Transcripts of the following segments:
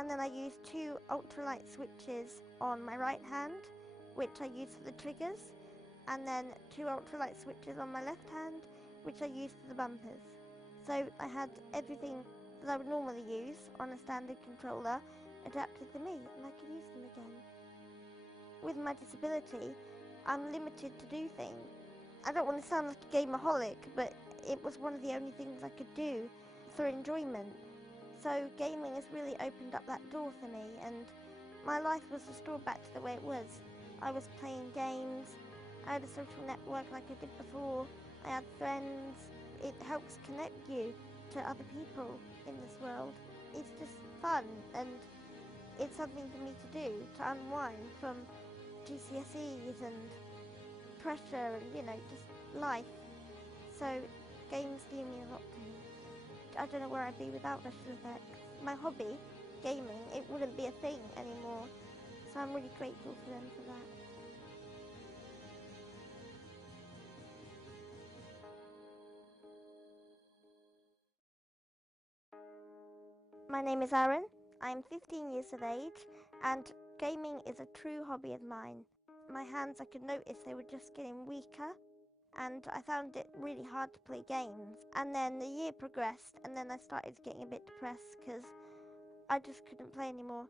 and then I use two ultralight switches on my right hand, which I use for the triggers, and then two ultralight switches on my left hand, which I use for the bumpers. So I had everything that I would normally use on a standard controller adapted to me, and I could use them again. With my disability, I'm limited to do things. I don't want to sound like a gameaholic, but it was one of the only things I could do for enjoyment. So gaming has really opened up that door for me, and my life was restored back to the way it was. I was playing games, I had a social network like I did before, I had friends. It helps connect you to other people in this world. It's just fun, and it's something for me to do, to unwind from GCSEs and pressure and, just life. So games do mean a lot to me. I don't know where I'd be without SpecialEffect. My hobby, gaming, it wouldn't be a thing anymore. So I'm really grateful for them for that. My name is Aaron. I'm 15 years of age, and gaming is a true hobby of mine. My hands, I could notice they were just getting weaker, and I found it really hard to play games. And then the year progressed, and then I started getting a bit depressed because I just couldn't play anymore.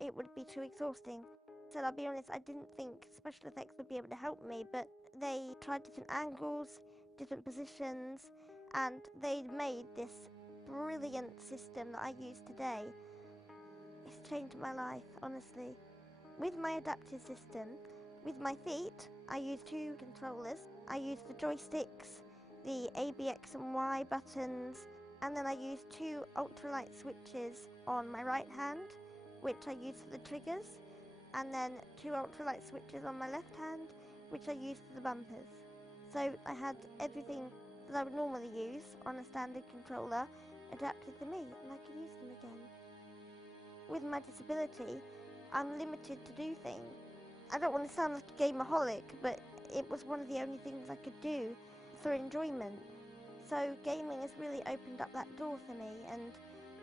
It would be too exhausting. So I'll be honest, I didn't think SpecialEffect would be able to help me, but they tried different angles, different positions, and they made this brilliant system that I use today. It's changed my life, honestly. With my adaptive system, with my feet, I use two controllers. I use the joysticks, the A, B, X and Y buttons, and then I use two ultralight switches on my right hand, which I use for the triggers, and then two ultralight switches on my left hand, which I use for the bumpers. So I had everything that I would normally use on a standard controller adapted to me, and I could use them again. With my disability, I'm limited to do things. I don't want to sound like a gameaholic, but it was one of the only things I could do for enjoyment. So gaming has really opened up that door for me, and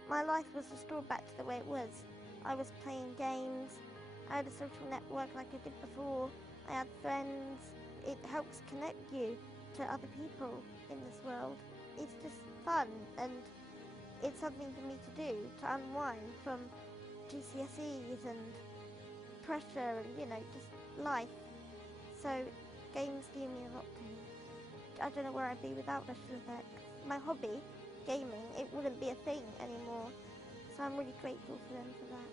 my life was restored back to the way it was. I was playing games, I had a social network like I did before, I had friends. It helps connect you to other people in this world. It's just fun, and it's something for me to do, to unwind from GCSEs and pressure and, just life. So games do mean a lot to me. I don't know where I'd be without SpecialEffect. My hobby, gaming, it wouldn't be a thing anymore. So I'm really grateful for them for that.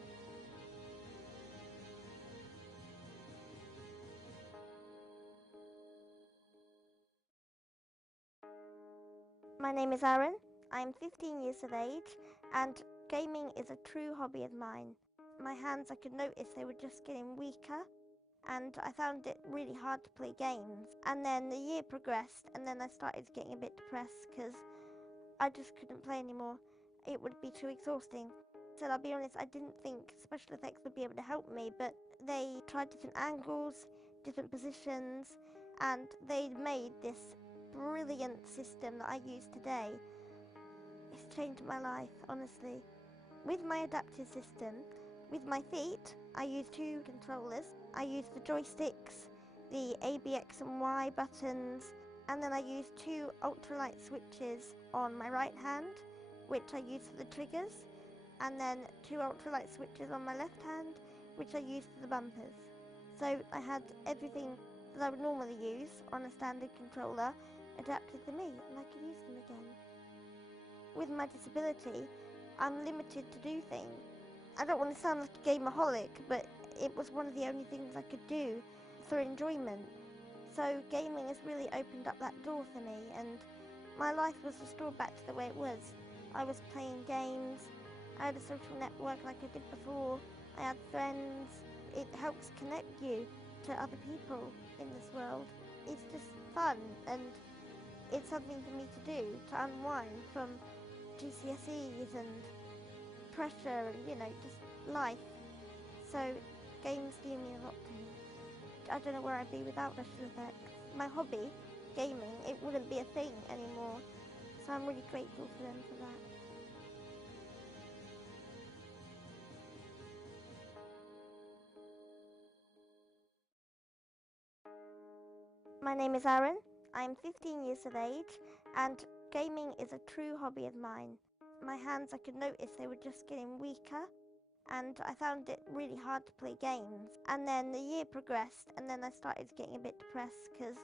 My name is Aaron. I'm 15 years of age, and gaming is a true hobby of mine. My hands, I could notice they were just getting weaker, and I found it really hard to play games. And then the year progressed, and then I started getting a bit depressed because I just couldn't play anymore. It would be too exhausting. So I'll be honest, I didn't think SpecialEffect would be able to help me, but they tried different angles, different positions, and they made this brilliant system that I use today. It's changed my life, honestly. With my adaptive system, with my feet, I use two controllers. I use the joysticks, the A, B, X and Y buttons, and then I use two ultralight switches on my right hand, which I use for the triggers, and then two ultralight switches on my left hand, which I use for the bumpers. So I had everything that I would normally use on a standard controller adapted to me, and I could use them again. With my disability, I'm limited to do things. I don't want to sound like a gameaholic, but it was one of the only things I could do for enjoyment. So gaming has really opened up that door for me, and my life was restored back to the way it was. I was playing games, I had a social network like I did before, I had friends. It helps connect you to other people in this world. It's just fun, and it's something for me to do, to unwind from GCSEs and pressure and, just life. So games do mean a lot to me. I don't know where I'd be without SpecialEffect. My hobby, gaming, it wouldn't be a thing anymore. So I'm really grateful for them for that. My name is Aaron. I'm 15 years of age, and gaming is a true hobby of mine. My hands, I could notice they were just getting weaker, and I found it really hard to play games. And then the year progressed, and then I started getting a bit depressed because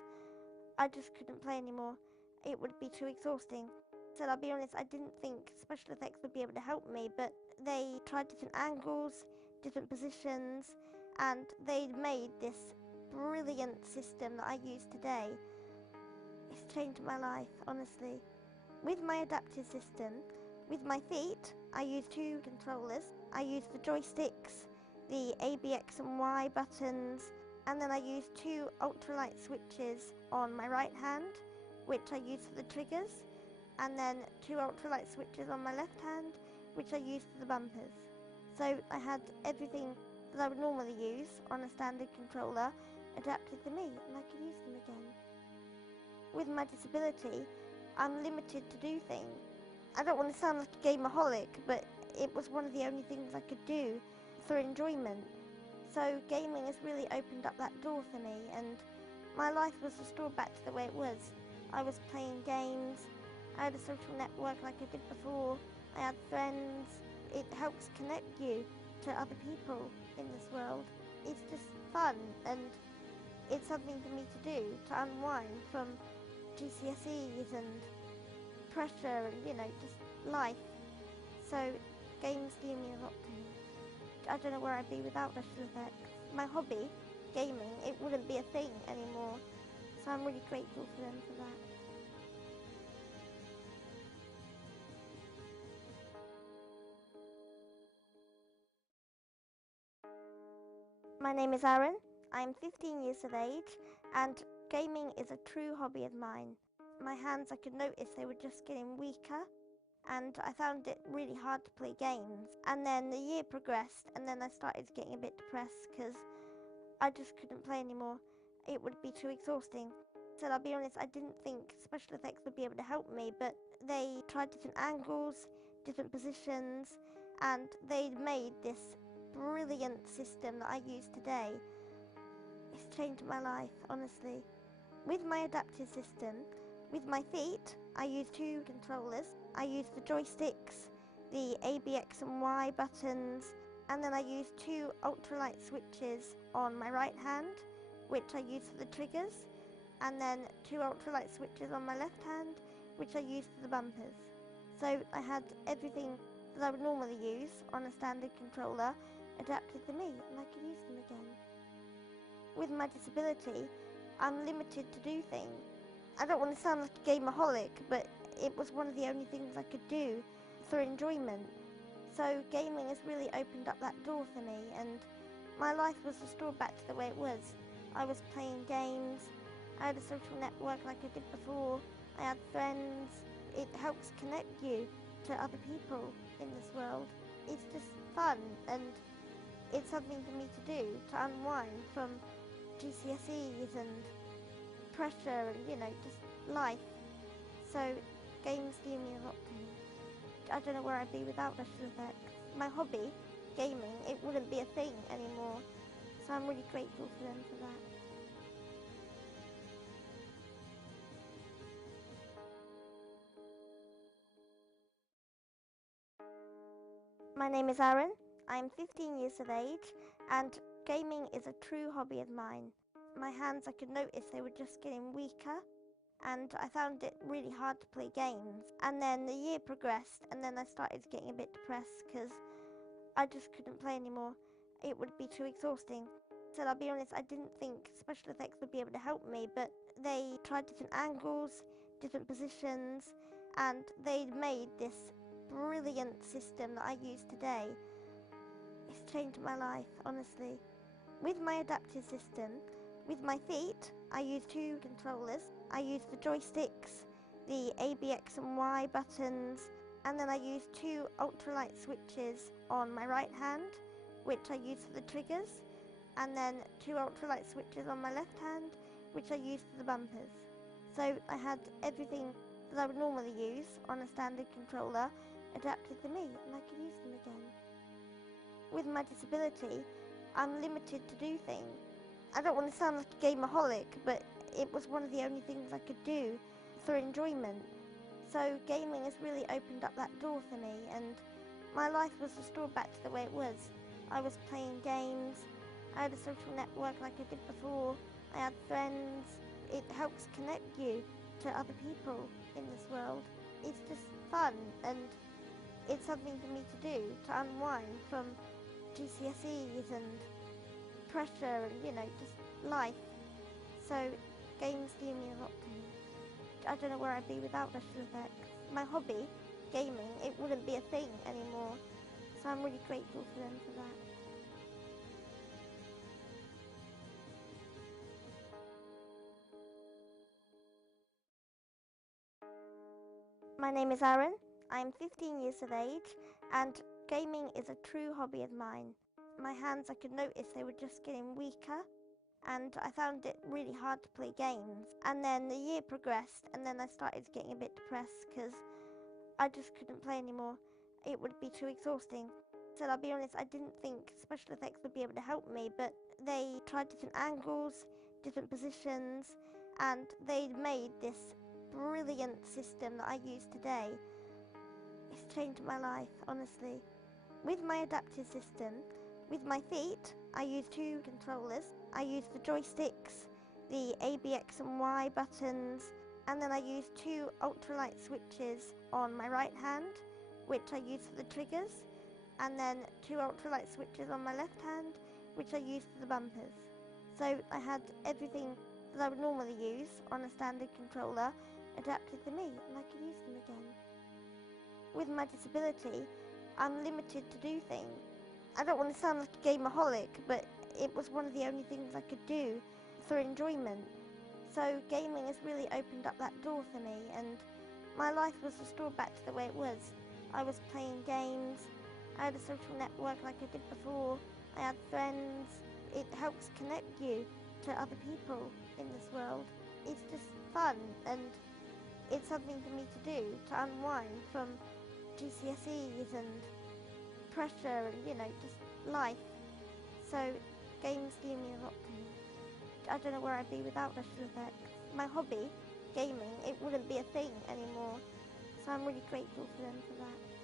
I just couldn't play anymore. It would be too exhausting. So I'll be honest, I didn't think special effects would be able to help me, but they tried different angles, different positions, and they made this brilliant system that I use today. It's changed my life, honestly. With my adaptive system, with my feet, I use two controllers. I use the joysticks, the A, B, X and Y buttons, and then I use two ultralight switches on my right hand, which I use for the triggers, and then two ultralight switches on my left hand, which I use for the bumpers. So I had everything that I would normally use on a standard controller adapted to me, and I could use them again. With my disability, I'm limited to do things. I don't want to sound like a gameaholic, but it was one of the only things I could do for enjoyment. So gaming has really opened up that door for me, and my life was restored back to the way it was. I was playing games, I had a social network like I did before, I had friends. It helps connect you to other people in this world. It's just fun, and it's something for me to do, to unwind from GCSEs and pressure and, just life. So games do mean a lot to me. I don't know where I'd be without special effects. My hobby, gaming, it wouldn't be a thing anymore. So I'm really grateful for them for that. My name is Aaron. I'm 15 years of age, and gaming is a true hobby of mine. My hands, I could notice they were just getting weaker, and I found it really hard to play games. And then the year progressed, and then I started getting a bit depressed because I just couldn't play anymore. It would be too exhausting. So I'll be honest, I didn't think special effects would be able to help me, but they tried different angles, different positions, and they made this brilliant system that I use today. It's changed my life, honestly. With my adaptive system, with my feet, I use two controllers. I use the joysticks, the A, B, X and Y buttons, and then I use two ultralight switches on my right hand, which I use for the triggers, and then two ultralight switches on my left hand, which I use for the bumpers. So I had everything that I would normally use on a standard controller adapted to me, and I could use them again. With my disability, I'm limited to do things. I don't want to sound like a gameaholic, but it was one of the only things I could do for enjoyment. So gaming has really opened up that door for me, and my life was restored back to the way it was. I was playing games, I had a social network like I did before, I had friends. It helps connect you to other people in this world. It's just fun, and it's something for me to do, to unwind from GCSEs and pressure and, just life. So games do mean a lot to me. I don't know where I'd be without special effects. My hobby, gaming, it wouldn't be a thing anymore. So I'm really grateful for them for that. My name is Aaron. I'm 15 years of age, and gaming is a true hobby of mine. My hands, I could notice they were just getting weaker, and I found it really hard to play games. And then the year progressed, and then I started getting a bit depressed because I just couldn't play anymore. It would be too exhausting. So I'll be honest, I didn't think special effects would be able to help me, but they tried different angles, different positions, and they made this brilliant system that I use today. It's changed my life, honestly. With my adaptive system, with my feet, I use two controllers. I use the joysticks, the A, B, X and Y buttons, and then I use two ultralight switches on my right hand, which I use for the triggers, and then two ultralight switches on my left hand, which I use for the bumpers. So I had everything that I would normally use on a standard controller adapted to me, and I could use them again. With my disability, I'm limited to do things. I don't want to sound like a gameaholic, but it was one of the only things I could do for enjoyment. So gaming has really opened up that door for me, and my life was restored back to the way it was. I was playing games, I had a social network like I did before, I had friends. It helps connect you to other people in this world. It's just fun, and it's something for me to do, to unwind from GCSEs and pressure and, just life. So games do mean a lot to me. I don't know where I'd be without SpecialEffect. My hobby, gaming, it wouldn't be a thing anymore. So I'm really grateful for them for that. My name is Aaron, I'm 15 years of age, and gaming is a true hobby of mine. My hands, I could notice they were just getting weaker, and I found it really hard to play games. And then the year progressed, and then I started getting a bit depressed because I just couldn't play anymore. It would be too exhausting. So I'll be honest, I didn't think SpecialEffect would be able to help me, but they tried different angles, different positions, and they made this brilliant system that I use today. It's changed my life, honestly. With my adaptive system, with my feet, I use two controllers. I use the joysticks, the A, B, X and Y buttons, and then I use two ultralight switches on my right hand, which I use for the triggers, and then two ultralight switches on my left hand, which I use for the bumpers. So I had everything that I would normally use on a standard controller adapted for me, and I could use them again. With my disability, I'm limited to do things. I don't want to sound like a gameaholic, but it was one of the only things I could do for enjoyment. So gaming has really opened up that door for me, and my life was restored back to the way it was. I was playing games, I had a social network like I did before, I had friends. It helps connect you to other people in this world. It's just fun, and it's something for me to do, to unwind from GCSEs and pressure and, just life. So games do mean a lot to me. I don't know where I'd be without SpecialEffect. My hobby, gaming, it wouldn't be a thing anymore. So I'm really grateful for them for that.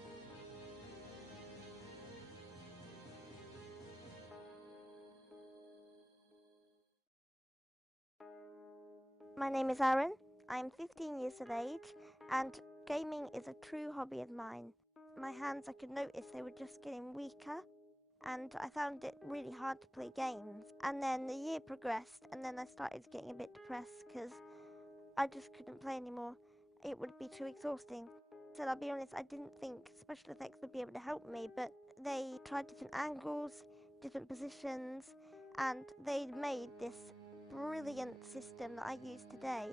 My name is Aaron, I'm 15 years of age, and gaming is a true hobby of mine. My hands, I could notice they were just getting weaker, and I found it really hard to play games. And then the year progressed, and then I started getting a bit depressed because I just couldn't play anymore. It would be too exhausting. So I'll be honest, I didn't think SpecialEffect would be able to help me, but they tried different angles, different positions, and they made this brilliant system that I use today.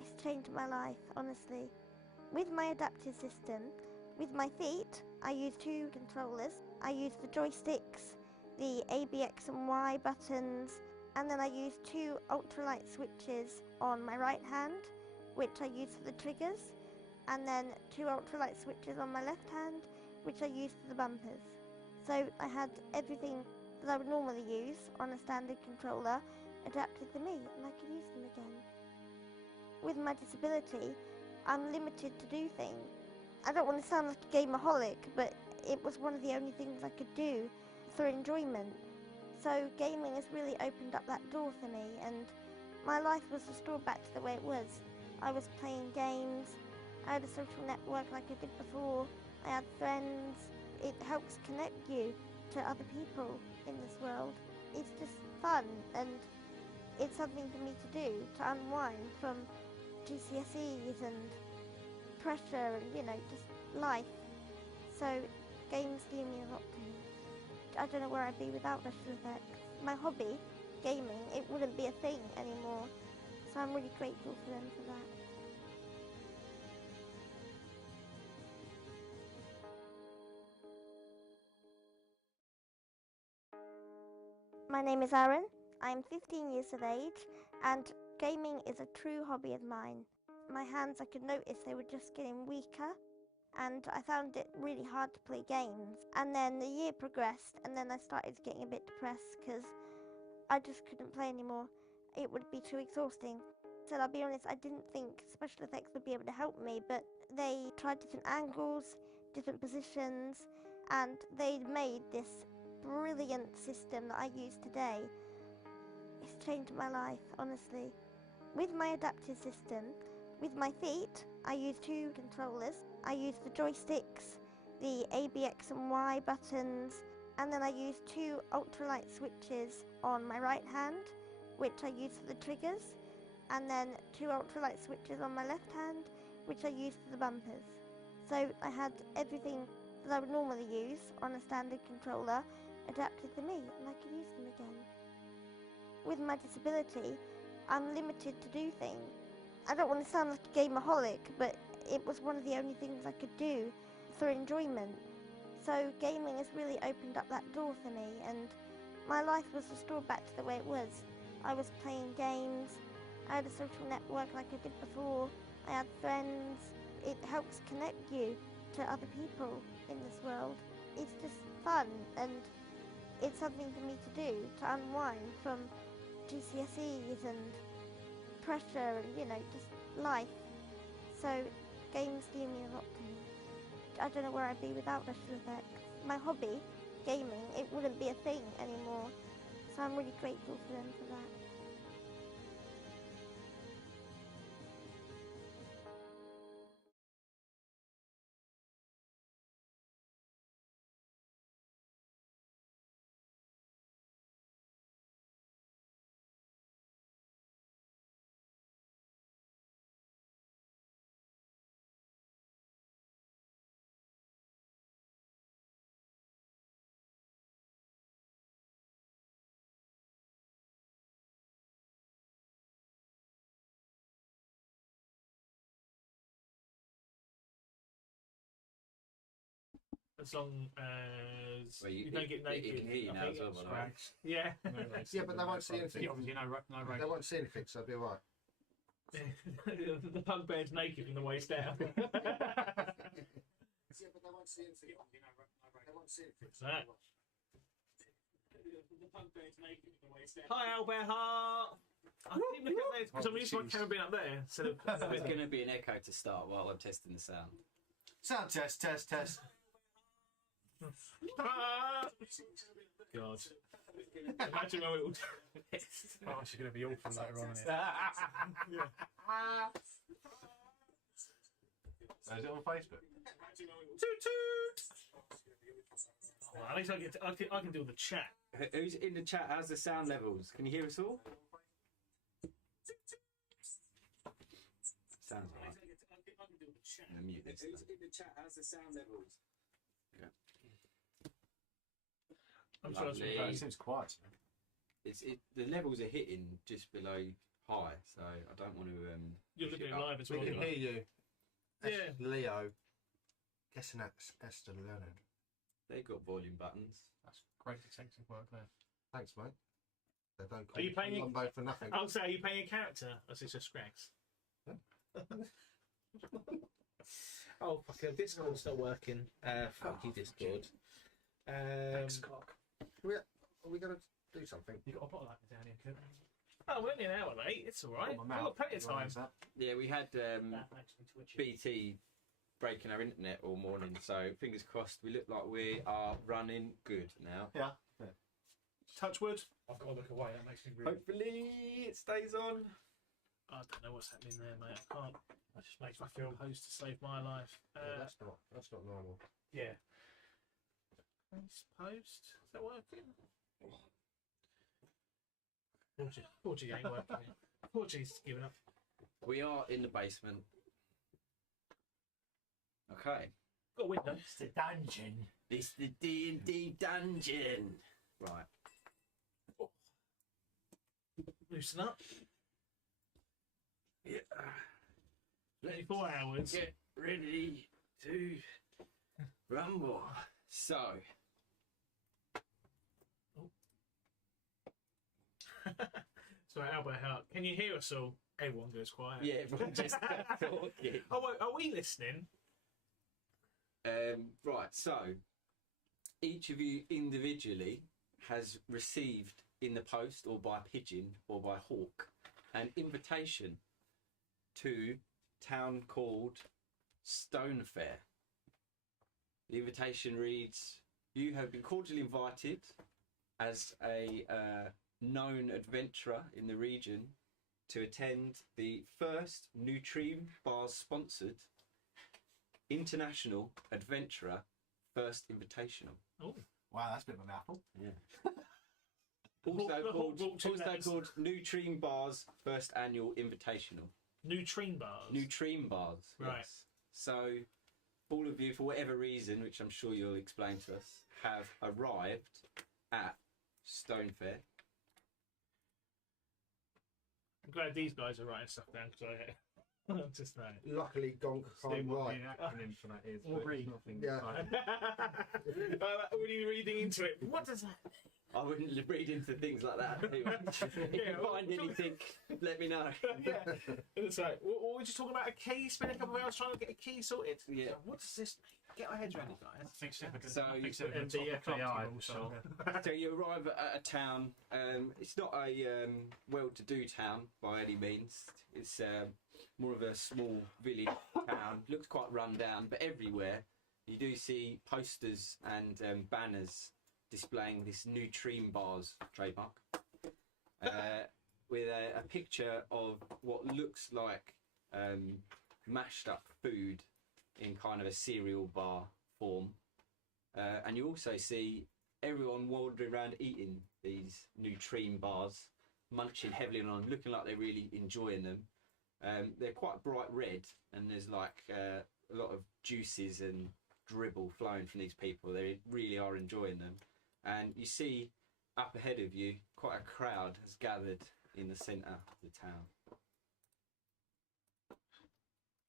It's changed my life, honestly. With my adaptive system, with my feet, I use two controllers. I use the joysticks, the A, B, X and Y buttons, and then I use two ultralight switches on my right hand, which I use for the triggers, and then two ultralight switches on my left hand, which I use for the bumpers. So I had everything that I would normally use on a standard controller adapted for me, and I could use them again. With my disability, I'm limited to do things. I don't want to sound like a gameaholic, but it was one of the only things I could do for enjoyment. So gaming has really opened up that door for me, and my life was restored back to the way it was. I was playing games, I had a social network like I did before, I had friends. It helps connect you to other people in this world. It's just fun, and it's something for me to do, to unwind from GCSEs and pressure and, just life. So games do mean a lot to me. I don't know where I'd be without SpecialEffect. My hobby, gaming, it wouldn't be a thing anymore. So I'm really grateful for them for that. My name is Aaron, I'm 15 years of age, and gaming is a true hobby of mine. My hands, I could notice they were just getting weaker, and I found it really hard to play games. And then the year progressed, and then I started getting a bit depressed because I just couldn't play anymore. it would be too exhausting. So I'll be honest, I didn't think special effects would be able to help me, but they tried different angles, different positions, and they made this brilliant system that I use today. It's changed my life, honestly. With my adaptive system, with my feet, I use 2 controllers. I use the joysticks, the A, B, X and Y buttons, and then I use 2 ultralight switches on my right hand, which I use for the triggers, and then 2 ultralight switches on my left hand, which I use for the bumpers. So I had everything that I would normally use on a standard controller adapted for me, and I could use them again. With my disability, I'm limited to do things. I don't want to sound like a gameaholic, but it was one of the only things I could do for enjoyment. So gaming has really opened up that door for me, and my life was restored back to the way it was. I was playing games, I had a social network like I did before, I had friends. It helps connect you to other people in this world. It's just fun, and it's something for me to do, to unwind from GCSEs and pressure and, just life. So games do mean a lot to me. I don't know where I'd be without special effects. My hobby, gaming, it wouldn't be a thing anymore. So I'm really grateful for them for that. As long as you don't get naked. It can hear you now as well, by the way. Yeah. Yeah, but they won't see anything. Obviously, no They won't see anything, so they'll be alright. The bugbear's naked from the waist down. Yeah, but they won't see anything. They won't see anything. What's that? The bugbear's naked from the waist down. Hi, Albert Hart. I keep looking at this because I'm used to my camera being up there. So There's going to be an echo to start while I'm testing the sound. Sound test. God. Imagine how it would. Oh, she's going to be awful later on. Is it on Facebook? Toot toot. Oh, at least I can do the chat. Who's in the chat? How's the sound levels? Can you hear us all? Sounds alright. I'm going to mute this. Who's in the chat? How's the sound levels? Yeah. I'm sure It seems quiet. The levels are hitting just below high, so I don't want to. You're looking live as well. We can hear you. Yeah. Leo. Guessing that's Esther Leonard. They got volume buttons. That's great detective work there. Thanks, mate. They don't call Are you playing Columbo for nothing. I'll say, are you playing a character? Or is it just Scrags? Oh, fuck it. Discord's not working. Fuck you, Discord. X-cock. Are we going to do something? You got a bottle of that down here, Kurt? Oh, we're only an hour late. It's all right. We've got plenty of time. Yeah, we had That makes me twitchy. BT breaking our internet all morning, so fingers crossed. We look like we are running good now. Yeah. Touch wood. I've got to look away. That makes me really... Hopefully it stays on. I don't know what's happening there, mate. I can't. That just makes me feel... Post to save my life. That's not normal. Yeah. Post. Is that working? 4G ain't working. 4G's giving up. We are in the basement. Okay. Got a window. It's the dungeon. It's the D&D dungeon. Right. Loosen up. Yeah. 24 hours. Get ready to rumble. So. So, Albert Hart, can you hear us all? Everyone goes quiet. Yeah, everyone just talking. Oh, are we listening? Right, so each of you individually has received in the post or by pigeon or by hawk an invitation to town called Stone Fair. The invitation reads, "You have been cordially invited as a known adventurer in the region to attend the first Nutriem Bars sponsored International Adventurer First Invitational." Oh, Wow, that's a bit of a mouthful. Yeah. Also called Nutriem Bars First Annual Invitational. Nutriem Bars. Nutriem Bars. Right. Yes. So, all of you, for whatever reason, which I'm sure you'll explain to us, have arrived at Stone Fair. I'm glad these guys are writing stuff down because I'm just know. Luckily, Gonk can't what write. the acronym for that is. Or but read. it's nothing Yeah. like- Already reading into it. What does that mean? I wouldn't read into things like that. Anyway. If Yeah, you find anything, let me know. Yeah. It's like, what were you talking about? A key? Spend a couple of hours trying to get a key sorted? Yeah. So what does this mean? Get our heads around it, guys. I think So- So you arrive at a town. It's not a well-to-do town by any means. It's more of a small village town. Looks quite run down, but everywhere you do see posters and banners displaying this Nutriem Bars trademark with a picture of what looks like mashed up food in kind of a cereal bar form. And you also see everyone wandering around eating these Nutriem bars, munching heavily on them, looking like they're really enjoying them. They're quite bright red, and there's like a lot of juices and dribble flowing from these people. They really are enjoying them. And you see up ahead of you, quite a crowd has gathered in the centre of the town.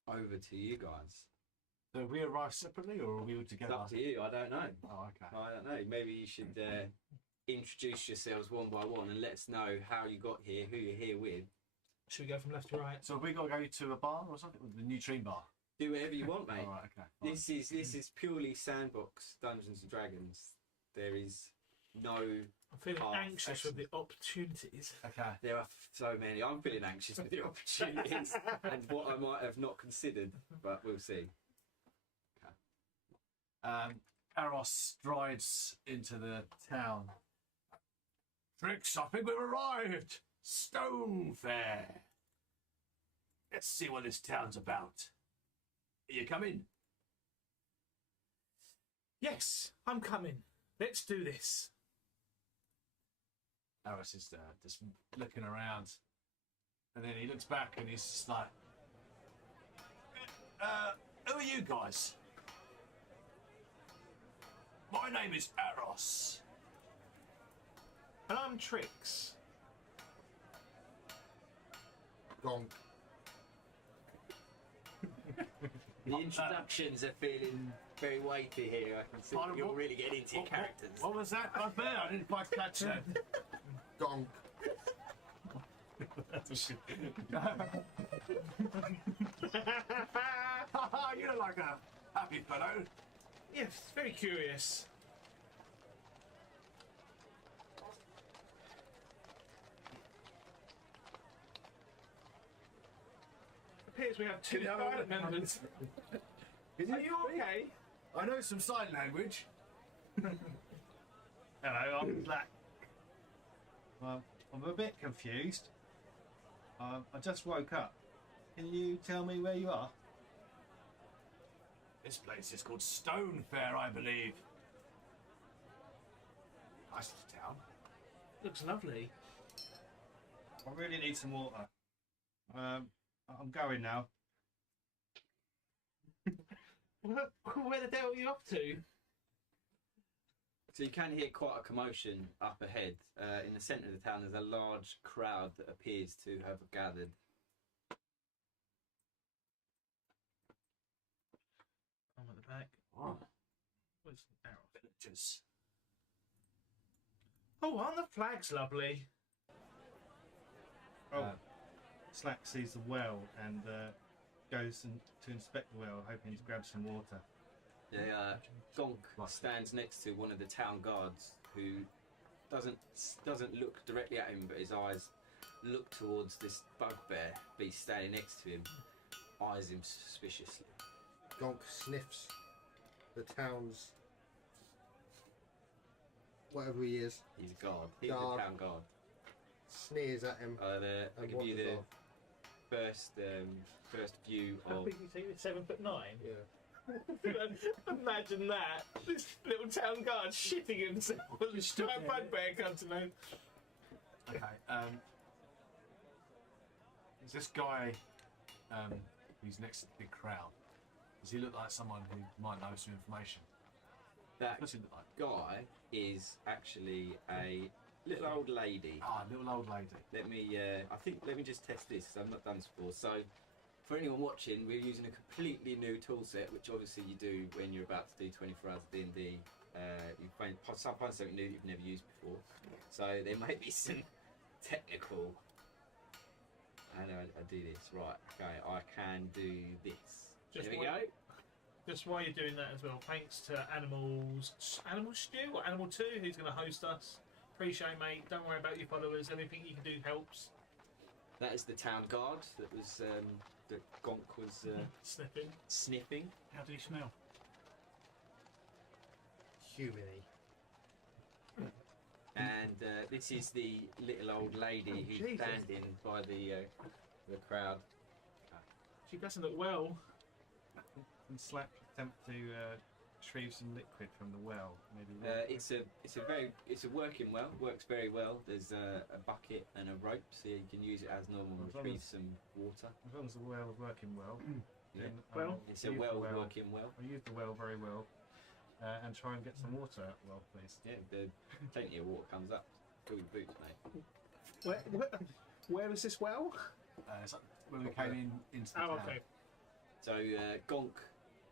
Over to you guys. So have we arrived separately or are we all It's together? up to you, I don't know. Oh, okay. I don't know. Maybe you should introduce yourselves one by one and let us know how you got here, who you're here with. Should we go from left to right? So have we got to go to a bar or something? The Nutriem bar? Do whatever you want, mate. All right, okay. This is purely sandbox Dungeons and Dragons. There is no. I'm feeling Oh, anxious with the opportunities. Okay. There are so many. I'm feeling anxious with the opportunities and what I might have not considered, but we'll see. Eros strides into the town. Tricks, I think we've arrived. Stone Fair. Let's see what this town's about. Are you coming? Yes, I'm coming. Let's do this. Eros is just looking around, and then he looks back and he's just like, who are you guys? My name is Eros. And I'm Trix. Gonk. The introductions are feeling very weighty here. I can see Pardon, you're what? really getting into your characters. What was that up there? I didn't quite catch that. Gonk. You look like a happy fellow. Yes, very curious. Appears we have two pilot members. Are you okay? I know some sign language. Hello, I'm Black. Well, I'm a bit confused. I just woke up. Can you tell me where you are? This place is called Stone Fair, I believe. Nice little town. Looks lovely. I really need some water. I'm going now. Where the devil are you up to? So you can hear quite a commotion up ahead. In the centre of the town, there's a large crowd that appears to have gathered. I'm at the back. Oh, Where's the arrow? villagers. Oh, aren't the flags lovely? Oh, Slack sees the well and goes to inspect the well, hoping to grab some water. Gonk stands next to one of the town guards who doesn't look directly at him, but his eyes look towards this bugbear beast standing next to him, eyes him suspiciously. Gonk sniffs the town's whatever he is, He's a guard. He's Guard. the town guard. sneers at him. I'll and give you wanders the off. first view How of. big do you say? 7'9". Yeah. Imagine that. This little town guard shitting himself when the giant bugbear comes to know. Okay. Is this guy who's next to the big crowd? Does he look like someone who might know some information? That What's he look like? guy is actually a little old lady. Ah, little old lady. Let me just test this because I've not done this before. So, for anyone watching, we're using a completely new tool set, which obviously you do when you're about to do 24 hours of D&D. You find something new you've never used before. So there may be some technical. How do I do this? Right. Okay. I can do this. Just there we wait. go. Just while you're doing that as well, thanks to Animal Stew or Animal 2, who's going to host us. Appreciate, mate. Don't worry about your followers. Anything you can do helps. That is the town guard that was that Gonk was sniffing. How do you smell? Humany. And this is the little old lady who's Jesus. standing by the crowd. She doesn't look well. And Slap attempt to retrieve some liquid from the well. Maybe. It's a working well. Works very well. There's a bucket and a rope, so you can use it as normal and As long retrieve as- some water. As long as the well is working well. Yeah. then Well, It's a use the well well. working well. I'll use the well very well. And try and get some water out the well, please. Yeah, plenty of water comes up. Cool your boots, mate. Where is this well? It's like when we came into the Oh, town. okay. So Gonk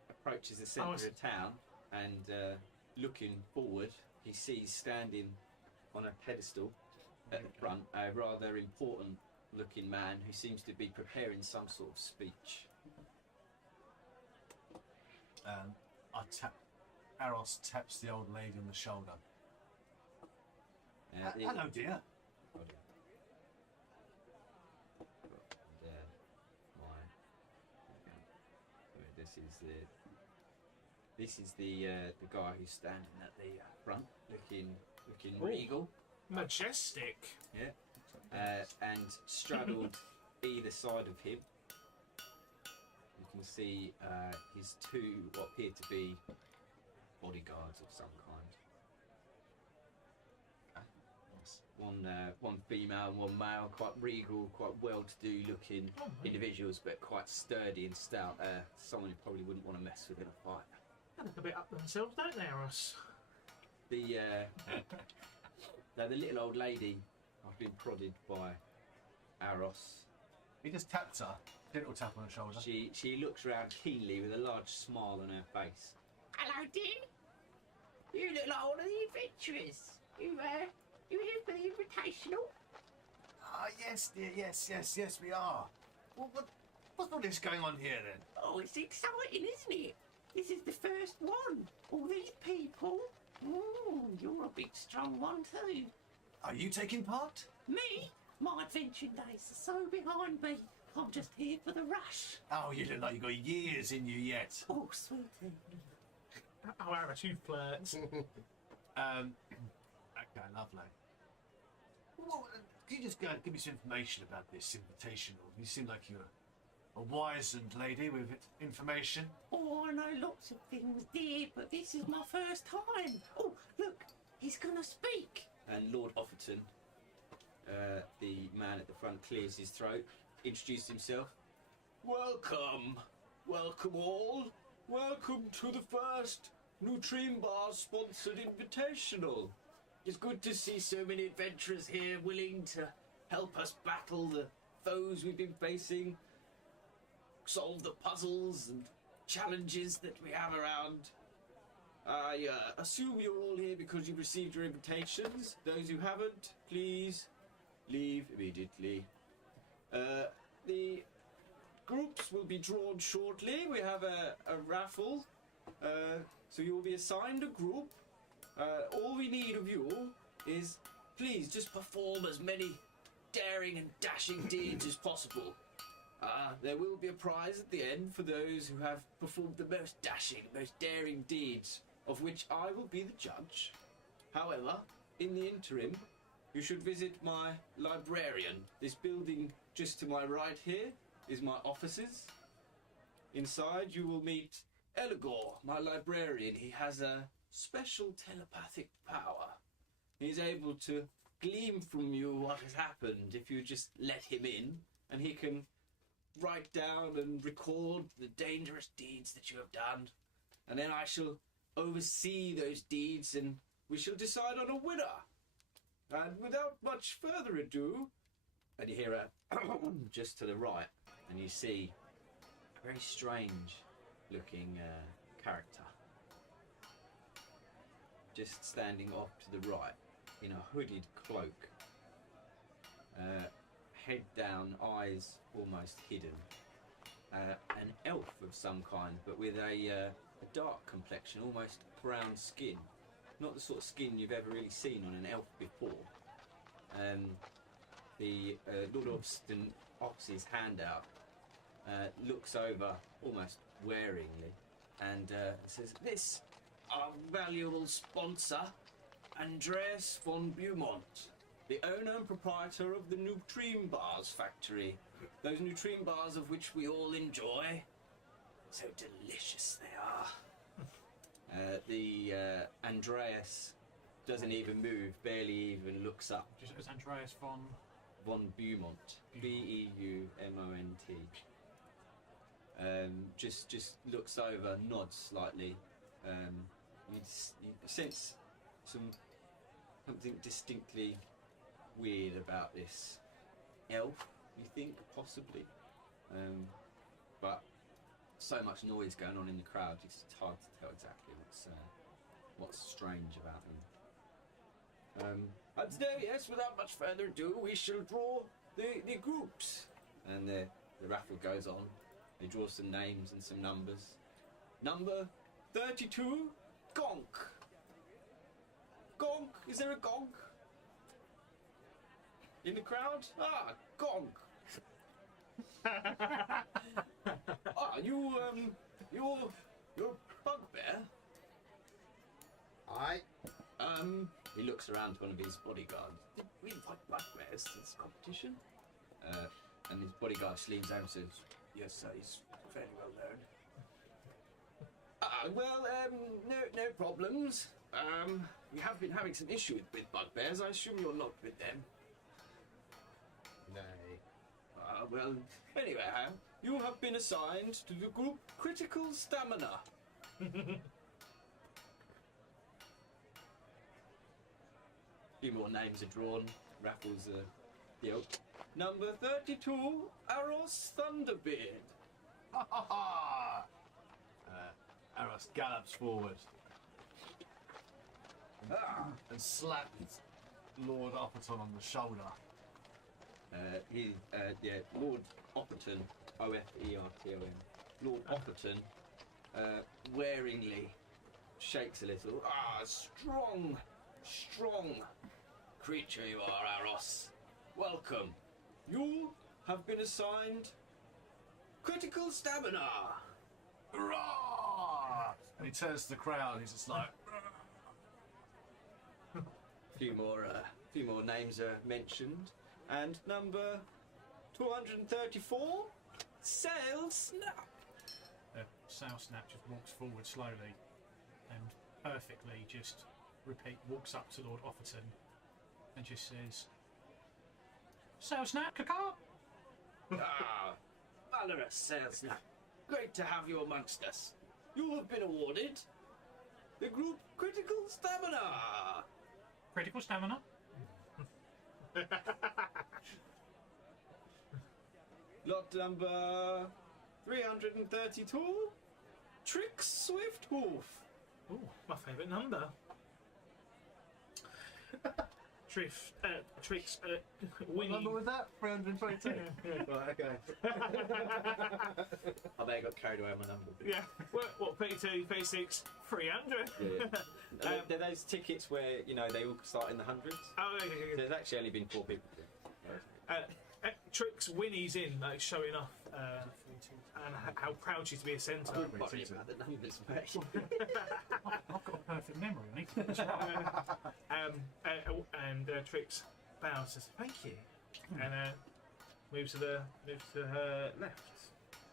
approaches the centre I of see. the town and looking forward, he sees standing on a pedestal at the front a rather important looking man who seems to be preparing some sort of speech. Aros taps the old lady on the shoulder. Hello, dear. Hold on. There. Why? This is the guy who's standing at the front, looking Ooh. regal. Majestic. Yeah. And straddled either side of him, you can see his two what appear to be bodyguards of some kind. One female and one male, quite regal, quite well-to-do looking individuals, but quite sturdy and stout. Someone you probably wouldn't want to mess with in a fight. They look a bit up themselves, don't they, Aros? Now the little old lady, I've been prodded by Aros. He just taps her, gentle tap on the shoulder. She looks around keenly with a large smile on her face. Hello, dear. You look like one of the adventurers. You here for the invitational? Ah, yes, dear, yes, we are. What's all this going on here then? Oh, it's exciting, isn't it? This is the first one. All these people. You're a big, strong one too. Are you taking part? Me? My adventuring days are so behind me. I'm just here for the rush. Oh, you look like you've got years in you yet. Oh, sweetie. Oh, Aros, you flirt. Okay, lovely. Well, can you just go and give me some information about this invitational? You seem like you're a wizened lady with information. Oh, I know lots of things, dear, but this is my first time. Oh, look, he's gonna speak. And Lord Offerton, the man at the front, clears his throat, introduced himself. Welcome all. Welcome to the first Nutrien Bar sponsored invitational. It's good to see so many adventurers here willing to help us battle the foes we've been facing, solve the puzzles and challenges that we have around. I assume you're all here because you've received your invitations. Those who haven't, please leave immediately. The groups will be drawn shortly. We have a raffle, so you will be assigned a group. All we need of you is please just perform as many daring and dashing deeds as possible. There will be a prize at the end for those who have performed the most dashing, most daring deeds, of which I will be the judge. However, in the interim, you should visit my librarian. This building just to my right here is my offices. Inside you will meet Eligor, my librarian. He has a special telepathic power. He's able to glean from you what has happened if you just let him in, and he can write down and record the dangerous deeds that you have done. And then I shall oversee those deeds and we shall decide on a winner. And without much further ado, and you hear a just to the right, and you see a very strange looking character just standing off to the right in a hooded cloak, head down, eyes almost hidden, an elf of some kind, but with a dark complexion, almost brown skin. Not the sort of skin you've ever really seen on an elf before. The Lord Obston offers his hand out, looks over almost waringly, and says, "This, our valuable sponsor, Andreas von Beaumont, the owner and proprietor of the Neutrine Bars factory. Those Neutrine Bars of which we all enjoy. So delicious they are." Andreas doesn't even move, barely even looks up. Just as Andreas Von Beaumont. B-E-U-M-O-N-T. Just looks over, nods slightly. You sense something distinctly weird about this elf, you think, possibly. But so much noise going on in the crowd, it's hard to tell exactly what's strange about them. And so, yes, without much further ado, we shall draw the groups. And the raffle goes on. They draw some names and some numbers. Number 32, Gonk. Gonk, is there a Gonk? In the crowd? Ah, Gonk. You're Bugbear? Aye. He looks around to one of his bodyguards. Did we invite Bugbears to this competition? And his bodyguard leans over and says, "Yes, sir, he's fairly well known." No problems. We have been having some issue with Bugbears. I assume you're not with them. Nay. Well, anyway, you have been assigned to the group Critical Stamina. A few more names are drawn. Raffles the oak. Number 32, Aros Thunderbeard. Ha ha ha! Aros gallops forward and slaps Lord Opperton on the shoulder. Lord Opperton, O-F-E-R-T-O-N. Lord Opperton, waringly shakes a little. Strong creature you are, Aros. Welcome. You have been assigned Critical Stamina. Hurrah! And he turns to the crowd. He's just like, A few more names are mentioned. And number 234, Sail Snap. Sail Snap just walks forward slowly and perfectly just walks up to Lord Offerton and just says, "Sail Snap, caca." Valorous Sail Snap. Great to have you amongst us. You have been awarded the group Critical Stamina. Critical Stamina? Lot number 332, Trix Swifthoof. Oh, my favourite number. Tricks, what winning. number was that? 322? Right, okay. I bet I got carried away on my number. Yeah, what 32, 36, 300? Yeah. They're those tickets where, you know, they all start in the hundreds. Oh, okay. There's actually only been 4 people. Trix whinnies in, like showing off and how proud she's to be a centre. Don't worry about the numbers, mate. I've got a perfect memory. I need to get this right. And Trix bows, says thank you, and moves to her left.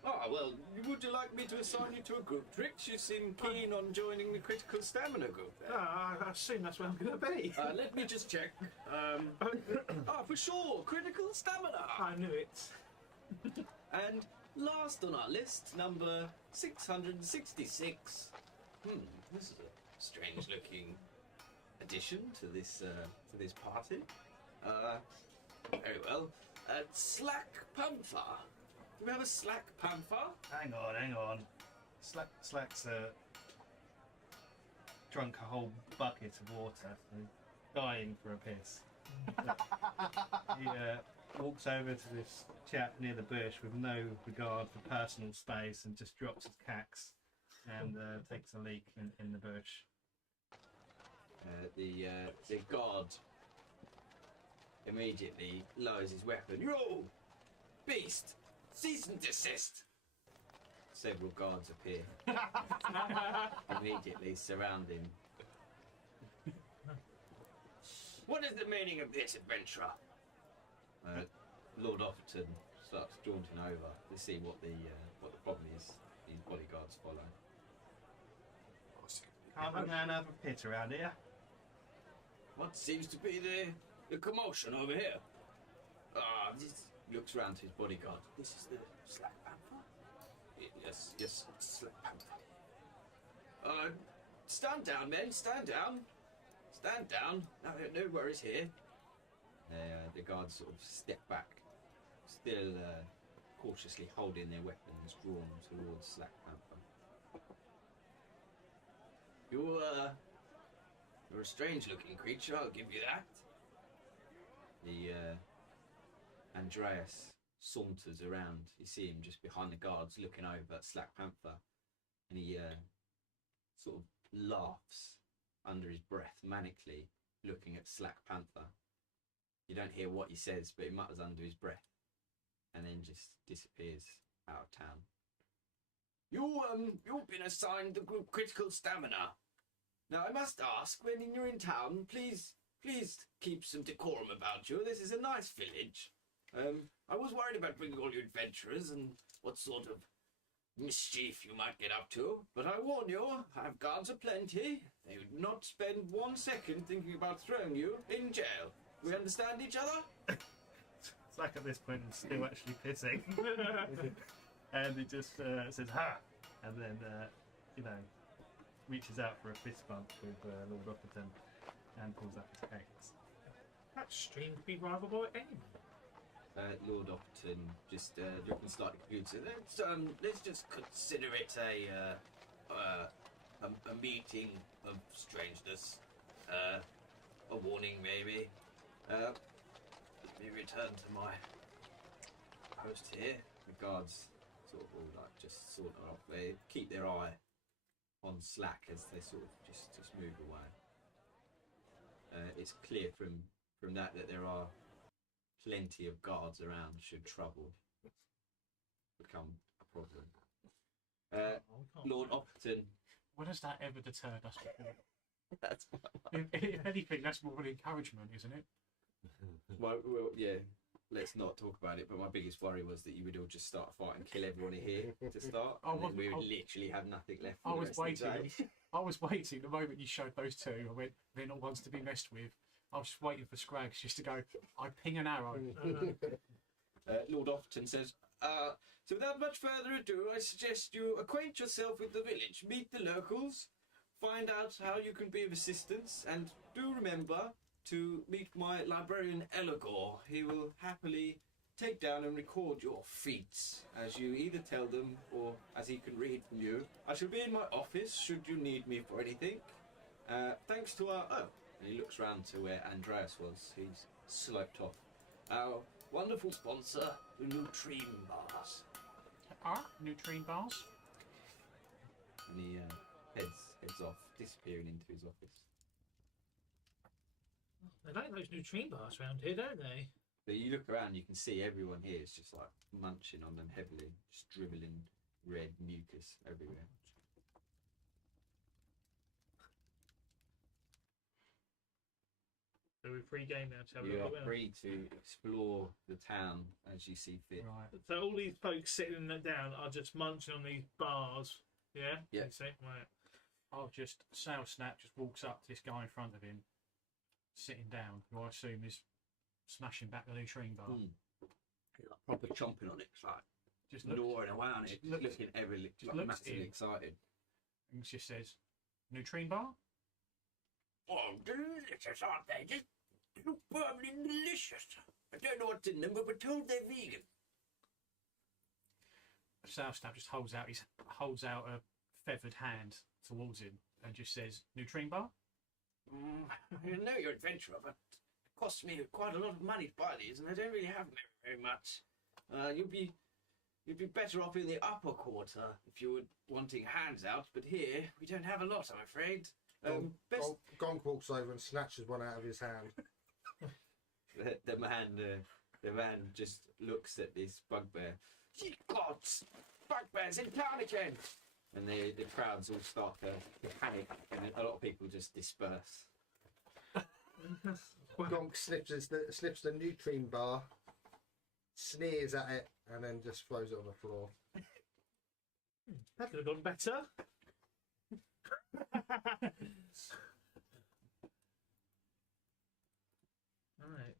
Oh, well, would you like me to assign you to a group, Trix? You seem keen on joining the critical stamina group there. I assume that's where I'm going to be. Let me just check. For sure, critical stamina. I knew it. And last on our list, number 666. This is a strange-looking addition to this party. Very well. Slack Panther. Do we have a Slack Panther? Hang on. Slack's drunk a whole bucket of water, dying for a piss. He walks over to this chap near the bush with no regard for personal space and just drops his cax and takes a leak in the bush. The guard immediately lowers his weapon. Yo! Beast! Cease and desist! Several guards appear. Immediately surround him. What is the meaning of this, adventurer? Lord Offerton starts jaunting over to see what the problem is. His bodyguards follow. Can't a man have a pit around here? What seems to be the commotion over here? This looks round to his bodyguard. This is the Slack Panther? Yes, Slack Panther. Stand down, men, stand down. Stand down. No worries here. The guards sort of step back, still cautiously holding their weapons drawn towards Slack Panther. You're a strange-looking creature, I'll give you that. The Andreas saunters around. You see him just behind the guards, looking over at Slack Panther, and he sort of laughs under his breath, manically looking at Slack Panther. You don't hear what he says, but he mutters under his breath, and then just disappears out of town. You've been assigned the group critical stamina. Now I must ask, when you're in town, please keep some decorum about you. This is a nice village. I was worried about bringing all you adventurers and what sort of mischief you might get up to, but I warn you, I have guards aplenty. They would not spend 1 second thinking about throwing you in jail. We understand each other? It's like at this point he's still actually pissing. And he just says, ha! And then, reaches out for a fist bump with Lord Offerton and pulls up his cax. That stream could be rivalable at any moment. Lord Offerton just looking slightly confused. Let's just consider it a meeting of strangeness. A warning, maybe. Let me return to my post here. The guards sort of all just sort of off. They keep their eye on Slack as they sort of just move away. It's clear from that there are plenty of guards around should trouble become a problem. Lord Offerton. When has that ever deterred us before? That's if anything, that's more of an encouragement, isn't it? well, yeah. Let's not talk about it. But my biggest worry was that you would all just start a fight and kill everyone here to start, and then we would literally have nothing left. I was waiting. I was waiting. The moment you showed those two, I went, "They're not ones to be messed with." I was just waiting for Scrags just to go. I ping an arrow. Lord Offerton says, "So without much further ado, I suggest you acquaint yourself with the village, meet the locals, find out how you can be of assistance, and do remember to meet my librarian Elagor. He will happily take down and record your feats as you either tell them or as he can read from you. I shall be in my office should you need me for anything. Thanks to our..." Oh, and he looks round to where Andreas was. He's sloped off. Our wonderful sponsor, the Nutrine Bars. Nutrine bars? And he heads off disappearing into his office. They like those neutrine bars around here, don't they? But you look around, you can see everyone here is just like munching on them heavily, just dribbling red mucus everywhere. So we're free game now to have a You look are around. free to explore the town as you see fit. Right. So all these folks sitting down are just munching on these bars. Yeah? Yeah. You say? Right. I'll just Snap just walks up to this guy in front of him, sitting down, who I assume is smashing back the neutrine bar. Like proper chomping on it, it's like Just looks, gnawing away on it, looks- looking like looks massively in. excited. and just says, "Neutrine bar." Oh, delicious, aren't they? Just superbly delicious. I don't know what's in them, but we're told they're vegan. Snap just holds out a feathered hand towards him and just says, "Neutrine bar." I know you're an adventurer, but it costs me quite a lot of money to buy these, and I don't really have very much. You'd be better off in the upper quarter if you were wanting hands out, but here we don't have a lot, I'm afraid. Gonk walks over and snatches one out of his hand. The man just looks at this bugbear, Ye gods! Bugbears in town again! and the crowds all start to panic, and a lot of people just disperse. Gonk snips the neutrine bar, sneers at it, and then just throws it on the floor. That could have gone better. Alright.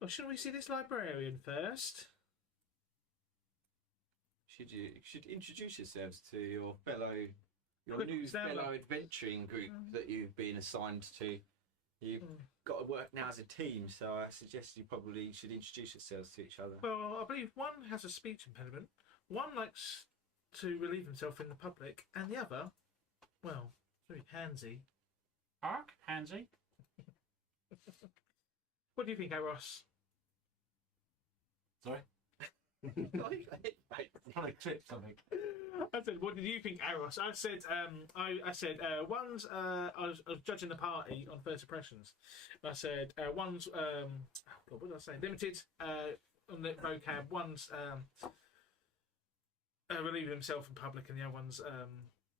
Well, shouldn't we see this librarian first? You should introduce yourselves to your Quick, new stand fellow up. adventuring group that you've been assigned to. You've got to work now as a team, so I suggest you probably should introduce yourselves to each other. Well, I believe one has a speech impediment, one likes to relieve himself in the public, and the other, well, very handsy. Ark, handsy. What do you think, Aros? Sorry? I'm trying to clip something. I said, what did you think, Aros? I said, one's, I was judging the party on first impressions. I said, one's, what did I say? Limited on the vocab. One's relieving himself in public, and the other one's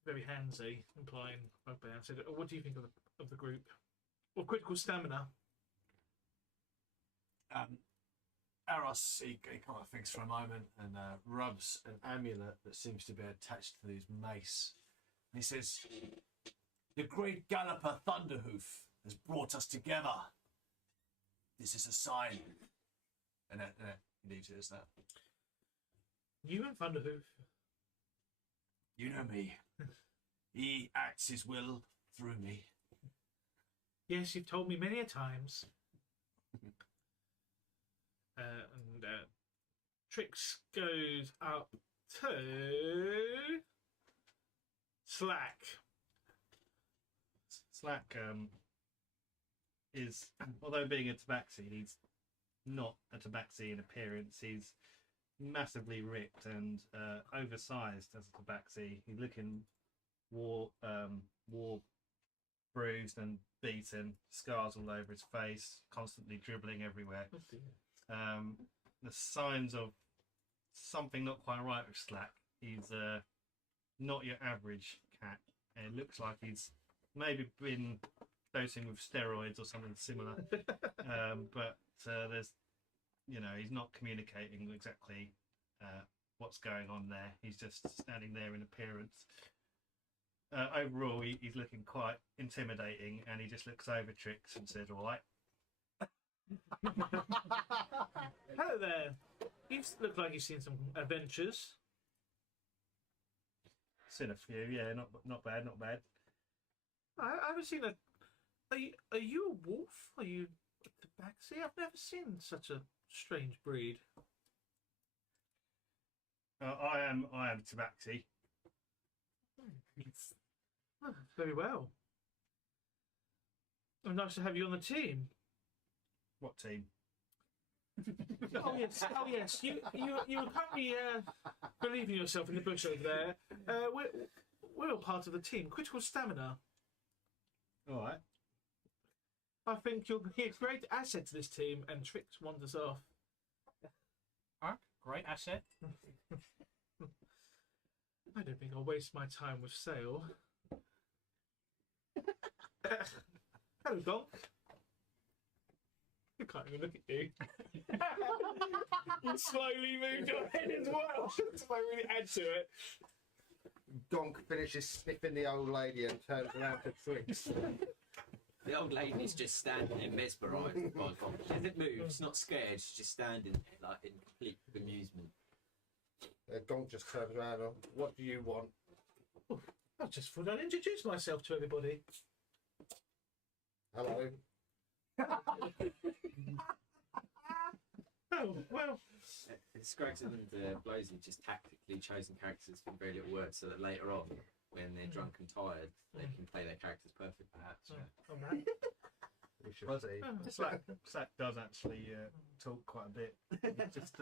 very handsy, implying bugbear. I said, what do you think of the group? Or critical stamina? Aros, he kind of thinks for a moment and rubs an amulet that seems to be attached to his mace. And he says, "The great galloper Thunderhoof has brought us together. This is a sign." And he leaves it as that. You and Thunderhoof. You know me. He acts his will through me. Yes, you've told me many a times. And Trix goes up to Slack. Slack is, although being a tabaxi, he's not a tabaxi in appearance. He's massively ripped and oversized as a tabaxi. He's looking war bruised and beaten, scars all over his face, constantly dribbling everywhere. The signs of something not quite right with Slack. He's not your average cat. It looks like he's maybe been dosing with steroids or something similar. But there's, he's not communicating exactly what's going on there. He's just standing there in appearance. Overall, he's looking quite intimidating, and he just looks over Trix and says, "All right." Hello there. You look like you've seen some adventures. Seen a few, yeah, not bad. I haven't seen a. Are you a wolf? Are you a tabaxi? I've never seen such a strange breed. I am tabaxi. Oh, very well. Oh, nice to have you on the team. What team? Oh yes. You were currently believing yourself in the bush over there. we're all part of the team. Critical stamina. All right. I think you'll be a great asset to this team. And Trix wanders off. Great asset. I don't think I'll waste my time with Sale. Hello, Donk. I can't even look at you. You slowly moved your head as well. To really add to it. Donk finishes sniffing the old lady and turns around to Trix. The old lady's just standing there mesmerised by God. She doesn't move, she's not scared, she's just standing there like in complete amusement. Donk just turns around and, what do you want? I just thought I'd introduce myself to everybody. Hello. Oh, well. Scraggs and Blosey just tactically chosen characters from very little words so that later on, when they're drunk and tired, they can play their characters perfectly. Perhaps. On that. We should Well, see. Slack does actually talk quite a bit. Just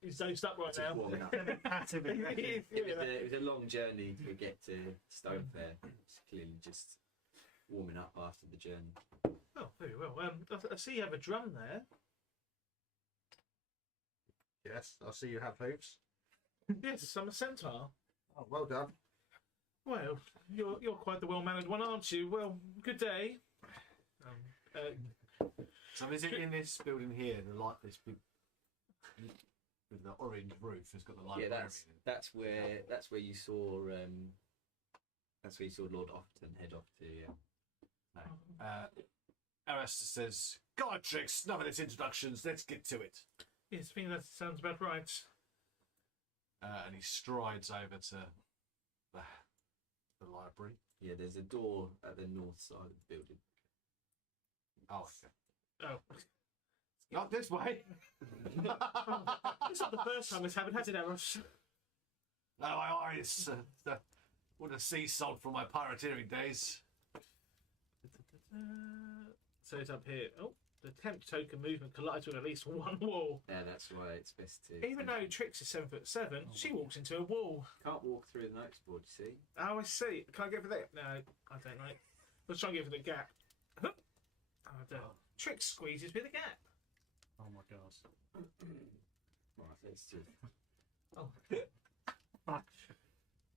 He's dosed up right Just now. warming up. passive aggressive. It was a long journey to get to Stonefair. It's clearly just warming up after the journey. Oh, very well. I see you have a drum there. Yes, I see you have hooves. Yes, I'm a centaur. Oh, well done. Well, you're quite the well-mannered one, aren't you? Well, good day. So is it in this building here, the light, this big with the orange roof has got the light? Yeah, that's where you saw Lord Offerton head off to. Yeah. Arista says, "God, Trix, none of this introductions. Let's get to it." Yes, I think that sounds about right. And he strides over to the library. Yeah, there's a door at the north side of the building. Oh, okay. Oh, Not this way. it's not the first time it's happened, has it, Eros? No, my eyes would have sea salt from my pirateering days. So it's up here. Oh, the temp token movement collides with at least one wall. Yeah, that's why it's best to. Even though Trix is 7'7", she walks into a wall. Can't walk through the notice board, you see? Oh, I see. Can I go for that? No, I don't know. Let's try and go for the gap. Oh, I don't. Trix squeezes with a gap. Oh my gosh. Right, let's do. Oh.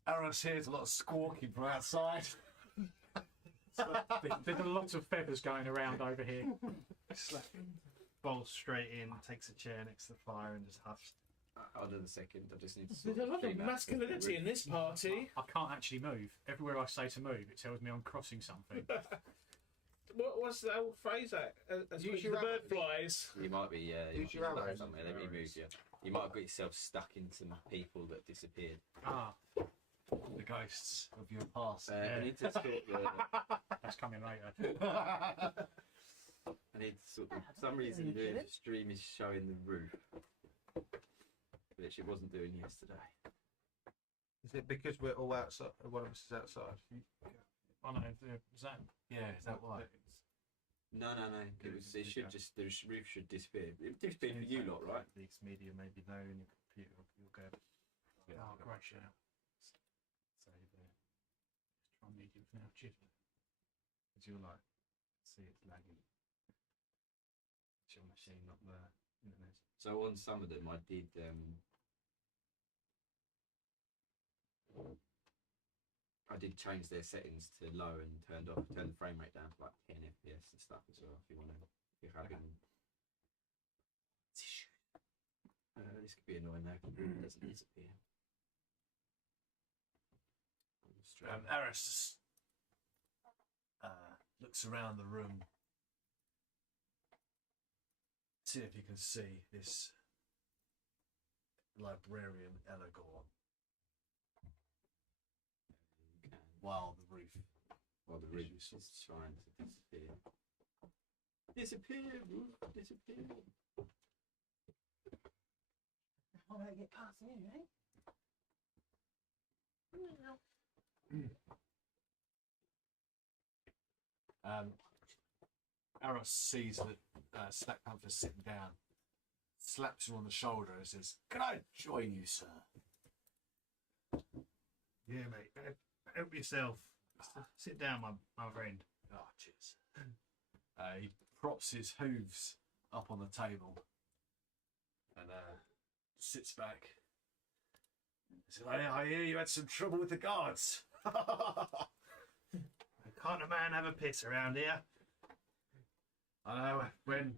Aaron's hears a lot of squawking from outside. There's a lot of feathers going around over here. Bolts straight in, takes a chair next to the fire and just huffs. Hold on a second, I just need to. There's a lot of masculinity in this party. I can't actually move. Everywhere I say to move, it tells me I'm crossing something. What's the old phrase that? As Use the your bird arrows. flies. You might be. Use your arrows. Somewhere. Let me move you. You might have got yourself stuck in some people that disappeared. Ah, The ghosts of your past. I need to sort the. that's coming later. I need to sort of. For some reason, the stream is showing the roof, which it wasn't doing yesterday. Is it because we're all outside? One of us is outside. Oh no, is that? Yeah, is that why? No. It should just. The roof should disappear. It disappeared for you lot, right? Leaks media maybe no in your computer. You'll go. Oh, great shout. Save there. Try media with now. Cheers. Because you'll like see it's lagging. It's your machine, not the internet. So on some of them, I did. I did change their settings to low and turn the frame rate down to like 10 FPS and stuff as well. If you want to, if you're having this could be annoying now because it doesn't disappear. Aris looks around the room. See if you can see this librarian Elagor. While the roof is trying to disappear. Disappear, roof, disappear. How do I get past you, eh? Aros sees that Slack Panther's sitting down, slaps him on the shoulder and says, "Can I join you, sir?" Yeah, mate. Help yourself. Sit down, my friend. Oh, cheers. He props his hooves up on the table and sits back. He says, I hear you had some trouble with the guards. Can't a man have a piss around here? I know, when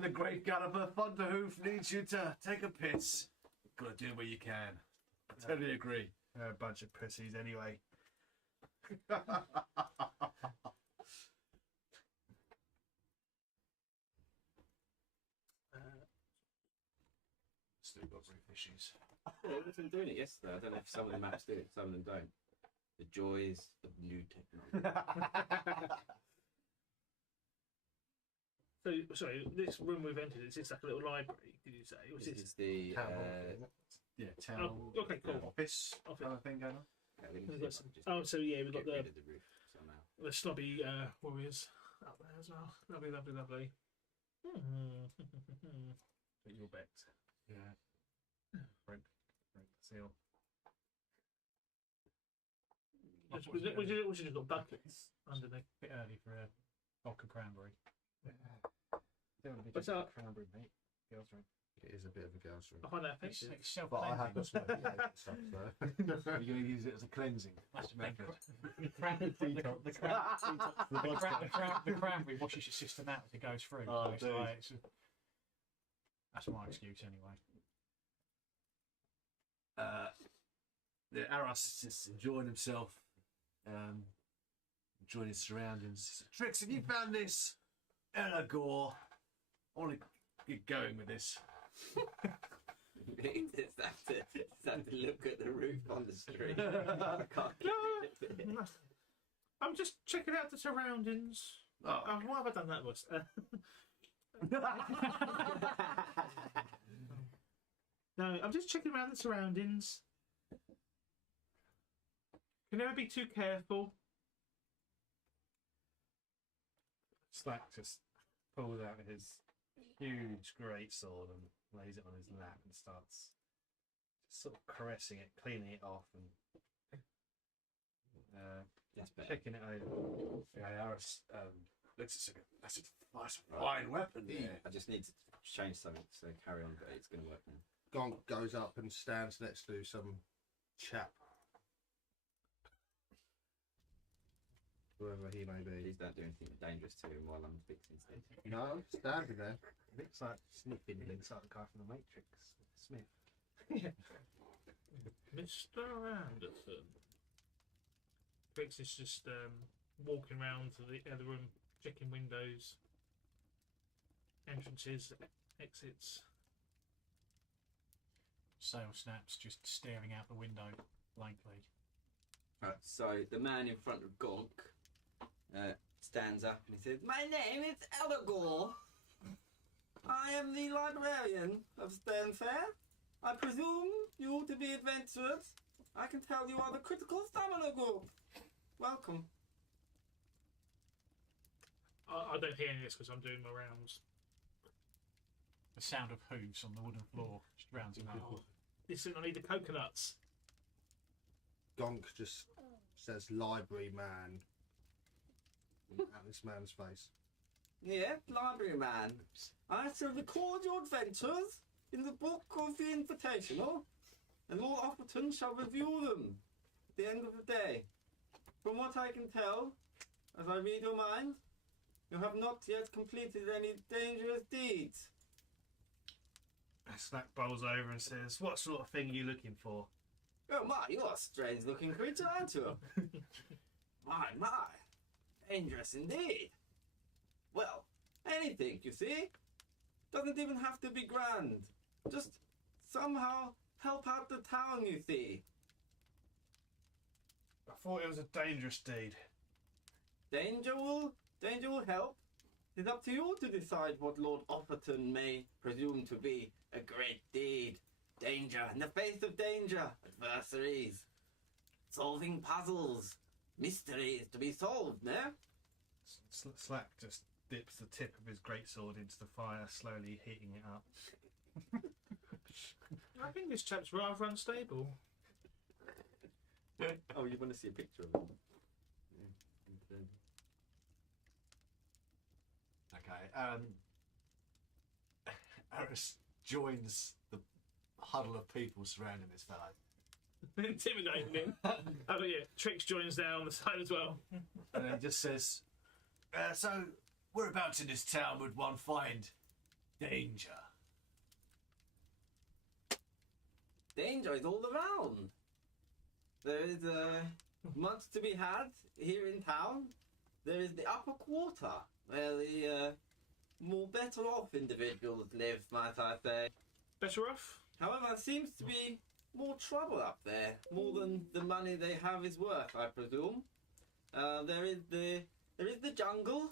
the great Gulliver Thunderhoof needs you to take a piss, you've got to do what you can. I totally agree. They're a bunch of pussies anyway. Still got roof issues. Yeah, we've been doing it yesterday. I don't know if some of the maps do it, some of them don't. The joys of new technology. So, sorry, this room we've entered, is this like a little library, did you say? Or is This it is the Town hall, Yeah, town Oh, okay, cool. office Office. kind of thing going on. okay, we need We've to got some, just oh, so yeah, we've got get the rid of the roof somehow. snobby warriors up there as well. Lovely, lovely, lovely. But your bet. Yeah. Break the seal. We should have got buckets underneath. Bit early for a vodka cranberry. Don't want to be What's just up? cranberry, mate. Girls drink. It is a bit of a girl's room. I find that It's, offensive. it's But I have self-cleansing. got smoke stuff, so. Are you going to use it as a cleansing method? The cranberry washes your system out as it goes through. Oh, so it's dude. like, that's my excuse anyway. The Aros is just enjoying himself, enjoying his surroundings. Trix, have you found this? Elagor. I want to get going with this. Just have to look at the roof on the street. I can't get rid of it. I'm just checking out the surroundings. Oh. Why have I done that once? No, I'm just checking around the surroundings. Can never be too careful. Slack just pulls out his huge great sword and lays it on his lap and starts just sort of caressing it, cleaning it off, and That's better. checking it over. Yeah, Aros looks at it. That's a nice, fine weapon there. I just need to change something, so carry on, but it's going to work now. Gonk goes up and stands next to some chap. Whoever he may be. Please don't do anything dangerous to him while I'm fixing stuff. No, standing there. Looks like sniffing. Looks like the guy from the Matrix, Smith. Mr. Anderson. Fix is just walking around to the other room, checking windows, entrances, exits. Sail snaps just staring out the window blankly. Right, so the man in front of Gonk stands up and he says, "My name is Elagor. I am the librarian of Sternfair. I presume you to be adventurers. I can tell you are the critical stamina group. Welcome." I don't hear any of this because I'm doing my rounds. The sound of hooves on the wooden floor just rounds him out. Listen, I need the coconuts. Gonk just says library man at this man's face. Yeah, library man. I shall record your adventures in the book of the Invitational, and Lord Offerton shall review them at the end of the day. From what I can tell, as I read your mind, you have not yet completed any dangerous deeds. Slack bowls over and says, "What sort of thing are you looking for?" Oh my, you're a strange looking creature, aren't you? My, dangerous indeed. Well, anything, you see? Doesn't even have to be grand. Just somehow help out the town, you see. I thought it was a dangerous deed. Danger will help. It's up to you to decide what Lord Offerton may presume to be a great deed. Danger, in the face of danger, adversaries. Solving puzzles, mysteries to be solved, no? Slack just dips the tip of his greatsword into the fire, slowly heating it up. I think this chap's rather unstable. Oh, you want to see a picture of him? Okay. Eris joins the huddle of people surrounding this fellow. Intimidating him. Oh yeah, Trix joins down on the side as well. And then just says, so whereabouts in this town would one find danger? Danger is all around. There is much to be had here in town. There is the upper quarter, where the more better off individuals live, might I say. Better off? However, there seems to be more trouble up there, more than the money they have is worth, I presume. There is the jungle,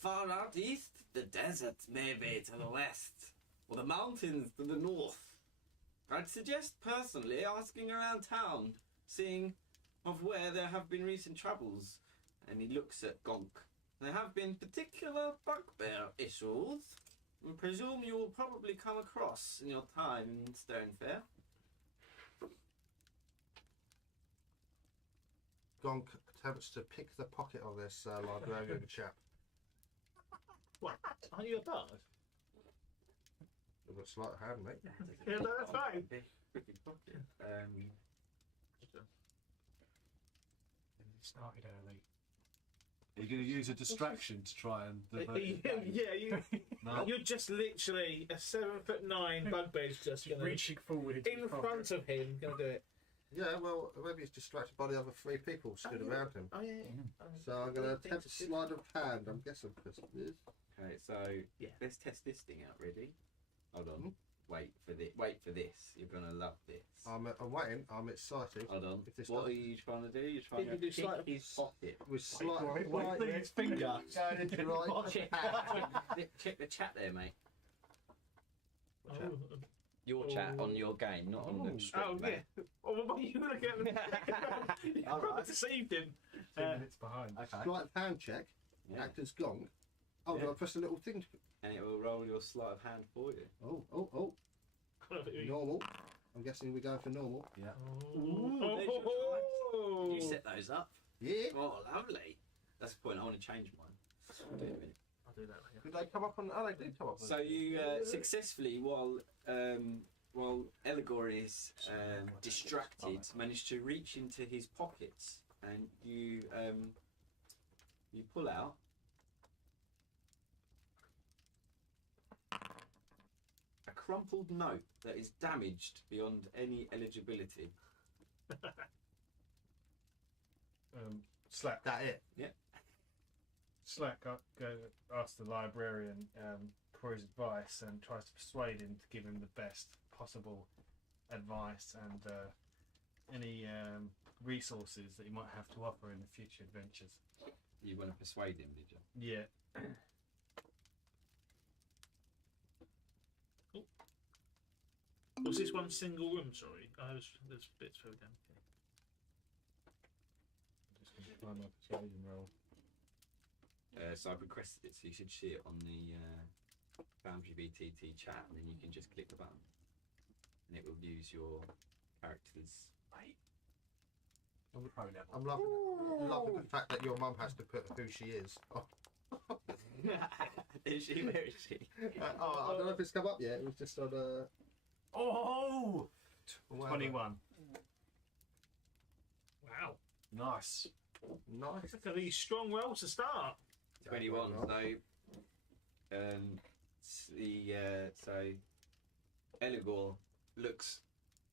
far out east, the desert maybe to the west, or the mountains to the north. I'd suggest personally asking around town, seeing of where there have been recent troubles. And he looks at Gonk. There have been particular bugbear issues, and presume you will probably come across in your time in Stonefair. Gonk attempts to pick the pocket of this librarian chap. What? Are you a bard? With a sleight of hand, mate. Yeah, no, that's fine. Tricky pocket. It started early. Are you going to use a distraction to try and divert his gaze? Yeah, No? you're just literally a 7'9" bugbear's just gonna Reaching forward into in the pocket. front of him, gonna do it. Yeah, well, maybe he's distracted by the other three people stood around him. Oh yeah. So I'm going to attempt a sleight of hand, I'm guessing, because it is. Okay, so Yeah. let's test this thing out. Ready? Hold on. Wait for this. You're gonna love this. I'm waiting, I'm excited. Hold on. If this What does- are you trying to do? You're trying You to do pick sleight- his pocket. With slight Wait, his finger. going into the right hand. Check the chat there, mate. Oh, Your chat on your game, not on the script. oh mate. yeah. Oh, what about you looking at me? You All probably right. deceived him. 2 minutes behind. Okay. Sleight of hand check, Yeah. actor's gong. Oh, do I press a little thing? And it will roll your sleight of hand for you. Oh. Normal. I'm guessing we're going for normal. Yeah. Oh. You set those up. Yeah. Oh, lovely. That's the point. I want to change mine. I'll do it in a minute. I'll do that. Yeah. Did they come up on? Oh, they did come up on. So you successfully, while Eligor is distracted, managed to reach into his pockets, and you pull out a crumpled note that is damaged beyond any eligibility. Slack. that it. Slack asks the librarian for his advice and tries to persuade him to give him the best possible advice and any resources that he might have to offer in the future adventures. You want to persuade him, did you? Yeah. Was this one single room? Sorry, there's bits further down. Just going to find my persuasion roll. So I've requested it, so you should see it on the Foundry BTT chat, and then you can just click the button, and it will use your character's. On the pro level. I'm loving the fact that your mum has to put who she is. Oh, Is she? Where is she? I don't know if it's come up yet. It was just on Oh! 21. Wow, Nice. Nice. look at these strong rolls to start. 21. Well, So Eligor looks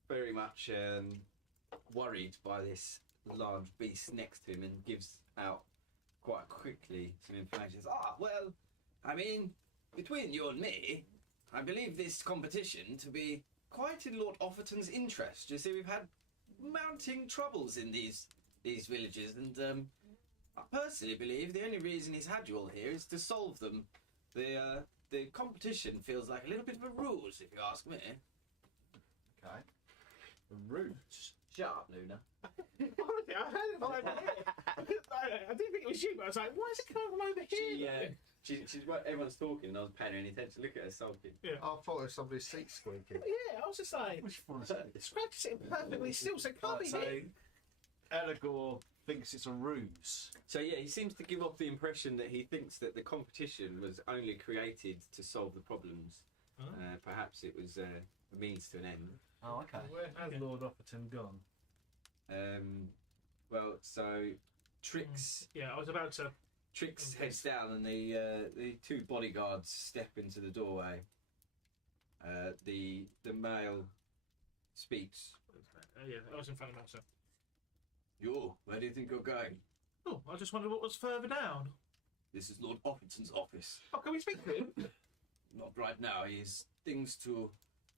very much worried by this large beast next to him and gives out quite quickly some information. Says, well, I mean, between you and me, I believe this competition to be quite in Lord Offerton's interest. You see, we've had mounting troubles in these villages, and I personally believe the only reason he's had you all here is to solve them. The competition feels like a little bit of a ruse, if you ask me. Okay. Ruse? Shut up, Luna. Honestly, I heard it from over here. I didn't think it was you, but I was like, why is it coming from over here? She's everyone's talking, and I was paying her any attention. Look at her sulking. I thought it was somebody's seat squeaking. Yeah, I was just like, Which one is it? Scrag's sitting perfectly still, so it can't be So, him. Eligor thinks it's a ruse. So yeah, he seems to give off the impression that he thinks that the competition was only created to solve the problems. Oh. Perhaps it was a means to an end. Oh, okay. Where has Lord Offerton gone? Well, so Trix Yeah, I was about to. heads down, and the two bodyguards step into the doorway. The male speaks. Yeah, I was in front of him, so. Where do you think you're going? Oh, I just wondered what was further down. This is Lord Offerton's office. Oh, can we speak to him? Not right now. He has things to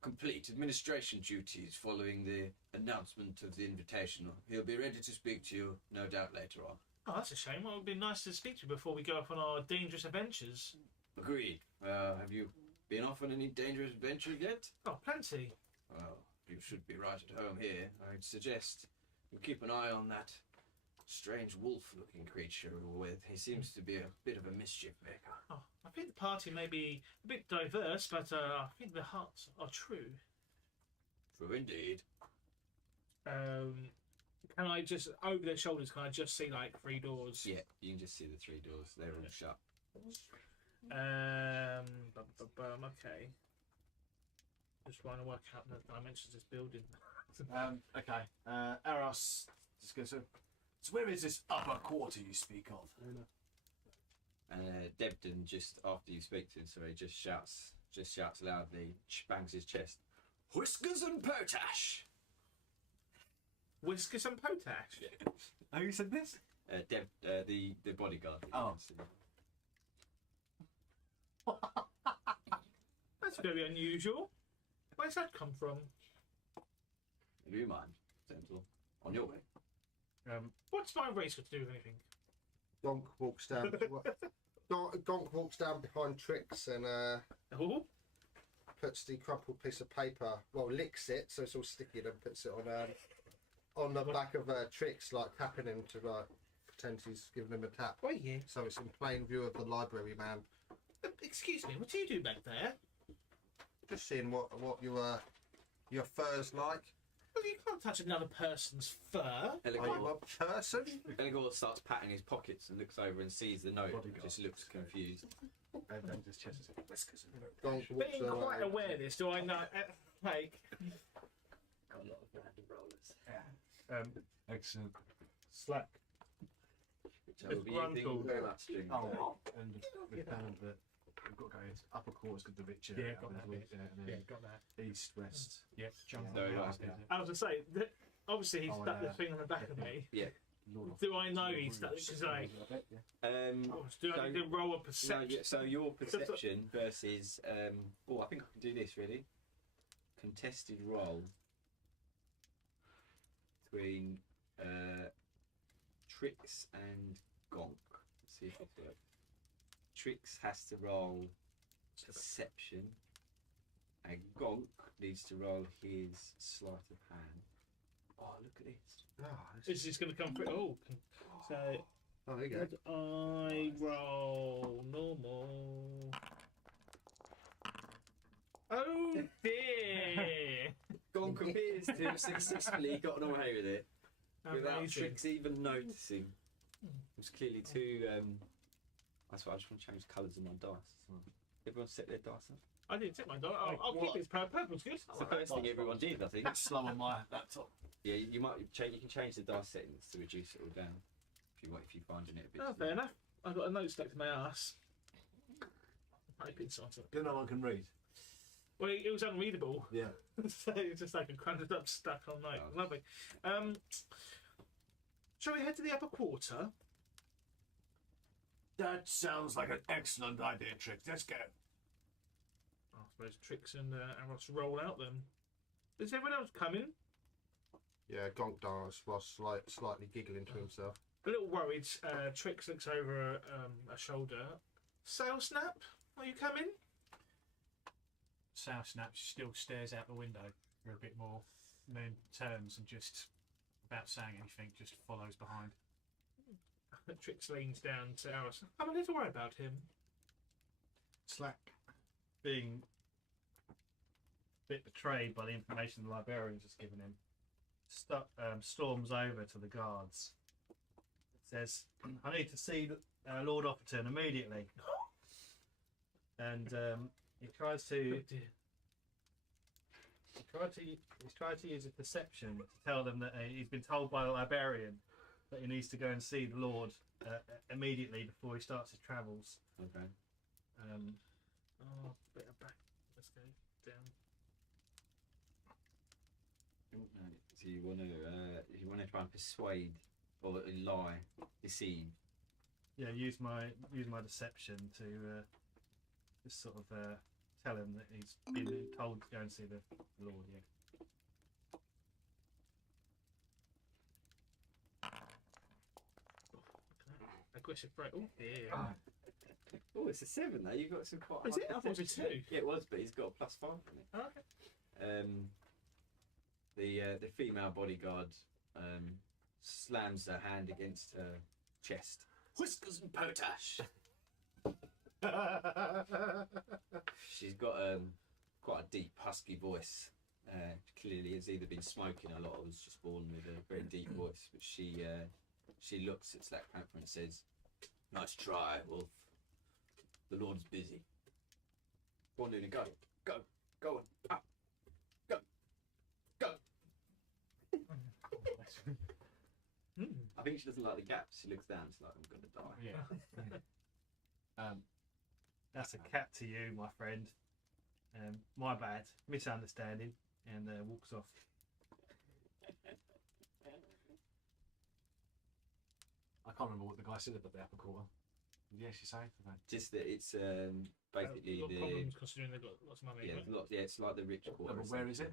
complete, administration duties following the announcement of the invitation. He'll be ready to speak to you, no doubt, later on. Oh, that's a shame. Well, it would be nice to speak to you before we go off on our dangerous adventures. Agreed. Have you been off on any dangerous adventures yet? Oh, plenty. Well, you should be right at home here. I'd suggest you keep an eye on that strange wolf-looking creature you're with. He seems to be a bit of a mischief maker. Oh, I think the party may be a bit diverse, but I think the hearts are true. True indeed. Can I just, over their shoulders, can I just see like 3 doors? Yeah, you can just see the 3 doors. They're all shut. Okay. Just trying to work out the dimensions of this building. Okay. Eros just goes. So where is this upper quarter you speak of? And Debden, just after you speak to him, sorry, just shouts loudly, bangs his chest. Whiskers and potash! Whiskers and potash? Oh, you said this? The bodyguard. that you Oh. can see. That's very unusual. Where's that come from? Do you mind, Sentinel? On your way. What's my race got to do with anything? Gonk walks down. Gonk walks down behind Trix and Oh, puts the crumpled piece of paper. Well, licks it so it's all sticky, and puts it on the back of Trix, like tapping him to like pretend he's giving him a tap. wait here. So it's in plain view of the library man. Excuse me, what do you do back there? Just seeing what your fur's like. Well, you can't touch another person's fur. Are you a person? Eligor starts patting his pockets and looks over and sees the note. Bodyguard. Just looks confused. And his chest is whiskers. Gonk walks Being quite aware of this, do I know? Like, Got a lot of random rollers. Excellent. Slack. Which will be anything Gruntled. very much string. Oh, and we found that we've got to go into upper quarters because the richer. Yeah, got that bit. and yeah, then got that. east, west. Yeah, jump No, on no, that. no. I was going to say, that obviously he's Oh, stuck yeah. the thing on the back of me. Yeah. Do I know he's stuck? Because like, do I need to roll a No, perception? yeah, so your perception versus I think I can do this really. Contested roll between Trix and Gonk. Let's see if it works. Trix has to roll perception, and Gonk needs to roll his sleight of hand. Oh, look at this! Is this going to come through? Oh, so Oh, there you go. would I roll normal? Oh dear! Gonk appears to have successfully gotten away with it without Amazing. Trix even noticing. It was clearly too. That's why I just want to change the colours of my dice. Everyone set their dice up. I didn't take my dog. I'll keep it. Purple's good. It's the first thing everyone did, I think. That's slow on my laptop. Yeah, you might change. You can change the dice settings to reduce it all down if you're finding it a bit. Oh, fair enough. I've got a note stuck to my ass. Typing something. Good, no one can read. Well, it was unreadable. Yeah. So it's just like a crumpled up stuck on note. Oh. Lovely. Shall we head to the upper quarter? That sounds like an excellent idea, Trick. Let's go. I suppose Trix and Aros roll out then. Is everyone else coming? Yeah, Gonk does while slightly giggling to himself. A little worried, Trix looks over a shoulder. Sail Snap, are you coming? Sow Snap still stares out the window for a bit more, and then turns and just, without saying anything, just follows behind. Trix leans down to Aros. I'm a little worried about him. Slack, being a bit betrayed by the information the librarian's just given him, storms over to the guards. It says, "I need to see Lord Offerton immediately." And he tries to. He's tried to use a perception to tell them that he's been told by the librarian that he needs to go and see the Lord immediately before he starts his travels. Okay. Oh, better back. Let's go down. So you want to try and persuade or lie, deceive. Yeah, use my deception to just sort of tell him that he's been told to go and see the Lord. Yeah. Aggressive break. Oh, yeah. Oh, it's a 7 though. You've got some quite. Is it? I thought it was a 2. Yeah, it was, but he's got a +5 on it. Oh, okay. The female bodyguard slams her hand against her chest. Whiskers and potash. She's got quite a deep, husky voice. Clearly, has either been smoking a lot or was just born with a very deep voice. But she looks at Slack Panther and says, "Nice try, Wolf. The Lord's busy. Go on, Luna, go on, up, go." I think she doesn't like the gaps. She looks down. She's like, "I'm gonna die." Yeah. That's a cat to you, my friend. My bad, misunderstanding, and walks off. I can't remember what the guy said about the upper quarter. Yeah, she say. Just that it's basically lot of the problems considering they've got lots of money. yeah, Right? it's like the rich quarter. But where is it?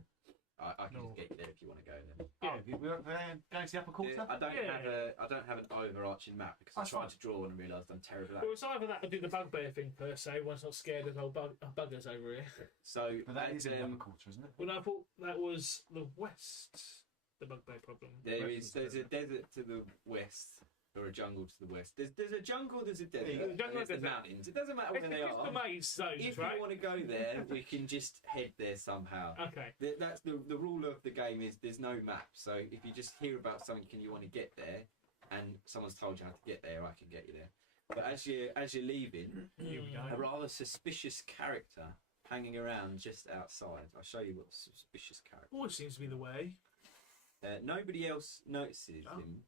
I can No. just get you there if you want to go there. Oh, we're going to the upper quarter. I don't Yeah. I don't have an overarching map because I That's tried fine. to draw one and realised I'm terrible at Well, it. it's either that or do the bugbear thing per se. One's not scared of old buggers over here. So But that is in the upper um, quarter, isn't it? Well, no, I thought that was the west. The bugbear problem. there's a desert to the west or a jungle to the west. There's a jungle, there's a desert, Yeah, and jungle there's the and desert. mountains. It doesn't matter It's where they the are. maze zones, If right? you want to go there, we can just head there somehow. Okay. That's the rule of the game is there's no map. So if you just hear about something and you want to get there, and someone's told you how to get there, I can get you there. But as you're leaving, Here we a go. rather suspicious character hanging around just outside. I'll show you what the suspicious character. Always seems to be the way. Nobody else notices Oh. him.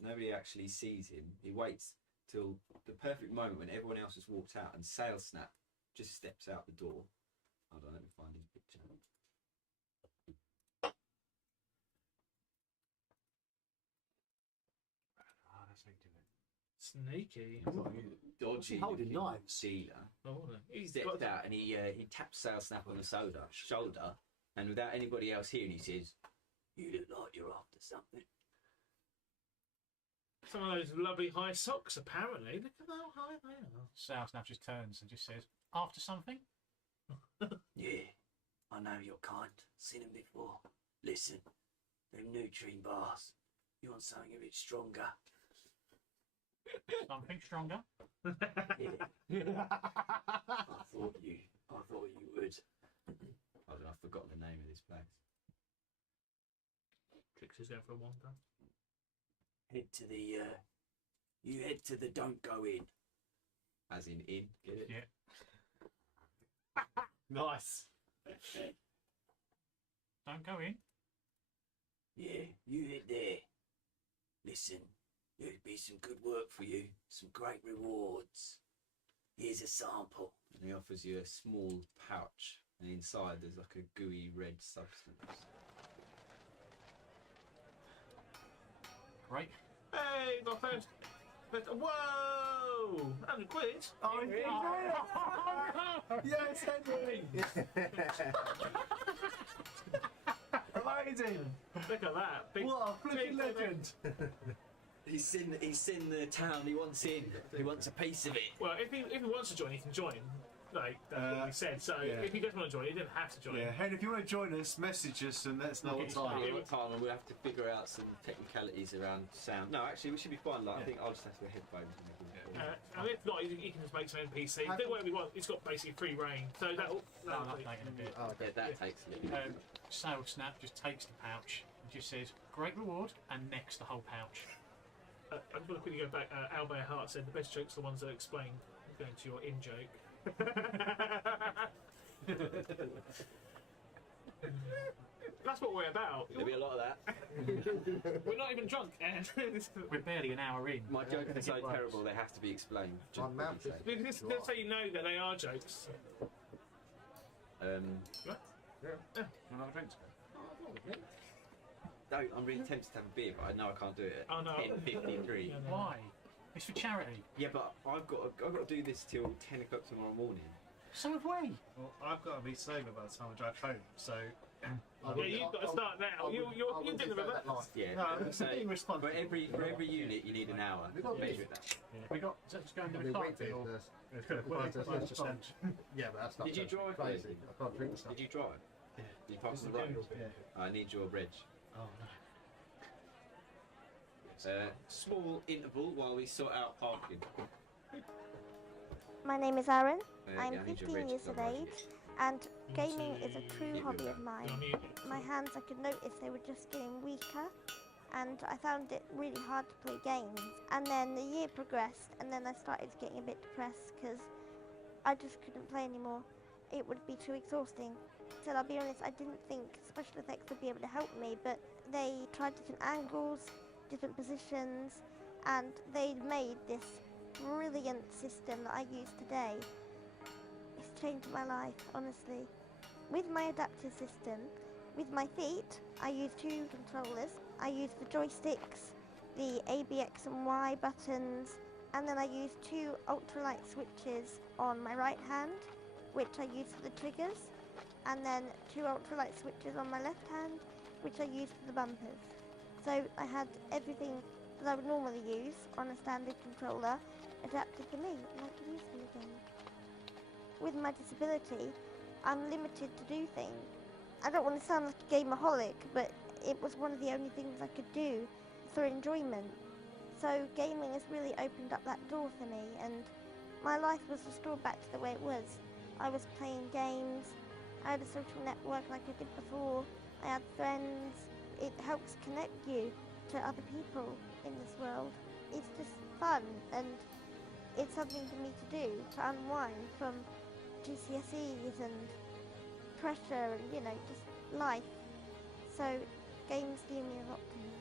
Nobody actually sees him. He waits till the perfect moment when everyone else has walked out and Sail Snap just steps out the door. Hold on, let me find his picture. Oh, that's how you do it. Sneaky. Dodgy holding little knives? dealer. Oh, no. He's Steps got out and he taps Sail Snap on the shoulder, and without anybody else hearing, he says, "You look like you're after something." some of those lovely high socks, apparently. Look at how high they are. Sousnap just turns and just says, "After something?" Yeah, I know you're kind. Seen them before. Listen, them nutrient bars. You want something a bit stronger? Something stronger? Yeah. I thought you would. I don't know, I've forgotten the name of this place. Trixie's going for a wander. Head to the. You head to the don't go in. As in, get it? Yeah. Nice. Don't go in. Yeah, you head there. Listen, there'd be some good work for you. Some great rewards. Here's a sample. And he offers you a small pouch, and inside there's like a gooey red substance. Great. Hey, got first. Whoa! 100 quid. Oh, yes, Henry! Amazing! Look at that. Big, What a flipping big- legend! He's seen the town. He wants in. He wants a piece of it. Well, if he wants to join, he can join. Like, that's what he said. So yeah. if he doesn't want to join, he didn't have to join. Yeah, Henry, if you want to join us, message us and let us know what time. What time, and we'll have to figure out some technicalities around sound. No, actually, we should be fine. Like, I think I'll just have to wear headphones. And And if not, he can just make some NPC. Do whatever he wants. He's got basically free reign. So that'll No, I'm not taking a bit. yeah, that takes a little. Sail Snap just takes the pouch and It just says, great reward, and next the whole pouch. I'm going to quickly go back. Albert Hart said the best jokes are the ones that explain. Going to your in joke. That's what we're about. There'll be a lot of that. We're not even drunk, and We're barely an hour in. My jokes are so terrible they have to be explained. My mouth is. that's how you know that they are jokes. Another drink? No, I'm really tempted to have a beer, but I know I can't do it. Oh, no. 10:53. Yeah, no. Why? It's for charity. Yeah, but I've got to do this till 10 o'clock tomorrow morning. So have we. Well, I've got to be sober by the time I drive home, so. Yeah, you've got to start now. You're doing the reverse. Yeah. No, I'm So being responsible. for every unit, you need an hour. We've got Measure it that. We got. Is that just going to We the car wait deal? first. It's good. Well, Because it's there's 5%. Yeah, but that's not Did you drive, crazy. Nathan? I can't drink stuff. Did you drive? Yeah. Did you pass the road? Yeah. I need your reg. Oh, no. Small interval while we sort out parking. My name is Aaron. Yeah, I'm I need your 15 reg, years of otherwise you age, and gaming is a true Keep hobby it of mine. You're muted. My hands, I could notice they were just getting weaker, and I found it really hard to play games. And then the year progressed, and then I started getting a bit depressed because I just couldn't play anymore. It would be too exhausting. So I'll be honest, I didn't think special effects would be able to help me, but they tried different angles, different positions, and they made this brilliant system that I use today. It's changed my life, honestly. With my adaptive system, with my feet, I use two controllers. I use the joysticks, the A, B, X and Y buttons, and then I use two ultralight switches on my right hand, which I use for the triggers, and then two ultralight switches on my left hand, which I use for the bumpers. So I had everything that I would normally use on a standard controller adapted for me, and I can use them again. With my disability, I'm limited to do things. I don't want to sound like a gameaholic, but it was one of the only things I could do for enjoyment. So gaming has really opened up that door for me, and my life was restored back to the way it was. I was playing games, I had a social network like I did before, I had friends. It helps connect you to other people in this world. It's just fun, and it's something for me to do to unwind from GCSEs and pressure and, you know, just life. So games do mean a lot to me.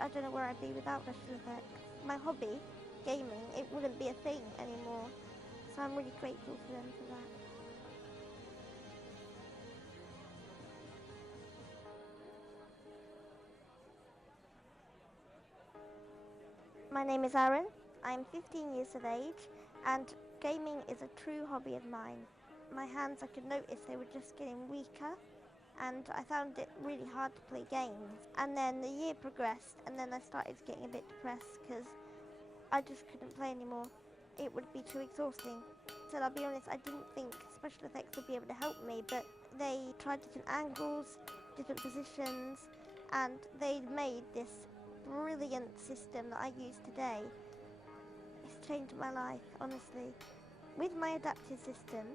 I don't know where I'd be without special effects. My hobby, gaming, it wouldn't be a thing anymore. So I'm really grateful for them for that. My name is Aaron. I'm 15 years of age, and gaming is a true hobby of mine. My hands, I could notice they were just getting weaker, and I found it really hard to play games. And then the year progressed, and then I started getting a bit depressed because I just couldn't play anymore. It would be too exhausting. So I'll be honest, I didn't think special effects would be able to help me, but they tried different angles, different positions, and they made this brilliant system that I use today. It's changed my life, honestly. With my adaptive system,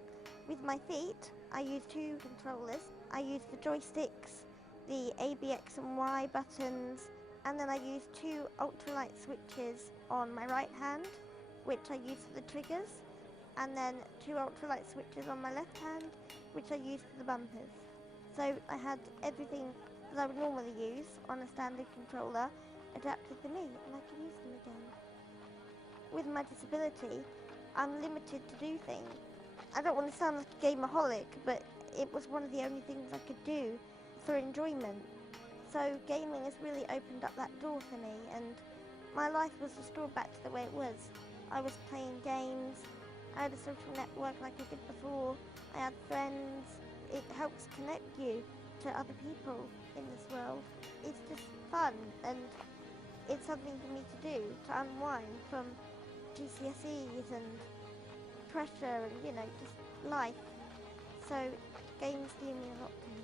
with my feet, I use two controllers. I use the joysticks, the A, B, X and Y buttons, and then I use two ultralight switches on my right hand, which I use for the triggers, and then two ultralight switches on my left hand, which I use for the bumpers. So I had everything that I would normally use on a standard controller adapted for me, and I can use them again. With my disability, I'm limited to do things. I don't want to sound like a gameaholic, but it was one of the only things I could do for enjoyment. So gaming has really opened up that door for me, and my life was restored back to the way it was. I was playing games, I had a social network like I did before, I had friends. It helps connect you to other people in this world. It's just fun, and it's something for me to do to unwind from GCSEs and pressure and, you know, just life. So games do mean a lot to me.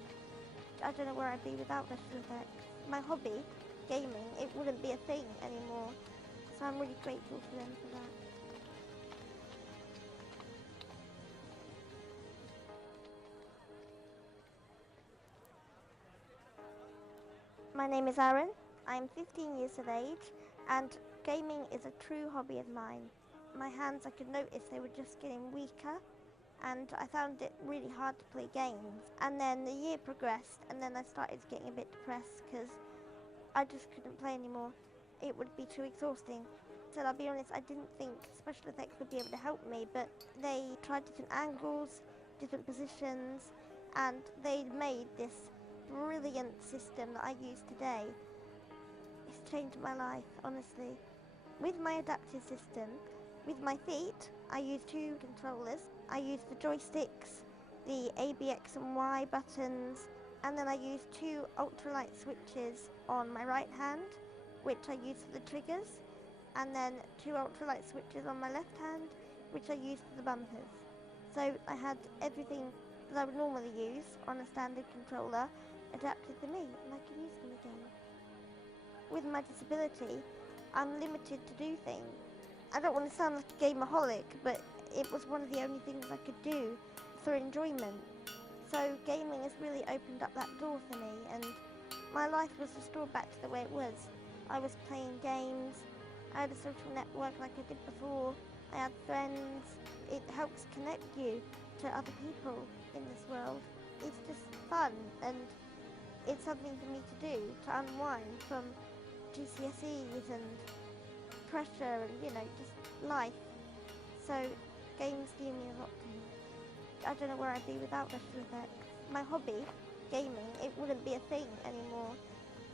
I don't know where I'd be without special effects. My hobby, gaming, it wouldn't be a thing anymore. So I'm really grateful for them for that. My name is Aaron. I'm 15 years of age, and gaming is a true hobby of mine. My hands, I could notice they were just getting weaker, and I found it really hard to play games. And then the year progressed, and then I started getting a bit depressed because I just couldn't play anymore. It would be too exhausting. So I'll be honest, I didn't think SpecialEffect would be able to help me, but they tried different angles, different positions, and they made this brilliant system that I use today. It's changed my life, honestly. With my adaptive system, with my feet, I use 2 controllers. I use the joysticks, the A, B, X and Y buttons, and then I use 2 ultralight switches on my right hand, which I use for the triggers, and then 2 ultralight switches on my left hand, which I use for the bumpers. So I had everything that I would normally use on a standard controller adapted to me, and I can use them again. With my disability, I'm limited to do things. I don't want to sound like a gameaholic, but it was one of the only things I could do for enjoyment. So gaming has really opened up that door for me, and my life was restored back to the way it was. I was playing games, I had a social network like I did before, I had friends. It helps connect you to other people in this world. It's just fun, and it's something for me to do, to unwind from GCSEs and pressure and, just life. So games do mean a lot to me. I don't know where I'd be without SpecialEffect. My hobby, gaming, it wouldn't be a thing anymore.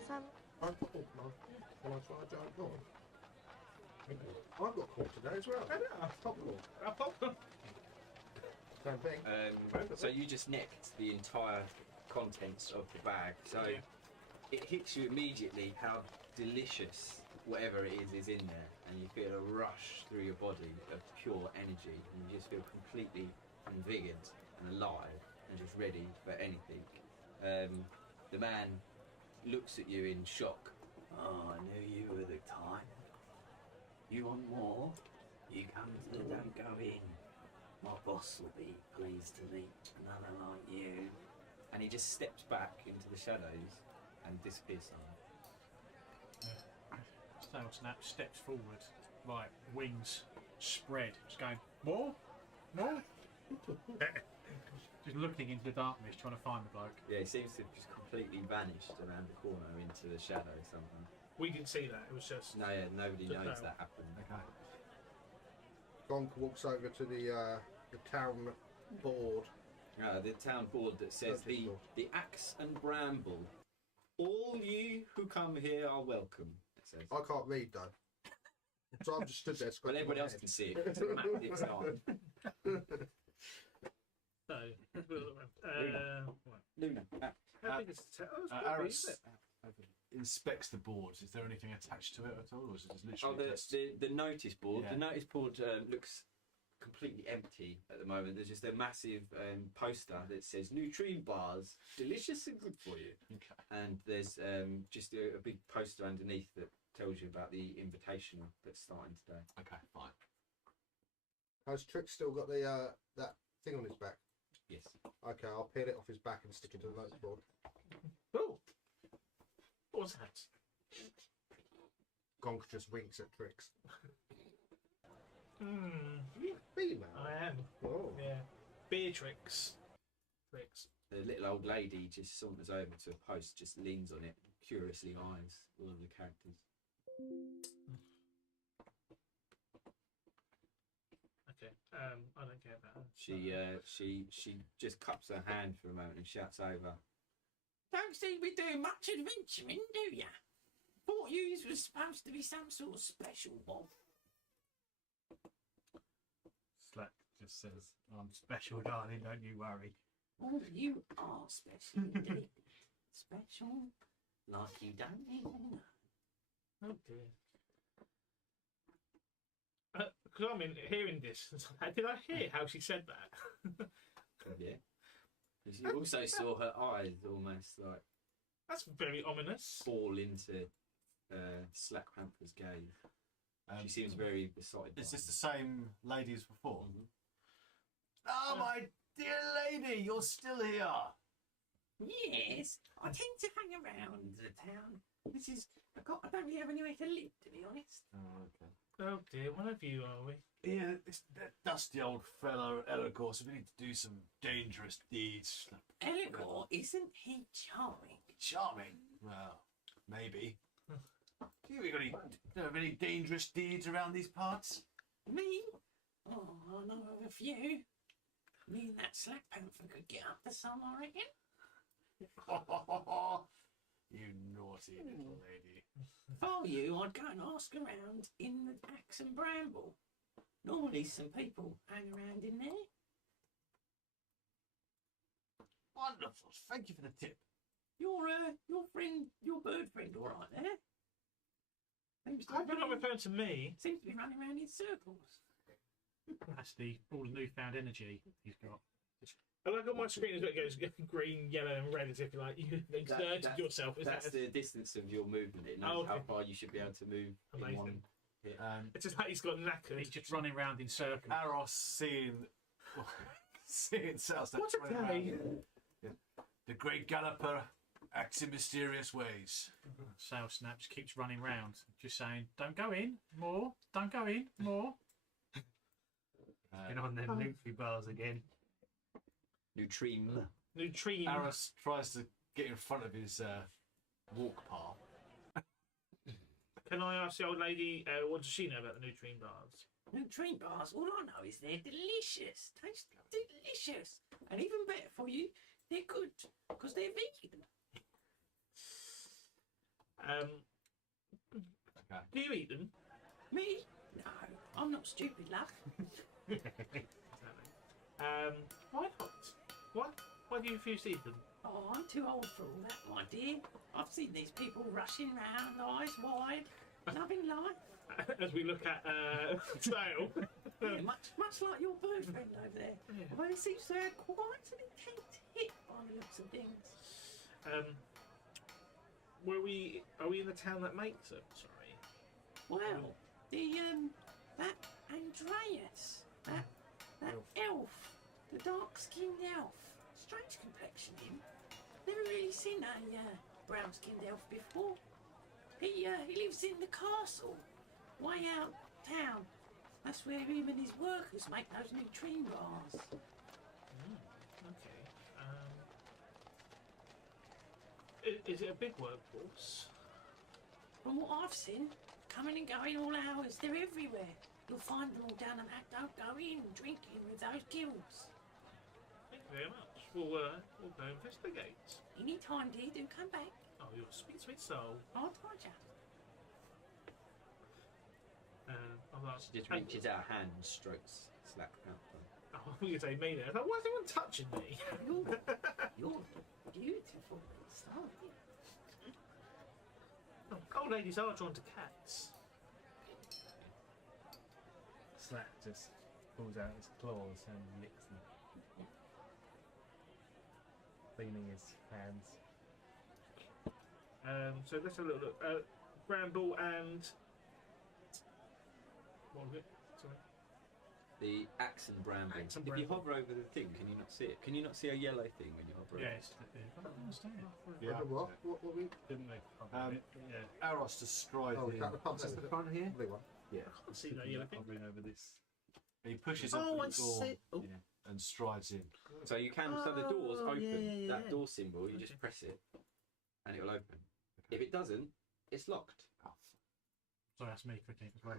So Can I try a giant ball? I've got caught today as well. Popcorn. Same thing. So you just nicked the entire contents of the bag. So it hits you immediately how delicious whatever it is in there, and you feel a rush through your body of pure energy, and you just feel completely invigorated and alive and just ready for anything. The man looks at you in shock. Oh, I knew you were the type. You want more? You come to the Don't Go In. My boss will be pleased to meet another like you. And he just steps back into the shadows and disappears somewhere. Snap steps forward, like wings spread, just going, more? More? Just looking into the darkness, trying to find the bloke. Yeah, he seems to have just completely vanished around the corner into the shadow somehow. We didn't see that. It was just. No, yeah, nobody Just knows now. that happened. Okay. Gonk walks over to the town board. The town board that says Notice board. the axe and bramble. All you who come here are welcome. It says. I can't read though. So I'm just stood there Well, scratching everybody my else head. can see it. It's a massive sign. So, we'll look around. Right. Luna. How big is the town? Oh, it's quite big, Aris isn't it? inspects the boards. Is there anything attached to it at all, or is it just Oh, literally just... the notice board. Yeah. The notice board looks completely empty at the moment. There's just a massive poster that says "Nutrient bars, delicious and good for you." Okay. And there's just a big poster underneath that tells you about the invitation that's starting today. Okay, fine. Has Trick still got the that thing on his back? Yes. Okay, I'll peel it off his back and stick it to the notice board. Oh! What was that? Gonk just winks at Tricks. Female. I am. Oh. Yeah. Beatrix. Tricks. The little old lady just saunters over to a post, just leans on it, curiously eyes all of the characters. Okay. I don't care about her. She just cups her hand for a moment and shouts over. Don't seem to be doing much adventuring, do ya? Thought you was supposed to be some sort of special one. Slack just says, "I'm special, darling. Don't you worry." Oh, you are special indeed. Special like you don't even know. Oh dear. Because I mean, hearing this, did I hear how she said that? Yeah. And she also saw her eyes almost like That's very ominous. fall into Slack Panther's gaze. She seems very besotted. Is by this him. the same lady as before? Mhm. Oh, my dear lady, you're still here. Yes, I tend to hang around the town. I don't really have anywhere to live, to be honest. Oh, okay. Oh dear, one of you are we? Yeah, it's that dusty old fellow Elagor, so we need to do some dangerous deeds. Elagor, isn't he charming? Charming? Well, maybe. Do you have any dangerous deeds around these parts? Me? Oh, I know of a few. Me and that slack panther could get up to some, I reckon. You naughty little lady. For you, I'd go and ask around in the Axe and Bramble. Normally some people hang around in there. Wonderful. Thank you for the tip. Your bird friend, all right there? Seems to, I don't know referring to me. seems to be running around in circles. That's all the newfound energy he's got. I like on my screen as it goes green, yellow, and red, as if you like you exerted yourself. That's the distance of your movement. It knows how far you should be able to move. Amazing. In one hit. It's just like he's got knackered. He's just running around in circles. Aros seeing South What a day! The great galloper acts in mysterious ways. Sail Snap just keeps running round, just saying, "Don't go in more. Don't go in more." Get on them Nutri bars again. Neutrine. Neutrine. Aros tries to get in front of his walk path. Can I ask the old lady, what does she know about the Neutrine bars? Neutrine bars? All I know is they're delicious. Taste delicious. And even better for you, they're good, because they're vegan. Okay. Do you eat them? Me? No, I'm not stupid, love. Why not? Why do you refuse to eat them? Oh, I'm too old for all that, my dear. I've seen these people rushing round, eyes wide, loving life. As we look at Sail. Yeah, much like your bird friend over there. Yeah. Well, he seems to have quite an intense hit by the looks of things. Are we in the town that makes them? Sorry. Well, that Andreas, that elf, the dark-skinned elf, strange complexion him. Never really seen a brown-skinned elf before. He lives in the castle, way out town. That's where him and his workers make those neutrine bars. Okay. Is it a big workforce? From what I've seen, coming and going all hours, they're everywhere. You'll find them all down the back. Don't go in drinking with those guilds. Thank you very much. We'll go investigate. Any time, dear, do come back. Oh, you're a sweet, sweet soul. I'll touch you. She just reaches out a hand and strokes Slack out. I was going to say me there. I thought, why is anyone touching me? You're beautiful, aren't you? Old ladies are drawn to cats. Slack just pulls out his claws and licks them, cleaning his hands. So let's have a little look. Bramble and what was it? Sorry. The axe and bramble. Axe and If you bramble. hover over the thing, can you not see it? Can you not see a yellow thing when you hover over Yes, I don't understand. Yeah. What we? Didn't they? Yeah. Aros destroys Oh, the. is that the pub? Is it the front here? Blue one. Yeah. I can't see that yellow thing. Hovering over this. He pushes Oh, up I the door see. Oh. and strides in. So you can, so the door's Oh, open. yeah. That door symbol, you just Okay. press it and it'll open. If it doesn't, it's locked. Sorry, that's me clicking as well.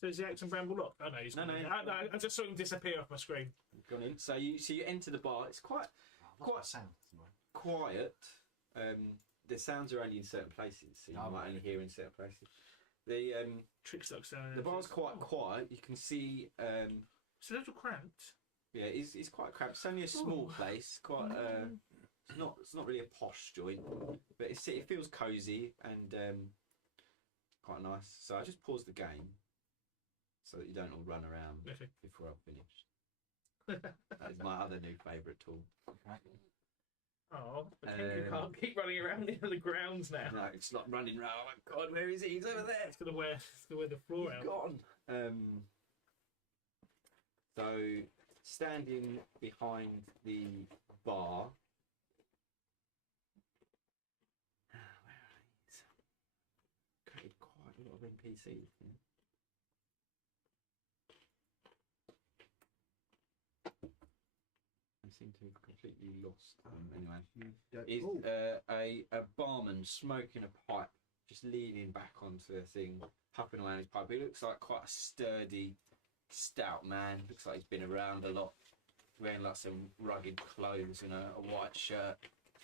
So is the Axe and Bramble locked? Oh no, he's No, gone in. no. I just saw him disappear off my screen. Gone in. So you enter the bar. It's quite Quite sound. quiet. The sounds are only in certain places, so you Oh, might only hear in certain places. The Trick Stocks down the bar's quite quiet. You can see. It's a little cramped. Yeah, it's quite cramped. It's only a small place. Quite. It's not really a posh joint, but it feels cosy and quite nice. So I just pause the game so that you don't all run around Okay. before I've finished. That is my other new favourite tool. Oh, you can't keep running around in the grounds now. No, it's not running around. Oh my god, where is he? He's over there. It's gonna wear the floor He's out. gone. So standing behind the bar NPC. Yeah. I seem to have completely lost them. Anyway, is a barman smoking a pipe, just leaning back onto the thing, puffing away on his pipe. He looks like quite a sturdy, stout man. Looks like he's been around a lot, wearing like some rugged clothes and a white shirt.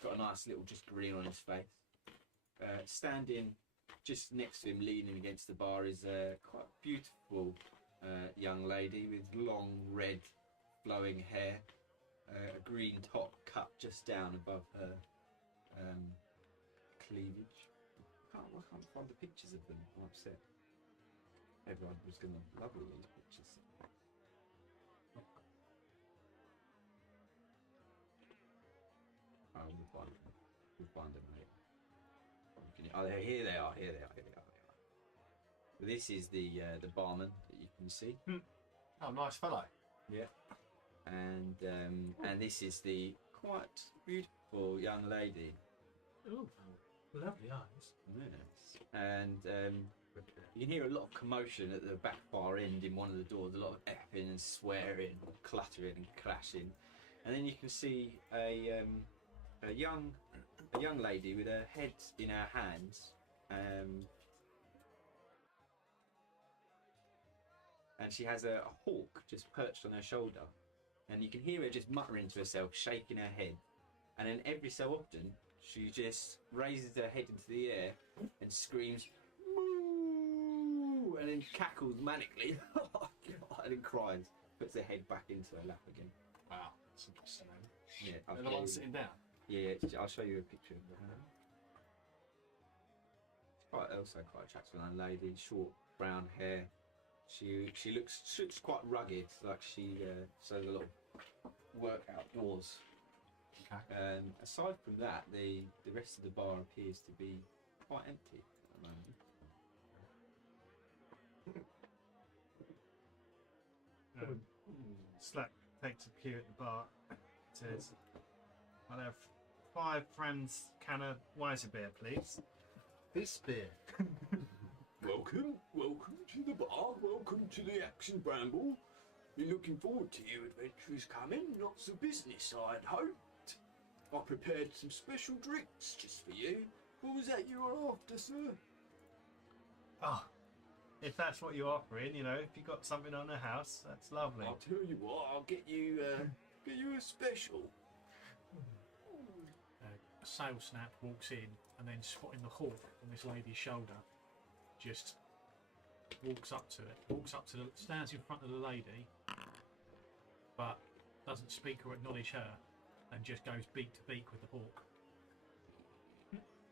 Got a nice little just grin on his face. Standing just next to him, leaning against the bar, is a quite beautiful young lady with long red flowing hair, a green top cut just down above her cleavage. I can't find the pictures of them. I'm upset. Everyone was going to love all these pictures. Oh, we'll find them later. Oh, here they are. This is the barman that you can see. Oh, nice fellow. Yeah. And this is the quite beautiful young lady. Ooh, lovely eyes. Yes. And you can hear a lot of commotion at the back far end in one of the doors. A lot of effing and swearing, cluttering and clashing. And then you can see a young lady with her head in her hands, and she has a hawk just perched on her shoulder, and you can hear her just muttering to herself, shaking her head, and then every so often she just raises her head into the air and screams "Moo!" and then cackles manically and then cries, puts her head back into her lap again. Wow, that's interesting. Yeah, And the one sitting down. Yeah, I'll show you a picture of her. Also quite attractive young lady, short brown hair. She looks quite rugged, like she does a lot of work outdoors. Okay. Aside from that, the rest of the bar appears to be quite empty at the moment. Slack takes a cue at the bar. Says, "I'll have 5 friends can of Weiser beer, please." This beer. Welcome to the bar. Welcome to the Action Bramble. Been looking forward to you adventurers coming. Lots of business, I'd hoped. I prepared some special drinks just for you. What was that you were after, sir? Oh, if that's what you're offering, you know, if you got something on the house, that's lovely. I'll tell you what. I'll get you a special. Sale Snap walks in and then spotting the hawk on this lady's shoulder, just walks up to it, stands in front of the lady, but doesn't speak or acknowledge her, and just goes beak to beak with the hawk.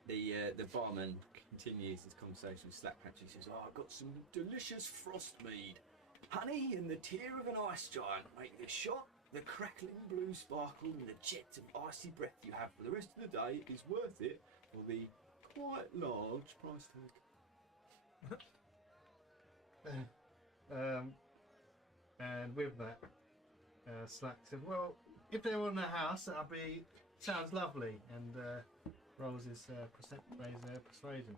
The barman continues his conversation with Slapcatcher. He says, I've got some delicious frost mead. Honey and the tear of an ice giant make this shot. The crackling blue sparkle and the jets of icy breath you have for the rest of the day is worth it for the quite large price tag. And with that, Slack said, "Well, if they're on the house, that'll be sounds lovely." And rolls his persuasion.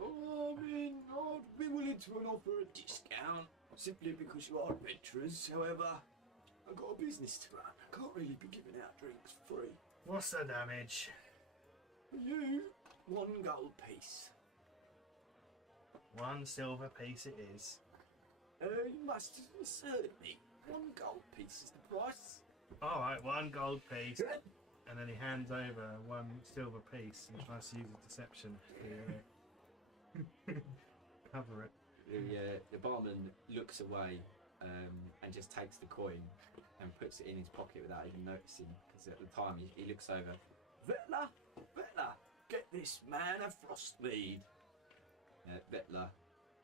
Oh, I mean, I'd be willing to offer a discount simply because you are adventurers. However, I've got a business to run. I can't really be giving out drinks for free. What's the damage? For you, 1 gold piece. 1 silver piece it is. You must have misheard me. 1 gold piece is the price. All right, 1 gold piece. And then he hands over 1 silver piece and tries to use a deception to cover it. The barman looks away and just takes the coin and puts it in his pocket without even noticing, because at the time he looks over. Vetla, get this man a frost mead. Vetla,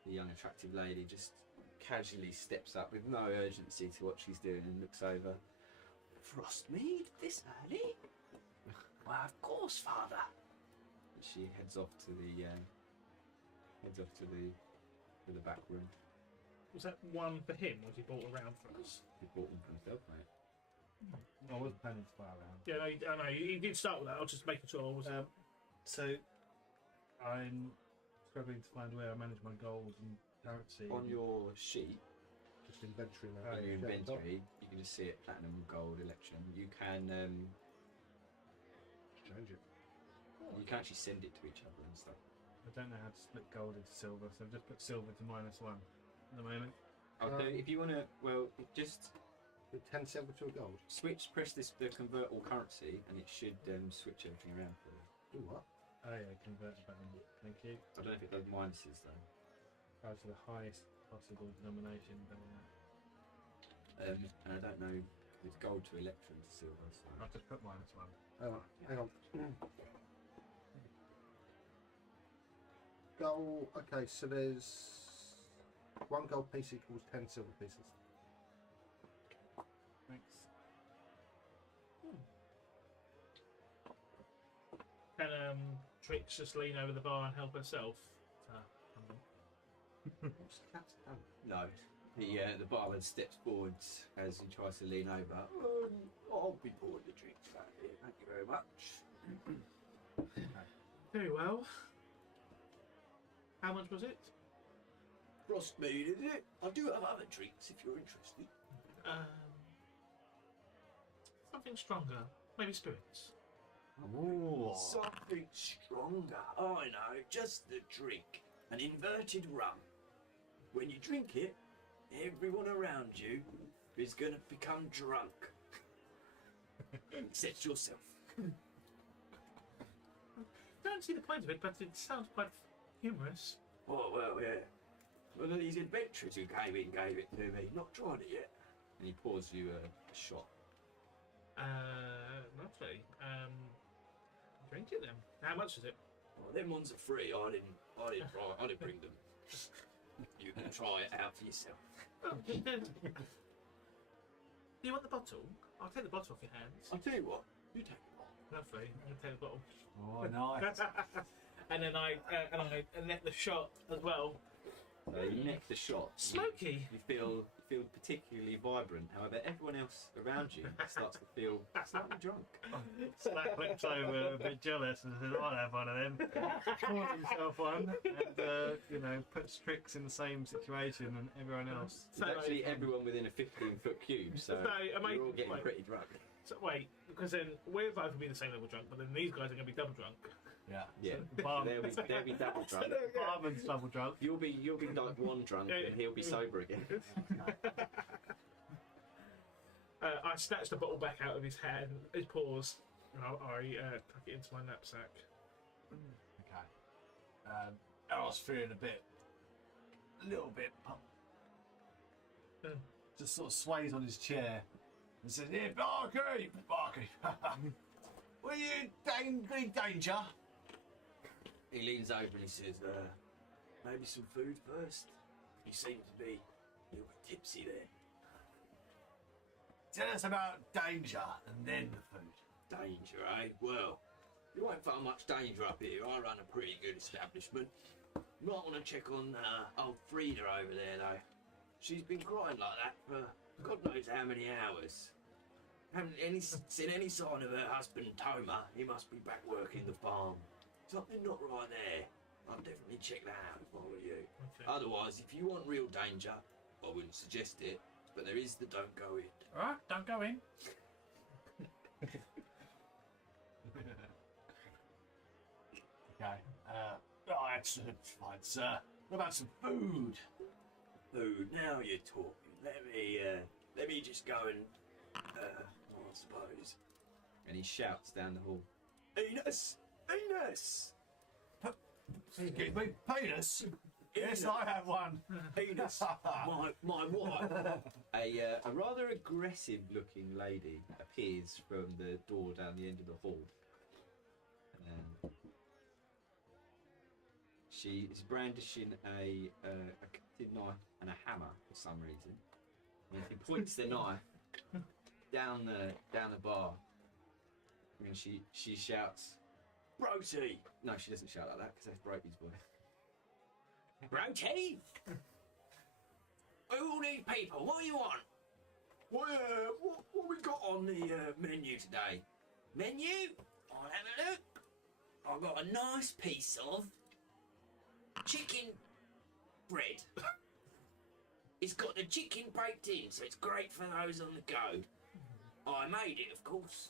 the young attractive lady, just casually steps up with no urgency to what she's doing and looks over. Frost mead this early? Why, of course, father. She heads off to the back room. Was that one for him, or was he bought around for us? He bought them for himself, mate. I was planning to buy around. Yeah, no, he did start with that. I was just making sure I was. So I'm struggling to find where I manage my gold and currency. On your sheet, Just inventory now. Oh, in your Yeah, inventory, you can just see it, platinum, gold, election. You can change it. actually send it to each other and stuff. I don't know how to split gold into silver, so I've just put silver to -1 at the moment. If you want to, just With 10 silver to a gold. press the convert all currency, and it should switch everything around for you. Do what? Oh yeah, convert button. Thank you. I don't know if it does minuses though. Go to the highest possible denomination. And I don't know if it's gold to electrum to silver. So. I've just put -1. Hang on. Gold. Okay, so there's 1 gold piece equals 10 silver pieces. Thanks. Can Trix just lean over the bar and help herself? What's the cat's done? No. The barman steps forwards as he tries to lean over. I'll be pouring the drinks out here. Thank you very much. Very well. How much was it? Frost mead, is it? I do have other drinks if you're interested. Something stronger. Maybe spirits. Ooh. Something stronger. I know, just the drink. An inverted rum. When you drink it, everyone around you is going to become drunk. Except yourself. Don't see the point of it, but it sounds quite humorous. Oh, well, yeah. One of these adventurers who came in gave it to me. Not tried it yet. And he pours you a shot. Lovely. Drink it then. How much is it? Oh, them ones are free. I didn't bring them. You can try it out for yourself. Do you want the bottle? I'll take the bottle off your hands. I'll tell you what. You take it. Lovely. I'm gonna take the bottle. Oh, nice. And then I net the shot as well. So you neck the shot. Smoky. You feel particularly vibrant. However, everyone else around you starts to feel slightly drunk. Slack looks over a bit jealous and says, "I'll have one of them." Pours himself one, and puts Trix in the same situation and everyone else. It's actually everyone within a 15-foot cube, so you're all getting pretty drunk. So wait, because then we're both going to be the same level drunk, but then these guys are going to be double drunk. Yeah. Yeah, they'll be double drunk. Barman's double drunk. You'll be like one drunk, and he'll be sober again. I snatch the bottle back out of his hand, his paws, and I tuck it into my knapsack. Okay. Errol's feeling a little bit just sort of sways on his chair and says, "Here, Barky! Were you in great danger?" He leans over and he says, maybe some food first. You seem to be a little bit tipsy there. Tell us about danger and then the food. Danger, eh? Well, you won't find much danger up here. I run a pretty good establishment. You might want to check on old Frida over there, though. She's been crying like that for God knows how many hours. Haven't seen any sign of her husband, Toma. He must be back working the farm. Something not right there. I'd definitely check that out if I were you. Okay. Otherwise, if you want real danger, I wouldn't suggest it. But there is the don't go in. Alright, don't go in. Okay. Excellent. Fine, sir. What about some food? Food. Now you're talking. Let me just go and I suppose. And he shouts down the hall. Enos! Enos! Excuse me, penis? Yes, I have one. Enos! my wife! A rather aggressive-looking lady appears from the door down the end of the hall. She is brandishing a cutting knife and a hammer for some reason. And she points the knife down the bar, and she shouts, Brody! No, she doesn't shout like that because that's Brody's voice. Brody! All these people, what do you want? What we got on the menu today? Menu? I'll have a look. I've got a nice piece of chicken bread. It's got the chicken baked in, so it's great for those on the go. I made it, of course.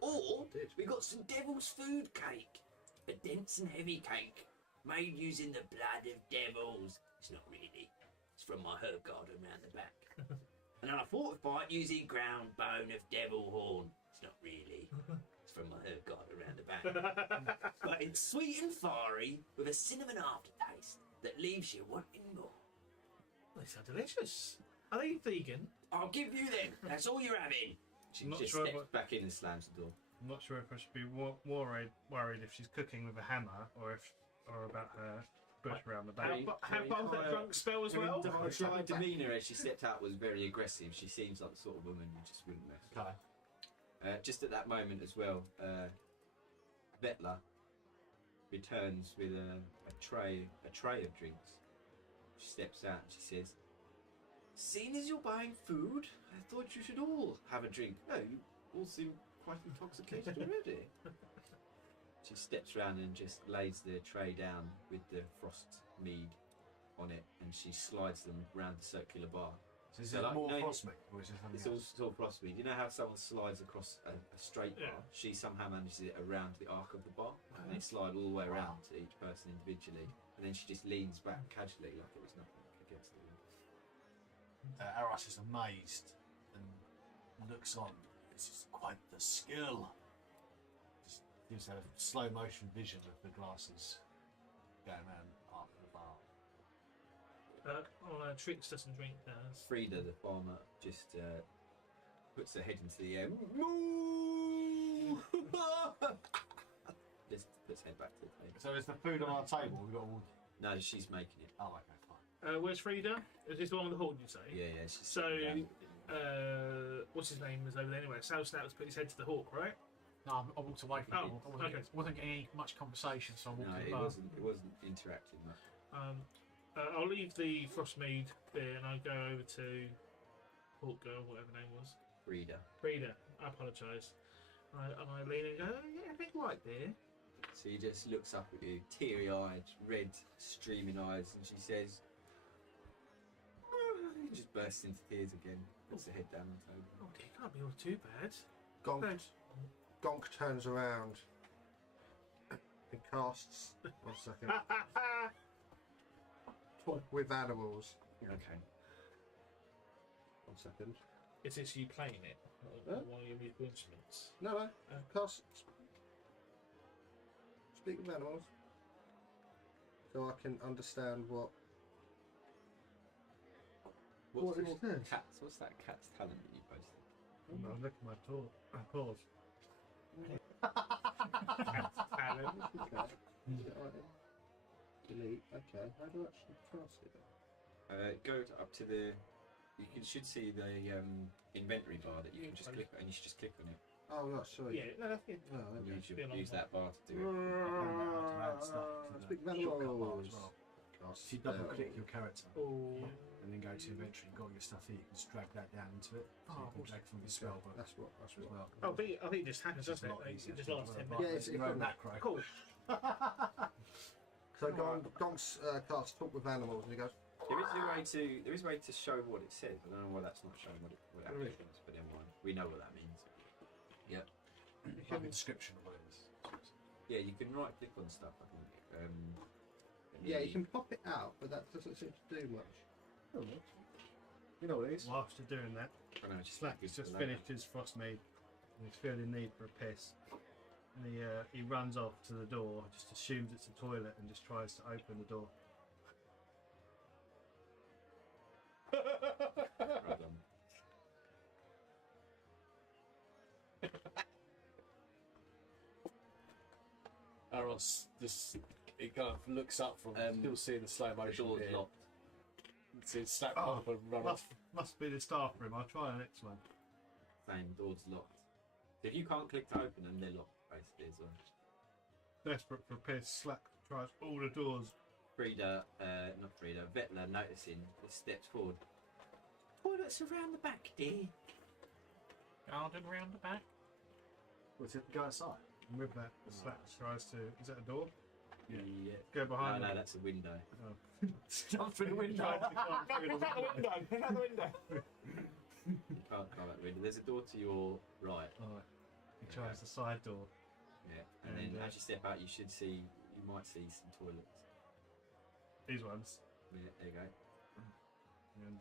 Or we got some devil's food cake, a dense and heavy cake made using the blood of devils. It's not really. It's from my herb garden round the back. And then I fortified using ground bone of devil horn. It's not really. It's from my herb garden round the back. But it's sweet and fiery with a cinnamon aftertaste that leaves you wanting more. They sound delicious. Are they vegan? I'll give you them. That's all you're having. She Not just sure steps what- back in and slams the door. I'm not sure if I should be worried if she's cooking with a hammer or about her bush around the back. Have both that drunk spell as well? Her demeanour as she stepped out was very aggressive. She seems like the sort of woman you just wouldn't mess with. Okay. Just at that moment as well, Vetla returns with a tray of drinks. She steps out and she says, "Seeing as you're buying food, I thought you should all have a drink. No, you all seem quite intoxicated already." She steps around and just lays the tray down with the frost mead on it, and she slides them round the circular bar. So is So it like, more no, frostmeat, or is it something It's all else? sort of frost mead. You know how someone slides across a straight bar? Yeah. She somehow manages it around the arc of the bar, and they slide all the way around to each person individually, and then she just leans back casually like it was nothing against the wind. Aros is amazed and looks on. This is quite the skill. Just gives a slow motion vision of the glasses going around after the bar. Trix doesn't drink theirs. Frida, the farmer, just puts her head into the air. Moo! Just puts her head back to the table. So is the food on our table? We've got all. No, she's making it. Oh, okay, fine. Where's Frida? Is this the one with the horn, you say? Yeah, she's So, sitting down. what's his name was over there anyway? Sal Snap's put his head to the hawk, right? No, I walked away from Oh, it. okay. Wasn't getting much conversation, so I walked No, to the it bar. wasn't interacting much. I'll leave the Frostmead there and I'll go over to Hawk Girl, whatever her name was. Frida. Frida, I apologise. And I lean and go, oh, yeah, a bit white there. So he just looks up at you, teary-eyed, red, streaming eyes, and she says, he just bursts into tears again, puts her head down on the table. Oh dear, can't be all too bad. Gonk, Thanks. Gonk turns around and casts. 1 second. Talk with animals. Okay. 1 second. Is this you playing it? Huh? One of your musical instruments? No. Cast. Speak with animals. So I can understand what. What is this? What's that cat's talent that you posted? Oh, look at my paws. Talent. Okay. Delete. Okay. How do I actually cast it? Go up to the. Should see the inventory bar that you can just click, and you should just click on it. Oh, right, sorry. Yeah, no, that's good. Oh, okay. Use that bar to do it. Speak with Shortcut bar animals. as well. Cast If you double spell. click your character Oh, and then go to inventory, you've got your stuff here, you can just drag that down into it. So Oh, you can drag from your spell book That's what. as well. I think it just happens, It's just doesn't a lot it? easier. It just lasts 10 Right, minutes. Yeah, it's your own equivalent. macro. Cool. So Gonk's cast talk with animals, and he goes, There is a way to show what it says. I don't know why that's not showing what it actually means, but never mind. We know what that means. Yep. Like a description of what it is. Yeah, you can right click on stuff, I think. yeah, you can pop it out, but that doesn't seem to do much. Oh, You know what it is? Whilst you're doing that, I don't know, just Slack has just finished his Frostmead and he's feeling the need for a piss. And he runs off to the door, just assumes it's a toilet and just tries to open the door. Right on. Aros just he kind of looks up from still seeing the slow The motion. door's here. locked. See snap Oh, up and run off. Must be the staff room. I'll try the next one. Same, door's locked. So if you can't click to open them, they're locked, basically, as well. Desperate for a piss, Slack tries all the doors. Not Frida, Vetla, noticing, just steps forward. Toilets around the back, dear. Garden round the back. What's it? Go outside. And with that, Slack tries to. Is that a door? Yeah. Go behind No, them. that's a window. Jump through the window. Out the window. You can't climb out the window. There's a door to your right. Alright. He tries the side door. Yeah. And then as you step out, you might see some toilets. These ones. Yeah, there you go. And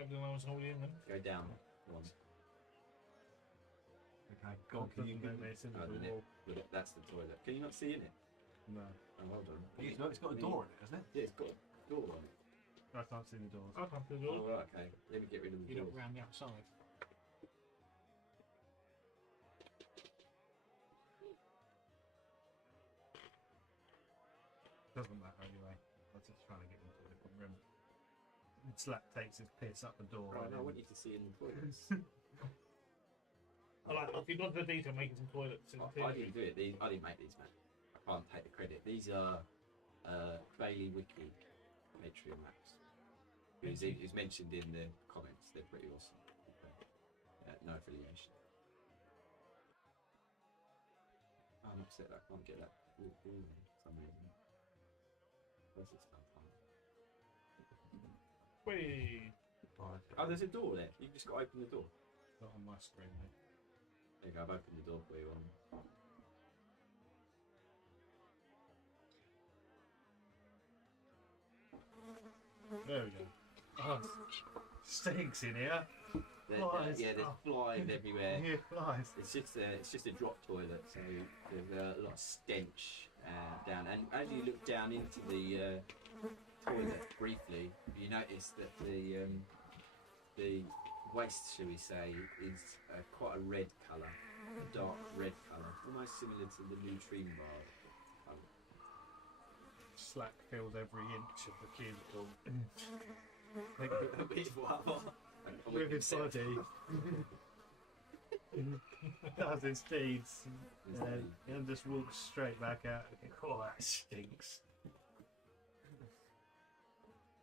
Everyone was holding in them. Go down one. okay, God, can you move this into Oh, the the wall? Look, that's the toilet. Can you not see in it? No, Oh, hold on. It's got a door in it, hasn't it? Yeah, it's got a door on it. I can't see the doors. I'll come through the Oh, door. right, okay. Let me get rid of the You door. look round the outside. Doesn't matter anyway. I was just trying to get into a different room. And Slap takes his piss up the door. Right, and no, I then- want you to see in the toilets. I like if you've gone to the detail making some toilets. I didn't do it. I didn't make these, man. I can't take the credit. These are Bailey Wiki Patreon maps. It's mentioned in the comments. They're pretty awesome. No affiliation. I'm upset I can't get that wall in for some reason. Where's it stuff? Whee! Oh, there's a door there. You've just got to open the door. Not on my screen, mate. There you go. I've opened the door for you. There we go. Oh, stinks in here. Flies. Yeah, there's flies everywhere. Yeah, flies. It's just a drop toilet, so there's a lot of stench down. And as you look down into the toilet briefly, you notice that the waste, shall we say, is quite a red colour, a dark red colour, almost similar to the neutrine bar colour. Slack fills every inch of the cubicle. With his body. Does his deeds. And just walks straight back out. Oh, that stinks.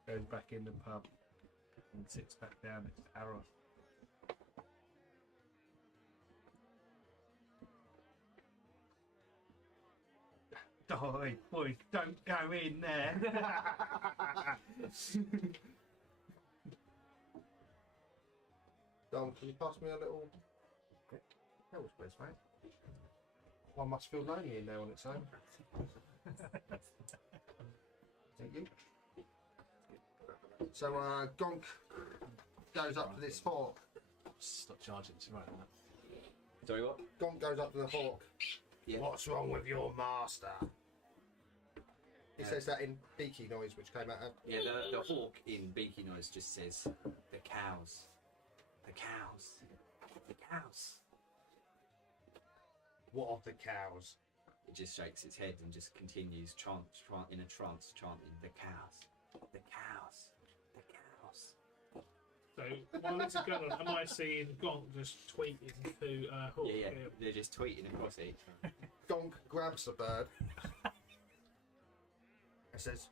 Goes back in the pub and sits back down next to Aros. Die, boys, don't go in there. Dom, can you pass me a little hell space, mate? One must feel lonely in there on its own. Thank you. So, Gonk goes up to this hawk. Stop charging. It's right on that. Sorry, what? Gonk goes up to the hawk. Yeah. What's wrong with your master? He says that in beaky noise, which came out of... Yeah, the hawk in beaky noise just says, the cows. The cows. The cows. What of the cows? It just shakes its head and just continues in a trance chanting, the cows. The cows. The cows. So while this is going on, am I seeing Gonk just tweeting to Hawk? Yeah, they're just tweeting across each other. Gonk grabs the bird and says,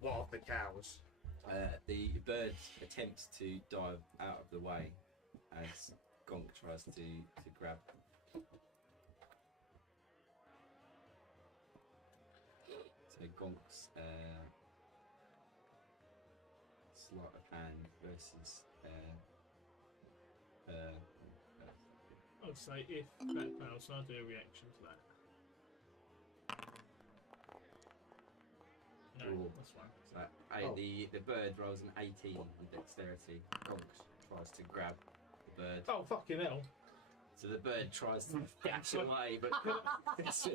what of the cows? The bird attempts to dive out of the way as Gonk tries to grab. So Gonk's sleight of hand versus I'd say if that fails, I'll do a reaction to that. No, Ooh. that's fine. So the bird rolls an 18 on dexterity. Gonk tries to grab the bird. Oh, fucking hell. So the bird tries to dash away, but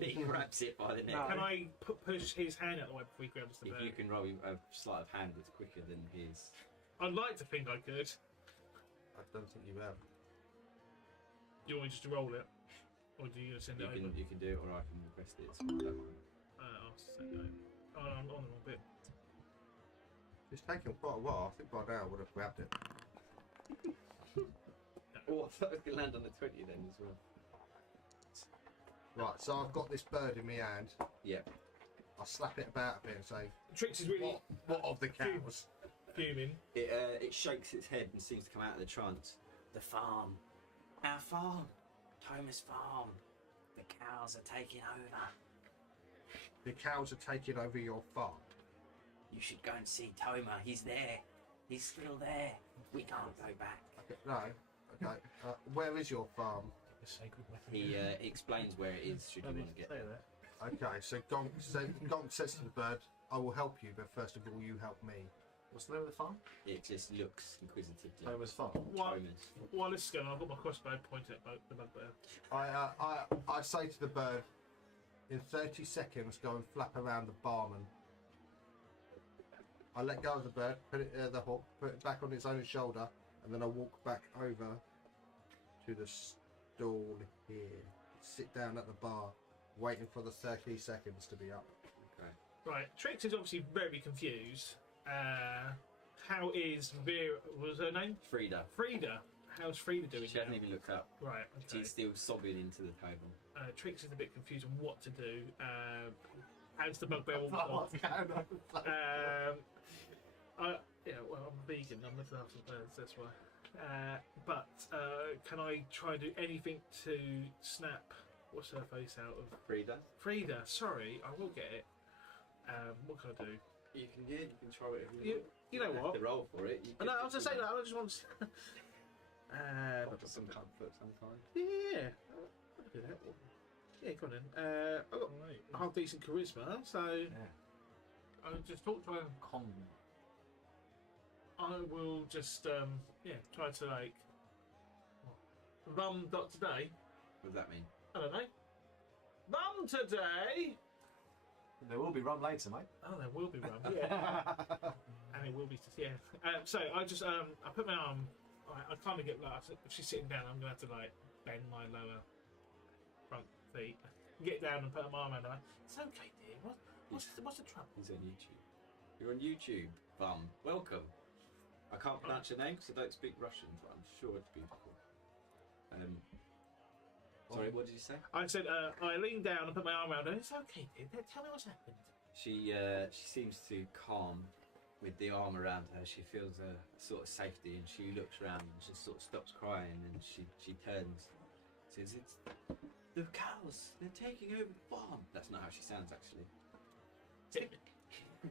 he grabs it by the neck. Can I push his hand out the way before he grabs the If bird? you can roll a sleight of hand that's quicker than his. I'd like to think I could. I don't think you have. Do you want me just to roll it? Or do you send it over? You can do it, or I can request it. It's fine, don't worry. I'll send it over. Oh, no, I'm on the wrong bit. It's taken quite a while. I think by now I would have grabbed it. Oh, I thought it was going to land on the 20 then as well. Right, so I've got this bird in my hand. Yeah. I slap it about a bit and say, Trix is really what of the cows? fuming. It shakes its head and seems to come out of the trance. The farm. Our farm. Thomas' farm. The cows are taking over. The cows are taking over your farm. You should go and see Tomer. He's there. He's still there. We can't go back. Okay, no. Okay. Where is your farm? The sacred weapon. He explains where it is. Should you want to get there? Okay. So Gonk says to the bird, "I will help you, but first of all, you help me." What's the name of the farm? It just looks inquisitively. Tomer's farm. Tomer's. While this is going on, I've got my crossbow pointed at the bugbear. I say to the bird, in 30 seconds, go and flap around the barman. I let go of the bird, put it the hook, put it back on its own shoulder, and then I walk back over to the stall here. Sit down at the bar, waiting for the 30 seconds to be up. Okay. Right, Trix is obviously very confused. How is Vera? What was her name? Frida. Frida. How's Frida doing? She hasn't now? even looked up. Right. Okay. She's still sobbing into the table. Trix is a bit confused on what to do. As the bugbear walks off. Well, I'm vegan. I'm looking after birds. That's why. But can I try and do anything to snap? What's her face out of? Frida. Frida. Sorry, I will get it. What can I do? You can try it. You know what? The roll for it. No, I was just saying that. I just want to. Some comfort sometimes. Yeah. I can do that. Yeah, go on then. I've got half decent charisma, so I'll just talk to her. I will just try to like rum dot today. What does that mean? I don't know. Rum today. There will be rum later, mate. Oh, there will be rum. Yeah. And it will be so I just I put my arm. I kind of get like if she's sitting down, I'm gonna have to like bend my lower front feet, get down and put my arm around her. It's okay, dear. What's the trouble? He's on YouTube. You're on YouTube, bum. Welcome. I can't pronounce your name because I don't speak Russian, but I'm sure it's beautiful. Sorry, what did you say? I said I leaned down and put my arm around her. It's okay, dear. Tell me what's happened. She seems to calm with the arm around her. She feels a sort of safety, and she looks around and just sort of stops crying, and she turns, says, "It's the cows. They're taking over the farm." That's not how she sounds, actually.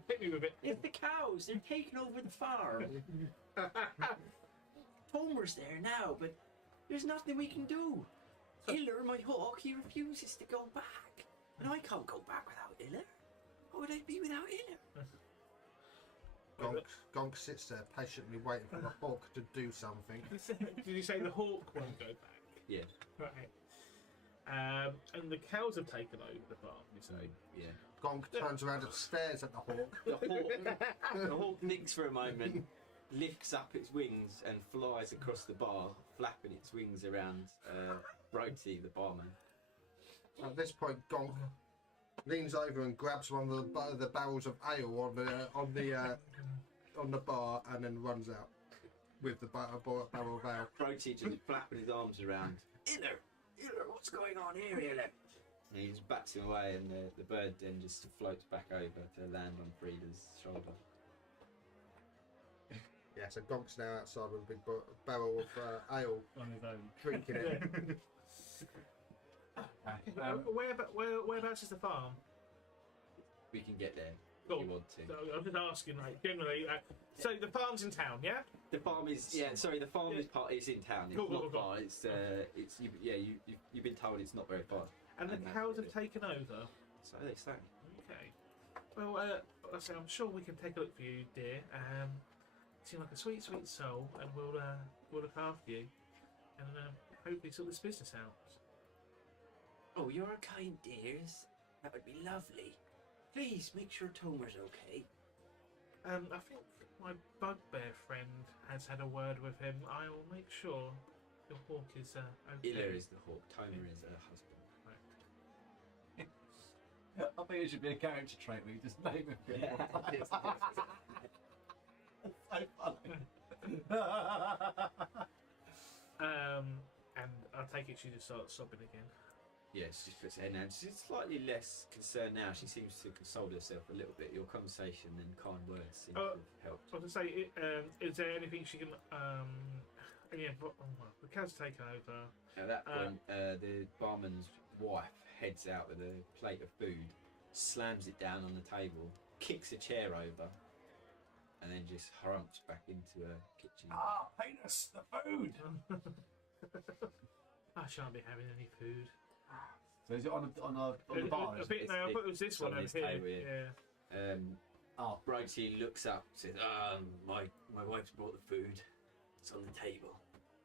Hit me with it. It's the cows. They're taking over the farm. Tomer's there now, but there's nothing we can do. Iller, my hawk, he refuses to go back. And I can't go back without Iller. How would I be without Iller? Gonk sits there patiently waiting for the hawk to do something. Did you say the hawk won't go back? Yeah. Right. And the cows have taken over the farm. So yeah. Gonk turns around and stares at the hawk. The hawk thinks for a moment, lifts up its wings and flies across the bar, flapping its wings around Brody, the barman. At this point, Gonk leans over and grabs one of the barrels of ale on the bar, and then runs out with the barrel of ale. Brody just flapping his arms around. Iller, what's going on here, Iller? And he just bats him away, and the bird then just floats back over to land on Frida's shoulder. Yeah, so Gonk's now outside with a big barrel of ale, On his own. drinking it. Whereabouts is the farm? We can get there Cool. if you want to. So I'm just asking, like, generally. So the farm's in town, yeah? The farm is the farm is part. It's in town. It's Cool, not cool, cool. far. It's you've been told it's not very far. And the cows have taken over. So they say. Okay. Well, I say I'm sure we can take a look for you, dear. Seem like a sweet, sweet soul, and we'll look after you, and hopefully sort this business out. Oh, you're a kind dears. That would be lovely. Please make sure Tomer's okay. I think my bugbear friend has had a word with him. I will make sure your hawk is okay. Iller is the hawk. Tomer is her husband. I think it should be a character trait where you just name him. Yeah. That's so funny. And I'll take it she just starts sobbing again. Yes, she puts her head down. She's slightly less concerned now. She seems to console herself a little bit. Your conversation and kind words seem to have helped. I was going to say, is there anything she can? The cat's taken over. At that point, the barman's wife heads out with a plate of food slams it down on the table, kicks a chair over, and then just harumps back into her kitchen. Ah, Penis, the food! I shan't be having any food. So is it on the bar? I think, no, I thought it was this it's one on over this here. table here. Yeah. Oh, Brody looks up, says, my wife's brought the food. It's on the table.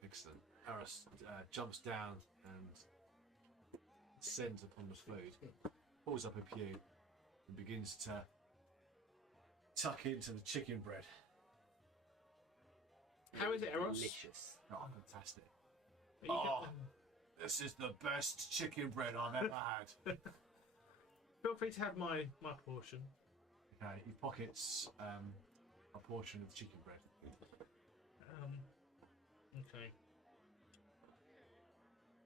excellent. Eris jumps down and descends upon the food, pulls up a pew, and begins to tuck into the chicken bread. How is it, Eros? Delicious. Oh, fantastic. Are you Oh. getting- This is the best chicken bread I've ever had. Feel free to have my portion. Okay, he pockets a portion of the chicken bread. Okay.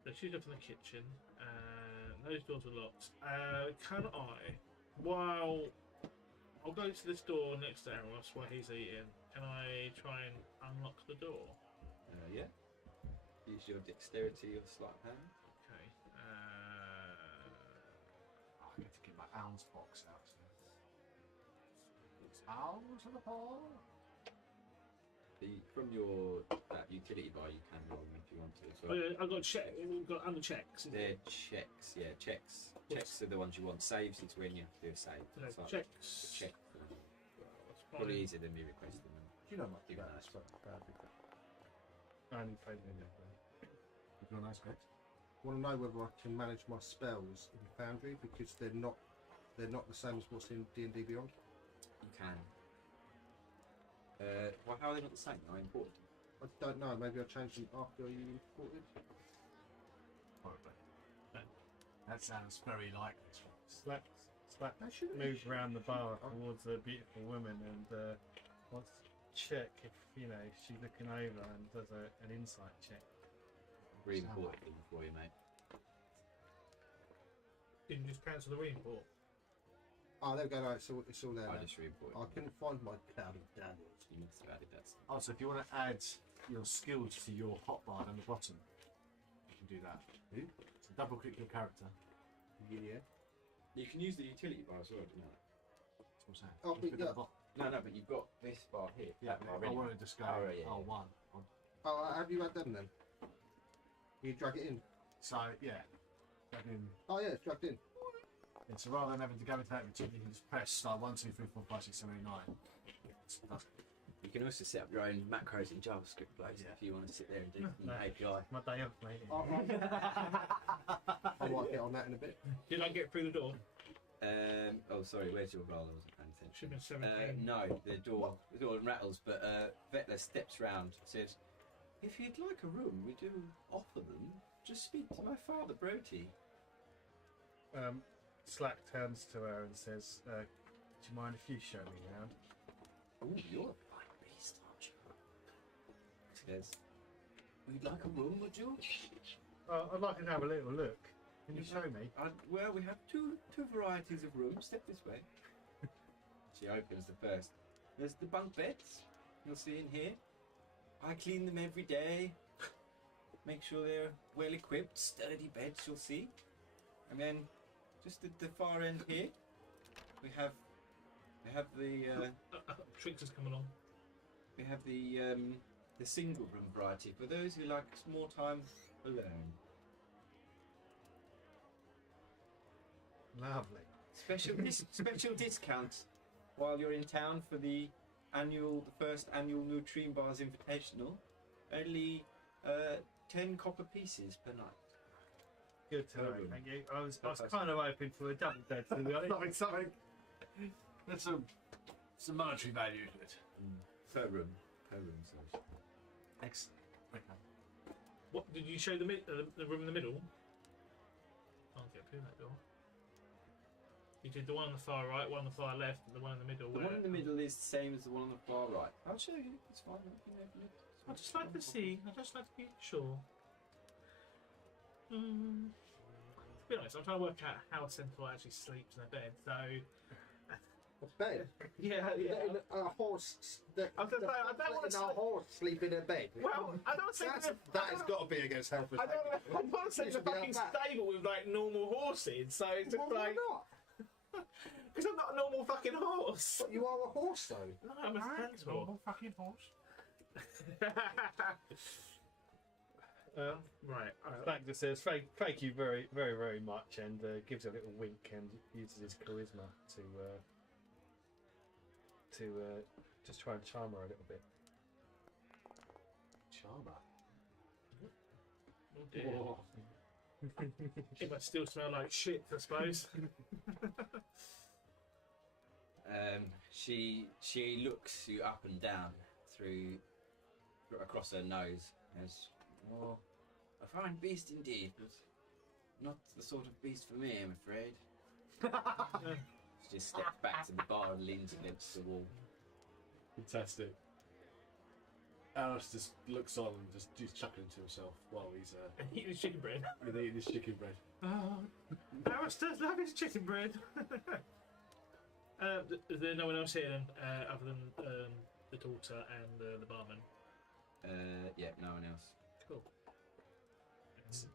So she's up in the kitchen. Those doors are locked. Can I, while I'll go to this door next to Eros while he's eating, can I try and unlock the door? Yeah. Use your dexterity or sleight of hand. Okay. Oh, I get to get my ounce box out. It's ounce of the ball. From your utility bar, you can roll if you want to as Oh, well. yeah, I've got check. We've got under checks. isn't They're it? checks, yeah, checks. Checks are the ones you want. Saves is when you have to do a save. No, It's like checks. a check. That's Probably fine. easier than me requesting them. Do you know much Even about though this? it's- I only played it in there. You've got a nice bit. I want to know whether I can manage my spells in Foundry because they're not the same as what's in D&D Beyond. You can. Well, how are they not the same? How important? I don't know. Maybe I changed them after you imported. Probably. That sounds very like this one. Slap They shouldn't moves be. around the bar towards a beautiful woman and wants to check if she's looking over and does an insight check. Really Sound important thing for you, mate. Didn't you just cancel the re-import? Oh, there we go. No, it's all there. I now. just re-import I couldn't find my cloud of Daniels. You must have added that. Oh, so if you want to add your skills to your hotbar down the bottom, you can do that. So double click your character. Yeah. You can use the utility bar as well, do you know? That's what I'm saying. Oh, Just but click yeah. at the bottom. No, but you've got this bar here. Yeah, that bar I anyway. want to just go. Oh, yeah, oh, yeah. one. Oh, have you had them then? You drag it in. So yeah, drag in. Oh yeah, it's dragged in. Yeah, so rather than having to go into that routine, you can just press like 1, 2, 3, 4, 5, 6, 7, 8, 9. You can also set up your own macros in JavaScript, Blaze, Yeah. if you want to sit there and do No. an API. My day off, mate. I might get on that in a bit. Did I get through the door? Oh, sorry, where's your roll? I wasn't paying attention. Should have been 17. No, the door rattles, but Vetler steps round, says, "If you'd like a room, we do offer them. Just speak to my father, Brody." Slack turns to her and says, "Do you mind if you show me around?" Oh, you're a fine beast, aren't you? Says, "We'd like a room, would you?" I'd like to have a little look. Can you show me? Well, we have two varieties of rooms. Step this way. She opens the first. There's the bunk beds. You'll see in here. I clean them every day. Make sure they're well equipped, sturdy beds. You'll see. And then, just at the far end here, we have the Tricks has come along. the single room variety for those who like more time alone. Lovely. Special discount while you're in town for the first annual Nutrine Bars Invitational. Only 10 copper pieces per night. Good to know. Lovely. Thank you. I was kind of hoping for a double bed, to be honest. Something. That's some monetary value to it. Per room, so. Excellent. Okay. What did you show the room in the middle? Can't get through that door. You did the one on the far right, one on the far left, and the one in the middle. The one in the middle is the same as the one on the far right. I'll show you. It's fine. I just like to see. I just like to be sure. To be honest, I'm trying to work out how Centaur actually sleeps in a bed. So A bed. yeah. Letting a horse. I was gonna say, I don't want to. Letting a horse sleep in a bed. Well, I don't say That has got to be against health and I safety. don't want to say You it's a should be fucking like that. stable with like normal horses. So it's just Well, why like not? Because I'm not a normal fucking horse. But you are a horse, though. No, I'm a centaur. Normal fucking horse. Right. Black just says, thank you very, very, very much, and gives a little wink and uses his charisma to just try and charm her a little bit. Charmer. Oh dear. It must still smell like shit, I suppose. She looks you up and down across her nose as, oh, a fine beast indeed, but not the sort of beast for me, I'm afraid. She just steps back to the bar and leans against the wall. Fantastic. Alice just looks on and just chuckling to himself while he's Eating his chicken bread. eating his chicken bread. Oh, Harris does love his chicken bread. Is there no one else here other than the daughter and the barman? Yeah, no one else. Cool.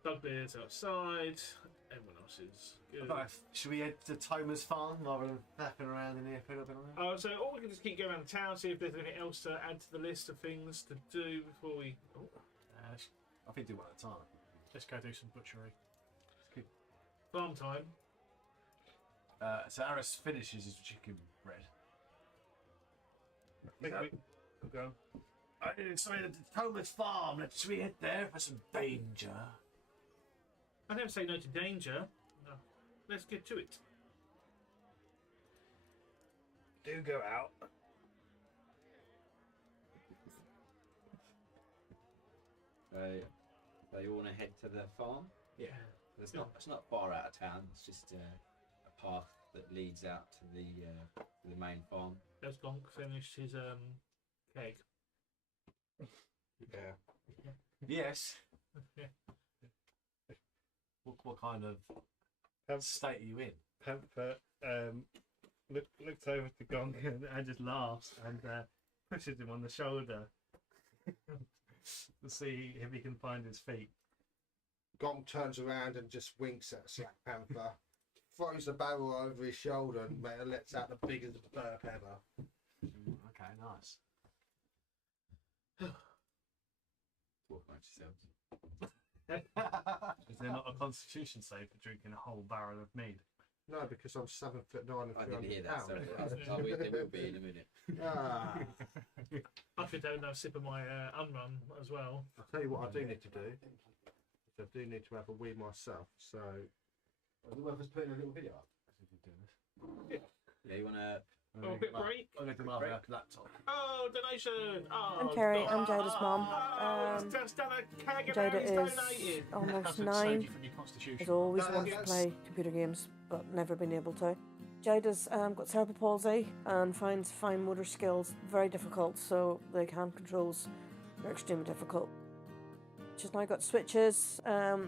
Bugbear's outside. Everyone else is good. Should we head to Tomer's farm rather than faffing around in here for a little bit longer? Oh, so or we can just keep going around the town, see if there's anything else to add to the list of things to do before we. Oh, I think do one at a time. Let's go do some butchery. farm time. So Aris finishes his chicken bread. Go. Sorry, the Thomas farm. Let's we head there for some danger. I never say no to danger. No. Let's get to it. Do go out. They all want to head to the farm. Yeah. It's not far out of town. It's just a path that leads out to the main farm. Has Gonk finished his keg? Yeah. Yes. Yeah. What kind of state are you in? Panther looked over to Gong and just laughs and pushes him on the shoulder to see if he can find his feet. Gong turns around and just winks at Slack Panther, throws the barrel over his shoulder and lets out the biggest burp ever. Okay, nice. Talk amongst yourselves. Is there not a constitution save for drinking a whole barrel of mead? No, because I'm 7'9" and I didn't hear 300 that. So there will be in a minute. Ah, I could have a sip of my unrun as well. I'll tell you what I do need to do. I do need to have a wee myself. So, Is it worth us putting a little video up? As if you're doing this. Yeah, you want to? Oh, a bit break. I'm going to my laptop. Oh, donation! Oh, I'm Carrie, I'm Jada's mum. Just done a keg and Jada he's is donated. almost Hasn't saved 9. you from your constitution. Has always No, wanted to yes. play computer games, but never been able to. Jada's got cerebral palsy and finds fine motor skills very difficult, so the hand controls are extremely difficult. She's now got switches, a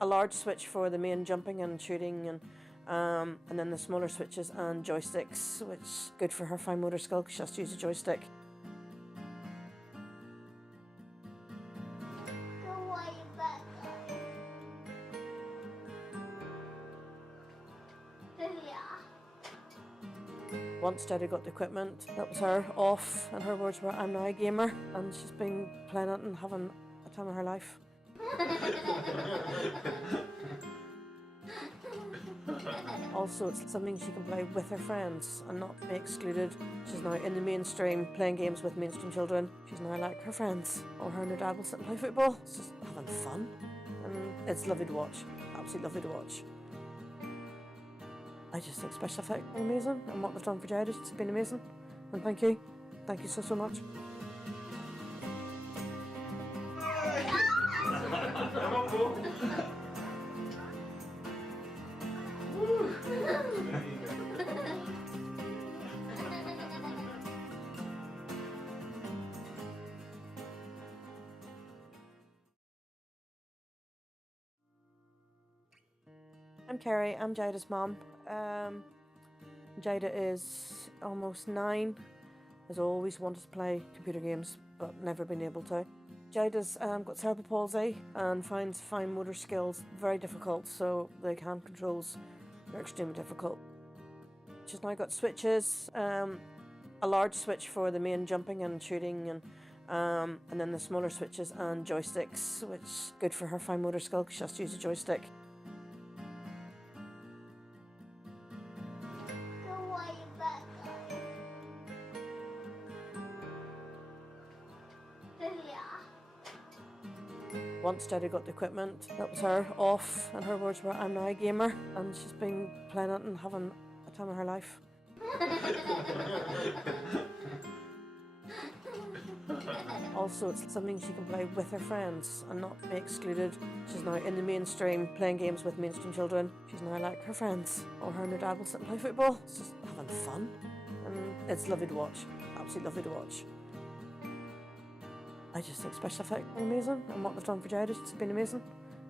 large switch for the main jumping and shooting, and then the smaller switches and joysticks, which is good for her fine motor skill because she has to use a joystick. Once Jada got the equipment, that was her off, and her words were, "I'm now a gamer," and she's been playing it and having a time of her life. Also, it's something she can play with her friends and not be excluded. She's now in the mainstream, playing games with mainstream children. She's now like her friends, or her and her dad will sit and play football. It's just having fun, and it's lovely to watch. Absolutely lovely to watch. I just think SpecialEffect are amazing, and what they've done for Jada has been amazing. And thank you so so much. I'm Carrie, I'm Jada's mum. Jada is almost 9, has always wanted to play computer games, but never been able to. Jada's got cerebral palsy and finds fine motor skills very difficult, so the hand controls are extremely difficult. She's now got switches, a large switch for the main jumping and shooting, and then the smaller switches and joysticks, which is good for her fine motor skill because she has to use a joystick. Once Daddy got the equipment, that was her off, and her words were, "I'm now a gamer," and she's been playing it and having a time of her life. Also, it's something she can play with her friends and not be excluded. She's now in the mainstream, playing games with mainstream children. She's now like her friends, or her and her dad will sit and play football. It's just having fun, and it's lovely to watch. Absolutely lovely to watch. I just think SpecialEffect are amazing, and what they've done for Jade has been amazing.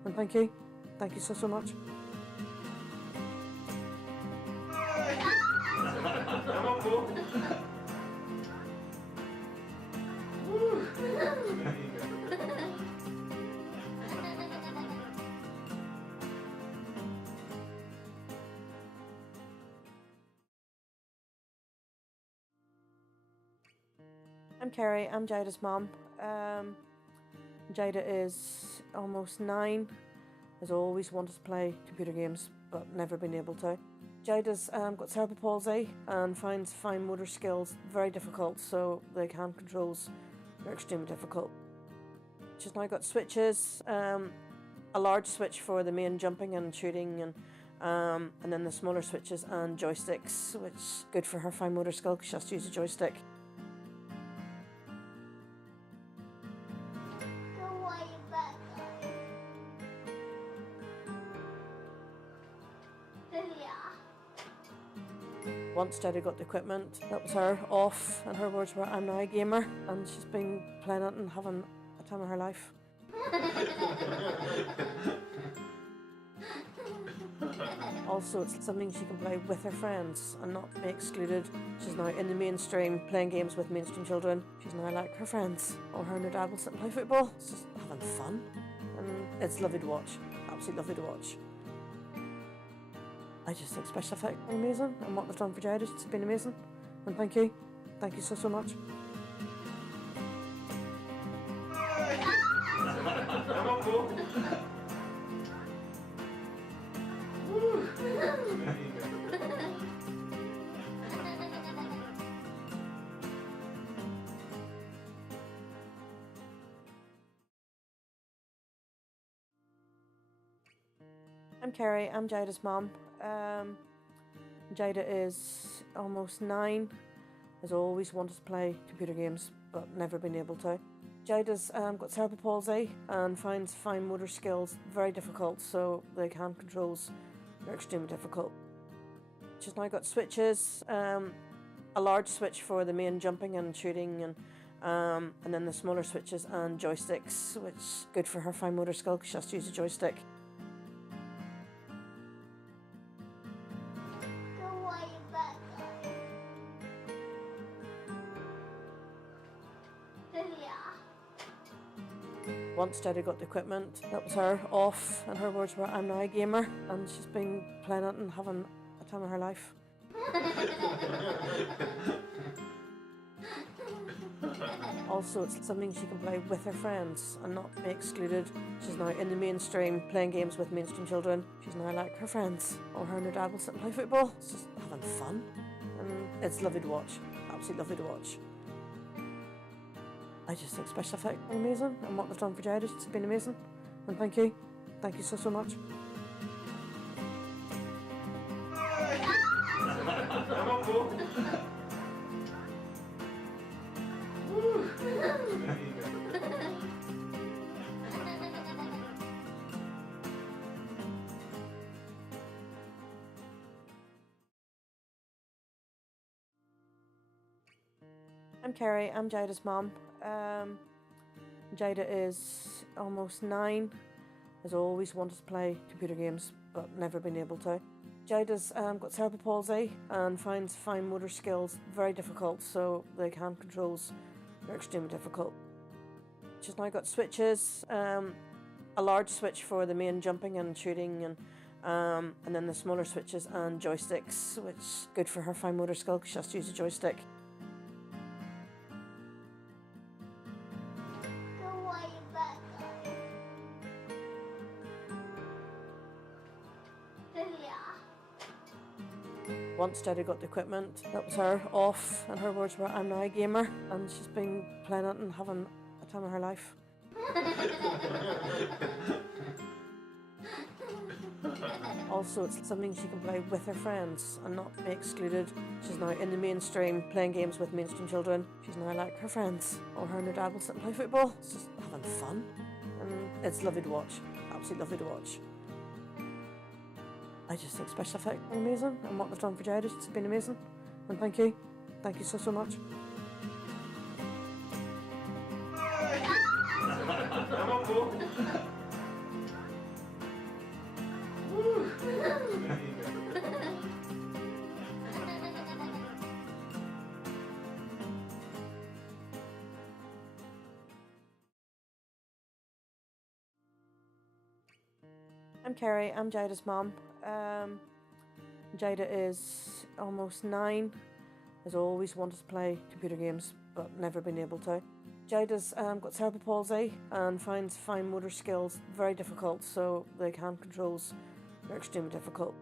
And thank you. Thank you so, so much. I'm Kerry, I'm Jada's mum. Jada is almost 9, has always wanted to play computer games but never been able to. Jada's got cerebral palsy and finds fine motor skills very difficult, so the hand controls are extremely difficult. She's now got switches, a large switch for the main jumping and shooting, and then the smaller switches and joysticks, which is good for her fine motor skill because she has to use a joystick. Once Daddy got the equipment, that was her off, and her words were, "I'm now a gamer," and she's been playing it and having a time of her life. Also, it's something she can play with her friends and not be excluded. She's now in the mainstream, playing games with mainstream children. She's now like her friends, or her and her dad will sit and play football. It's just having fun, and it's lovely to watch. Absolutely lovely to watch. I just think SpecialEffect are amazing, and what they've done for Jade has been amazing. And thank you. Thank you so, so much. I'm Kerry, I'm Jada's mum. Jada is almost 9, has always wanted to play computer games but never been able to. Jada's got cerebral palsy and finds fine motor skills very difficult, so the hand controls are extremely difficult. She's now got switches, a large switch for the main jumping and shooting, and then the smaller switches and joysticks, which is good for her fine motor skill because she has to use a joystick. Once Daddy got the equipment, that was her off, and her words were, "I'm now a gamer," and she's been playing it and having a time of her life. Also, it's something she can play with her friends and not be excluded. She's now in the mainstream, playing games with mainstream children. She's now like her friends, or her and her dad will sit and play football. It's just having fun, and it's lovely to watch. Absolutely lovely to watch. I just think SpecialEffect are amazing, and what they've done for Jade has been amazing. And thank you. Thank you so, so much. I'm Kerry, I'm Jada's mum. Jada is almost 9, has always wanted to play computer games but never been able to. Jada's got cerebral palsy and finds fine motor skills very difficult, so the hand controls are extremely difficult. She's now got switches, a large switch for the main jumping and shooting, and then the smaller switches and joysticks, which is good for her fine motor skill because she has to use a joystick. Once Daddy got the equipment, that was her off, and her words were, "I'm now a gamer," and she's been playing it and having a time of her life. Also, it's something she can play with her friends and not be excluded. She's now in the mainstream, playing games with mainstream children. She's now like her friends, or her and her dad will sit and play football. It's just having fun, and it's lovely to watch. Absolutely lovely to watch. I just think SpecialEffect are amazing, and what they've done for Jada has been amazing. And thank you so much. I'm Kerry, I'm Jada's mum. Jada is almost 9, has always wanted to play computer games but never been able to. Jada's got cerebral palsy and finds fine motor skills very difficult, so the hand controls are extremely difficult.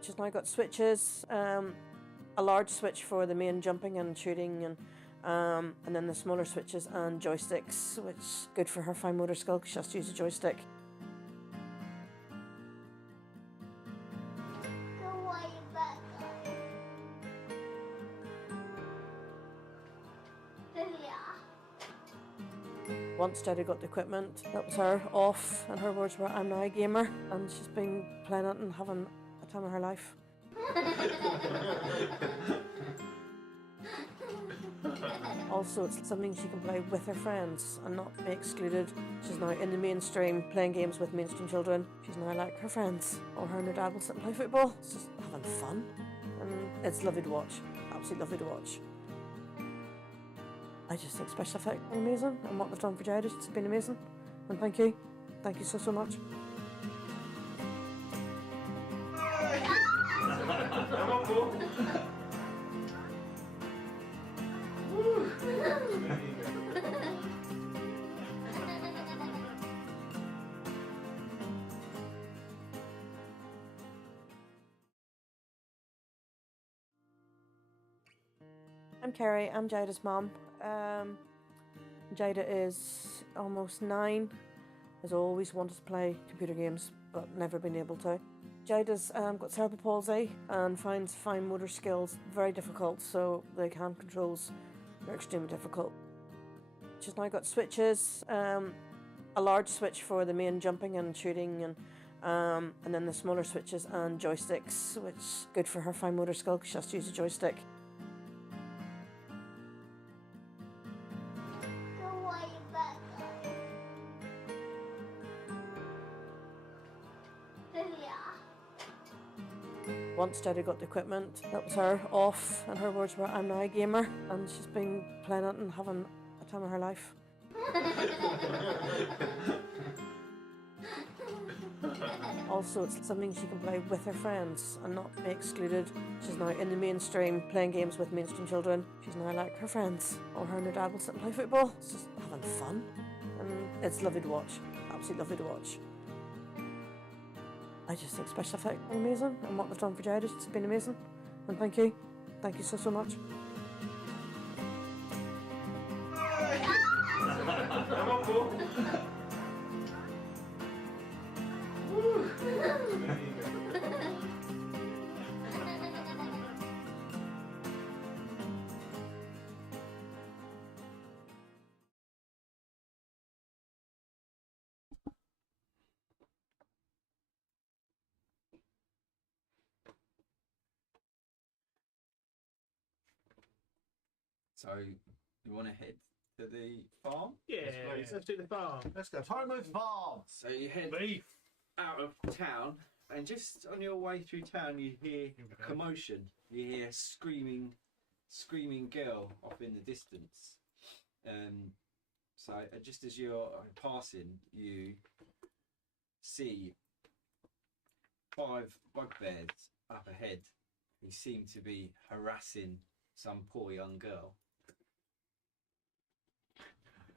She's now got switches, a large switch for the main jumping and shooting, and then the smaller switches and joysticks, which is good for her fine motor skill because she has to use a joystick. Once Daddy got the equipment, that was her off, and her words were, "I'm now a gamer," and she's been playing it and having a time of her life. Also, it's something she can play with her friends and not be excluded. She's now in the mainstream, playing games with mainstream children. She's now like her friends, or her and her dad will sit and play football. It's just having fun, and it's lovely to watch. Absolutely lovely to watch. I just think SpecialEffect are amazing, and what they've done for Jada has been amazing. And thank you so much. I'm Kerry, I'm Jada's mum. Jada is almost 9, has always wanted to play computer games but never been able to. Jada's got cerebral palsy and finds fine motor skills very difficult, so the hand controls are extremely difficult. She's now got switches, a large switch for the main jumping and shooting, and then the smaller switches and joysticks, which is good for her fine motor skill because she has to use a joystick. Once Daddy got the equipment, that was her off, and her words were, "I'm now a gamer," and she's been playing it and having a time of her life. Also, it's something she can play with her friends and not be excluded. She's now in the mainstream, playing games with mainstream children. She's now like her friends, or her and her dad will sit and play football. It's just having fun, and it's lovely to watch. Absolutely lovely to watch. I just think SpecialEffect are amazing, and what they've done for Jada has been amazing. And thank you so much. So, you want to head to the farm? Yeah, let's do the farm. Let's go. Homer's farm. So you head Beef. out of town, and just on your way through town, you hear a commotion. You hear a screaming girl off in the distance. So just as you're passing, you see 5 bugbears up ahead who seem to be harassing some poor young girl.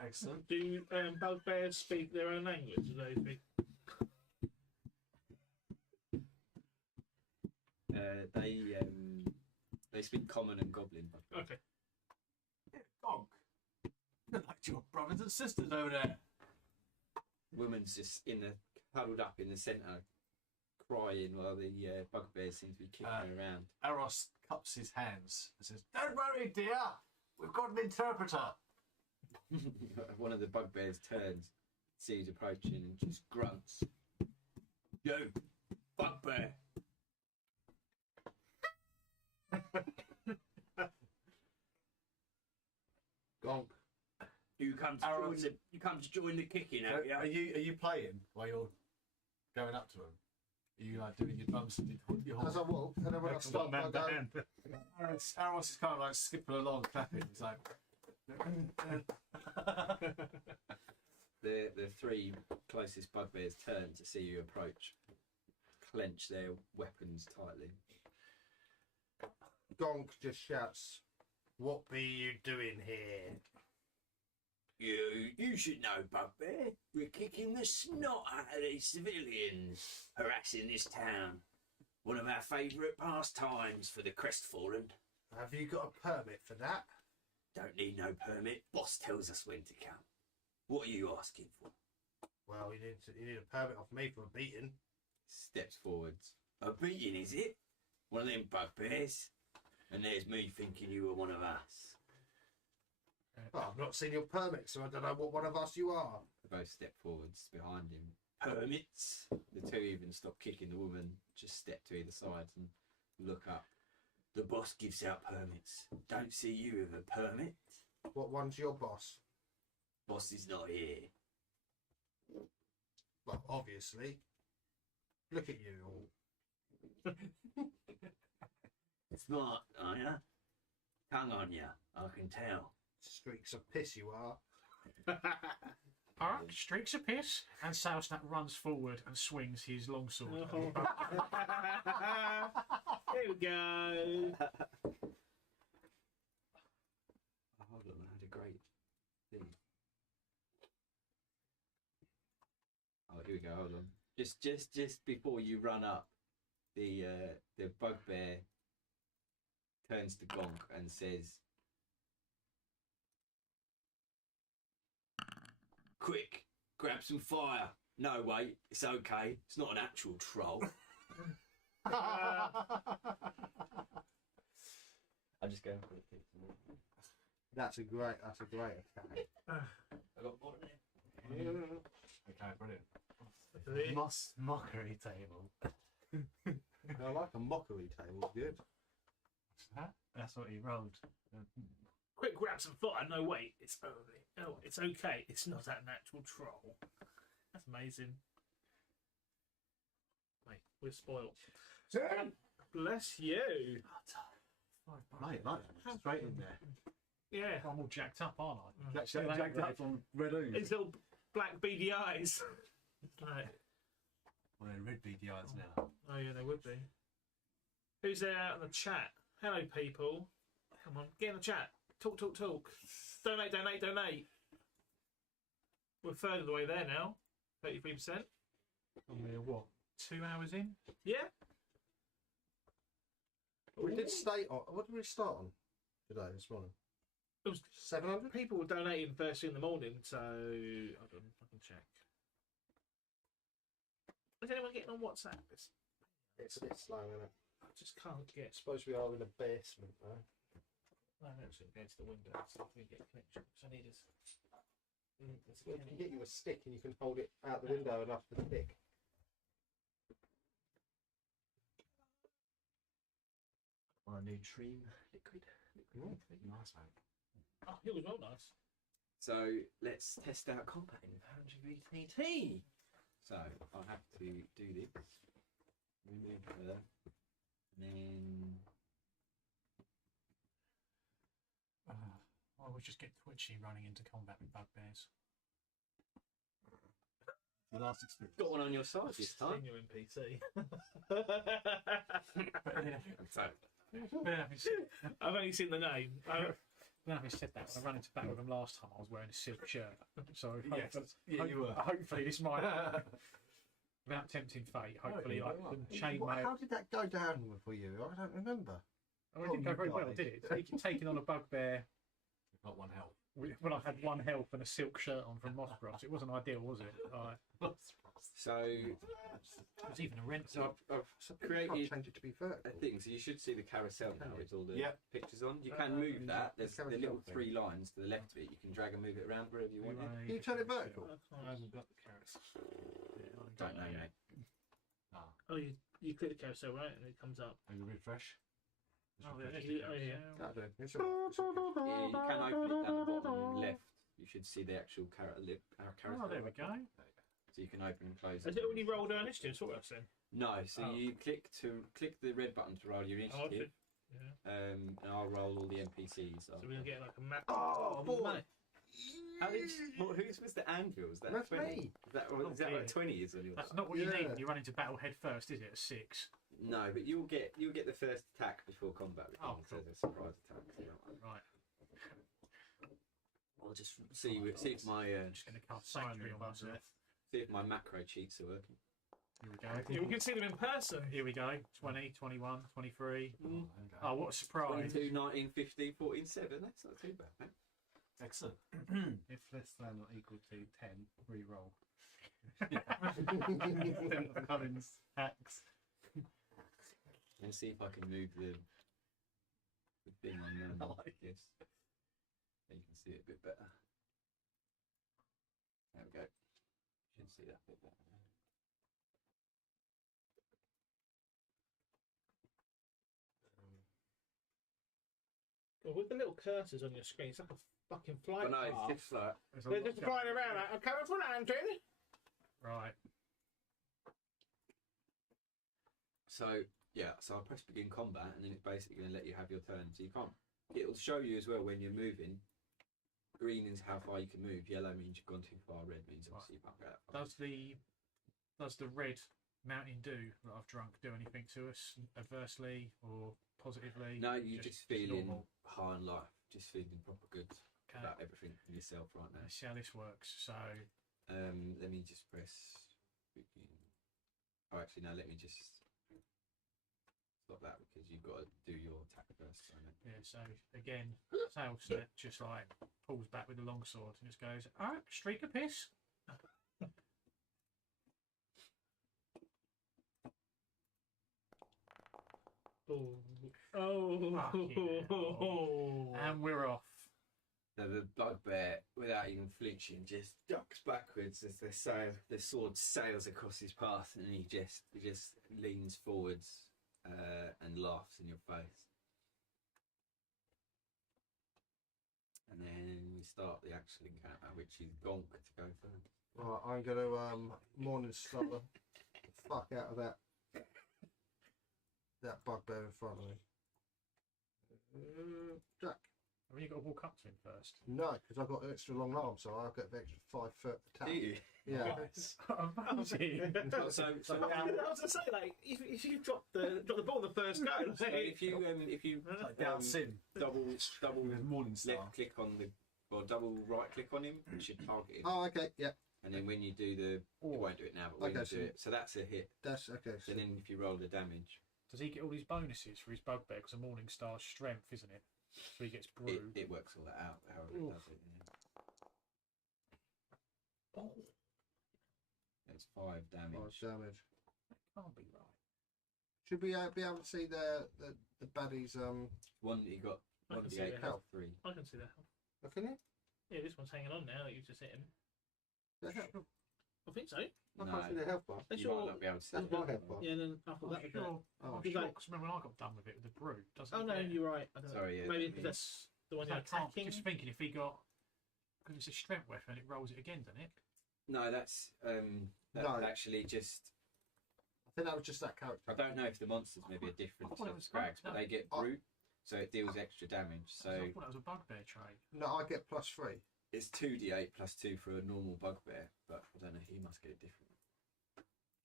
Excellent. Do bugbears speak their own language? Do they speak? They speak common and goblin. Okay. Gonk. You're like your brothers and sisters over there. Woman's just huddled up in the centre, crying while the bugbears seem to be kicking her around. Eros cups his hands and says, "Don't worry, dear. We've got an interpreter." One of the bugbears turns, sees approaching, and just grunts. Yo, bugbear. Gonk. You come to join the kicking, have you? Are you playing while you're going up to him? Are you like doing your drums and your As I walk, and then when I stop, I go, Eros is kind of like skipping along, clapping. He's like, The 3 closest bugbears turn to see you approach, clench their weapons tightly. Gonk just shouts, "What be you doing here?" You should know, bugbear. We're kicking the snot out of these civilians harassing this town. One of our favourite pastimes for the crestfallen. Have you got a permit for that? Don't need no permit. Boss tells us when to come. What are you asking for? Well, you need a permit off me for a beating. Steps forwards. A beating, is it? One of them bugbears? And there's me thinking you were one of us. Well, I've not seen your permit, so I don't know what one of us you are. They both step forwards behind him. Permits? The 2 even stop kicking the woman, just step to either side and look up. The boss gives out permits. Don't see you with a permit. What one's your boss? Boss is not here. Well, obviously. Look at you all. Smart, are ya? Tongue on ya, I can tell. Streaks of piss you are. Ark streaks a piss, and Salesnap runs forward and swings his longsword. Here we go. Hold on, I had a great thing. Oh, here we go. Hold on. Just before you run up, the bugbear turns to Gonk and says, Quick, grab some fire. No, wait, it's okay. It's not an actual troll. I'll just go for it. That's a great attack. I got more in there. okay, brilliant. Mockery table. I like a mockery table. Good. What's that? That's what he rolled. Quick, grab some fire. No, wait, it's early. Oh, it's okay. It's not an actual troll. That's amazing. Mate, we're spoiled. Bless you. Mate, straight in there. Yeah. I'm all jacked up, aren't I? That's jacked up from red ooze. His little black beady eyes. Like, Well, they're red beady eyes now. oh yeah, they would be. Who's there out in the chat? Hello, people. Come on, get in the chat. Talk, talk, talk. Donate, donate, donate. We're a third of the way there now. 33%. We're what? 2 hours in? Yeah. We did stay on. What did we start on today? This morning. It was 700. people were donating first thing in the morning, so hold on, I can check. Is anyone getting on WhatsApp? It's a bit slow, isn't it? I just can't get. Suppose we are in a basement though. No, actually, go to the window so we get connection. So I need us. Well, you can get you a stick and you can hold it out the window enough to stick. "Or a nutrient liquid." Nice, mate. Oh, it was well nice. So let's test out combat in 100 VTT. So I'll have to do this. Remove her. And then I would just get twitchy running into combat with bugbears. The last experience. Got one on your side this time. Senior NPC. I've only seen the name. Now having said that, when I ran into battle with them last time, I was wearing a silk shirt. So Yes, yeah, you were. hopefully this might, without tempting fate, hopefully you I were. can chainmail. How did that go down for you? I don't remember. Oh, it didn't go very well, did it? Taking on a bugbear. Got 1 health. When I had 1 health and a silk shirt on from Mossbross, it wasn't ideal, was it? So It was even a rent. So I've Can't created change it to be a vertical. thing. So you should see the carousel now with all the Yep. pictures on. You can move that. There's the carousel little thing. 3 lines to the left of it. You can drag and move it around wherever you want it. Can you turn it vertical? I haven't got the carrots. Don't know, mate. Oh, you click the carousel, right, and it comes up. And you refresh. Oh, yeah. That'll do. It's Yeah, all right. you can open it down the bottom left. You should see the actual carousel. Oh, there we go. So you can open and close Has it already rolled our initiative? Sort of then. No, so Oh. you click the red button to roll your Oh, initiative, yeah. and I'll roll all the NPCs. So we're gonna get like a map. Oh, boy. money. How did who's was the anvil? Was that That's 20? me. Is that like 20 is on your That's side? not what you Yeah. need when you run into battle head first, is it? At 6. No, but you'll get the first attack before combat. Oh, so cool. there's a surprise attack. So Right. I'll just see if my I'm just going to cast Sanctuary on myself. see if my macro cheats are working. Here we Yeah, go. we can see them in person. Here we go. 20, 21, 23. Oh, what a surprise. 22, 19, 15, 14, 7. That's not too bad, mate. Excellent. If less than or equal to 10, re-roll. Colin's hacks. Let's see if I can move the thing on there. Yes. Then you can see it a bit better. There we go. You should see that a bit better. Well, with the little cursors on your screen, it's like a fucking flight But no, path. it's just like They're just flying around. Like, I'm coming for landing. Right. so. Yeah, so I press begin combat, and then it's basically going to let you have your turn. So you can't. It'll show you as well when you're moving. Green is how far you can move. Yellow means you've gone too far. Red means obviously you can't go that far. Does the red Mountain Dew that I've drunk do anything to us adversely or positively? No, you're just feeling normal. high on life. Just feeling proper good Okay. about everything in yourself right now. Let's see how this works. So, Let me just press begin. Oh, actually, no. Let me just stop that because you've got to do your attack first. So yeah, so again, Sail Step just like pulls back with the longsword and just goes, alright, streak of piss. And we're off. So the bugbear, without even flinching, just ducks backwards as the sword sails across his path, and he just leans forwards and laughs in your face. And then we start the actual encounter, which is Gonk to go first. Right, I'm going to morning star the fuck out of that bugbear in front of me. Jack. Have you got to walk up to him first? No, because I've got an extra long arm, so I've got the extra 5 foot attack. Do you? Yeah. Amazing. So I was gonna say, like, if you drop the ball the first go, So if you Down sin. double Morning star. left click on the or double right click on him, it should target him. Oh, okay, yeah. And then when you do the, you won't do it now, but when Okay, you so- do it, so that's a hit. That's okay. So And then if you roll the damage, Does he get all these bonuses for his bugbear? Because a Morning Star's strength, isn't it? So he gets brew. it works all that out. However it does it. Yeah. It's 5 damage. damage. Can't be right. Should we be able to see the baddies? One you got I can see 1d8 the health 3. I can see that. Looking at Yeah, this one's hanging on now that you've just hit him. the health. I think so. I can't see the health bar. That's You your. might not be able to see That's it. my health bar. Yeah, then I thought I'm that was sure. it. Oh, I'm He's sure. like- Because remember when I got done with it with the brew? Doesn't Oh it no, get- you're right. I don't know. Sorry, yeah. Maybe because that's the one So you're I can't- attacking. Just thinking if he got. Because it's a strength weapon, it rolls it again, doesn't it? No, that's No. actually just. I think that was just that character. I don't know if the monsters maybe are different I thought it to was Scrags, but no. they get Oh. brute, so it deals extra damage. I So thought that was a bugbear trait. No, I get +3. It's 2d8 plus 2 for a normal bugbear, but I don't know. He must get it different.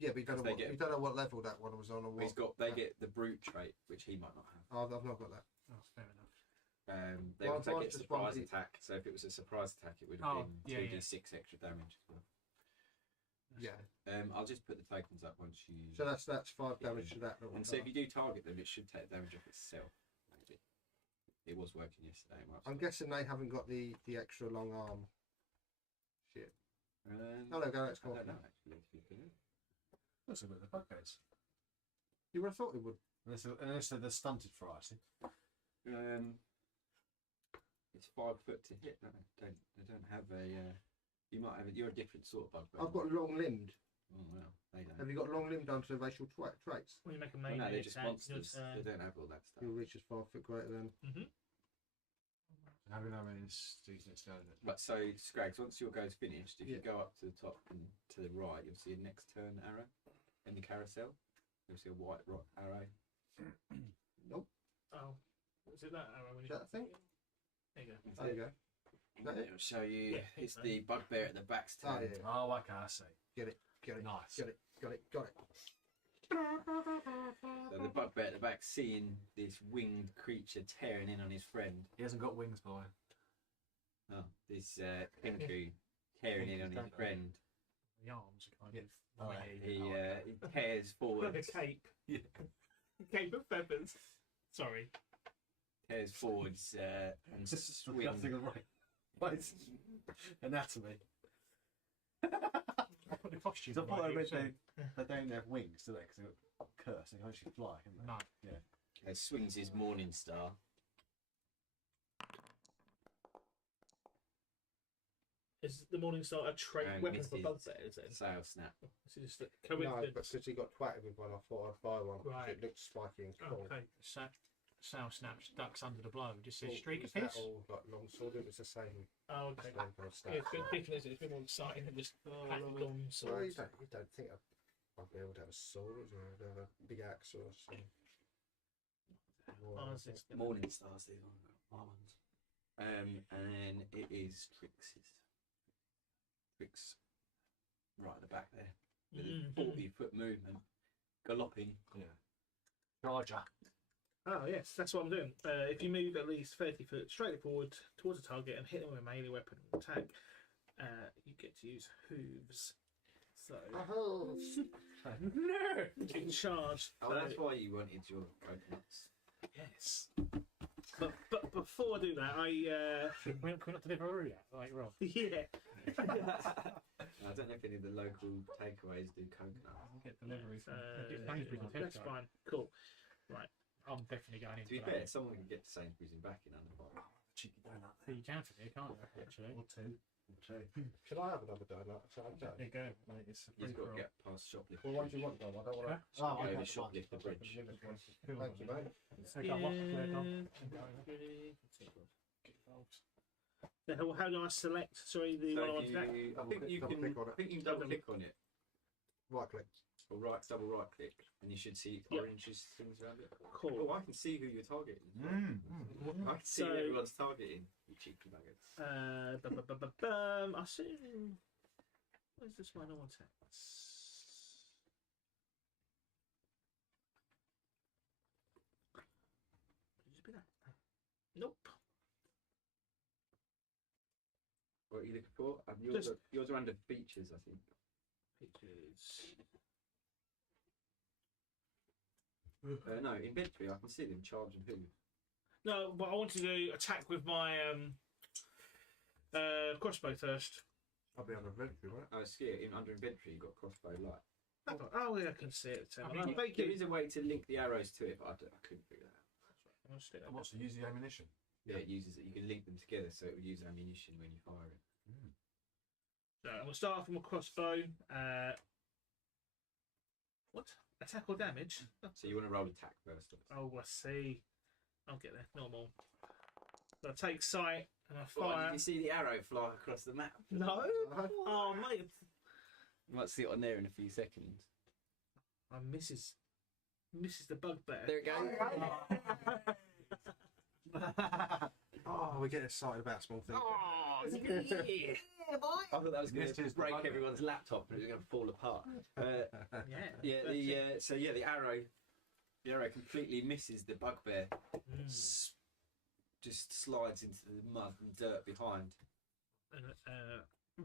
Yeah, but you don't know what level that one was on or what. They get the brute trait, which he might not have. Oh, I've not got that. Oh, fair enough. They also get just surprise one- attack. So if it was a surprise attack, it would have been yeah, 2d6 extra damage as well. Yeah. I'll just put the tokens up once you. So that's 5 damage to that. And so if you do target them, it should take damage off itself. Maybe. It was working yesterday. I'm guessing they haven't got the extra long arm. Shit. No, go. Let's go. I don't know actually. To be fair. Looks a bit of the bugbears. You would have thought it would. Unless they're the stunted variety. It's 5 foot to hit. No, they don't have a. You might have. You're a different sort of bugbear. I've got long limbed. Oh well, they don't. Have you got long limbed under racial traits? When you make a Well, main no, they're just attack, monsters. They don't have all that stuff. Your reach is 5 foot greater than. How do we know when it's decent standard? But so, Scrags, once your go's finished, if you go up to the top and to the right, you'll see a next turn arrow in the carousel. You'll see a white arrow. Nope. Oh, is it that arrow? Is that the thing? There you go. There you go. Is that it? It'll show you. Yeah, I think It's so. the bugbear at the back's turn. Oh, yeah. Oh, okay, I see. Get it. Nice. Got it. So the bugbear at the back, seeing this winged creature tearing in on his friend. He hasn't got wings, boy. Oh, this Kenku tearing in on his friend. The arms are kind Yeah. of. Oh, winggy. He tears forward. Like a cape. Yeah. Cape of feathers. Sorry. Tears forwards and swings. Nothing right. Right. Anatomy. I put the costume. I thought I right read here, they don't have wings, do they? Because they're cursed. They can actually fly, can they? No. Yeah. Swings his morning star. Is the Morning Star a trait And weapon missed for his bugbears? Sail snap. This is just a No, coincidence. but since he got twatted with one, I thought I'd buy one. 'Cause Right. It looked spiky and cool. Okay. Sal snaps ducks under the blow. Just says Well, streak was of that piss. all like long sword? It was the same. Oh, okay. Same kind of Yeah, stuff. it's a bit different, isn't it? It's a bit more exciting than just long Well, you swords. don't think I'd be able to have a sword or I'd have a big axe or something. Oh, it's just- Morning stars, these are my ones. And then it is Trix's. Trix, right at the back there. With a 40-foot movement. Galloping. Yeah. Roger. Oh, yes, that's what I'm doing. If you move at least 30 foot straight forward towards a target and hit them with a melee weapon attack, you get to use hooves. So, No! you can charge. Oh, that's why you wanted your coconuts. Yes. But before I do that, Can we not deliver yet? Like, Rob. yeah. I don't know if any of the local takeaways do coconuts. Get delivery from Uh, that's fine. Cool. Right. I'm definitely going into To be that. fair, someone can get to Sainsbury's and back in under 5. Cheeky donut. You can for me, can't you? Actually. Or two. Can I have another donut? There you go, mate. It's a You've got to free-for-all. get past shoplift. Well, what do you want, Dom? I don't want to. Huh? Oh, Go okay, over shoplift the bridge. Thank you, mate. So go, what? Clear, Dom. How do I select? Sorry, the So one I want if to attack. you, I think you Double can. click on it. I think you can double click on it, Right click. or double right click, and you should see Yeah. orange things around it. Cool. Oh, I can see who you're targeting. I can see So- who everyone's targeting. You cheeky buggers. I assume. Where's this one I want to attack? Could it just be that? Nope. What are you looking for? Just- Yours are under features, I think. Pictures. No, inventory. I can see them charging who. No, but I wanted to attack with my crossbow first. I'll be on the inventory, won't Oh, see, under inventory, you've got crossbow light. Oh, yeah, I can see it. I mean, Thank There you. is a way to link the arrows to it, but I couldn't figure that out. I'll stick that. What's to use the ammunition? Yeah, it uses it. You can link them together, so it will use ammunition when you fire it. So I'm going to start off with my crossbow. What? Attack or damage? So you want to roll attack first. Oh, I see. I'll get there. Normal. So I take sight and I Well, fire. did you see the arrow fly across the map? No? I? Oh, mate. You might see it on there in a few seconds. I misses the bugbear. There it goes. Oh, we get excited about small things. Oh, Oh, yeah. I thought that was going to break everyone's laptop and it was going to fall apart. The arrow completely misses the bugbear. Just slides into the mud and dirt behind.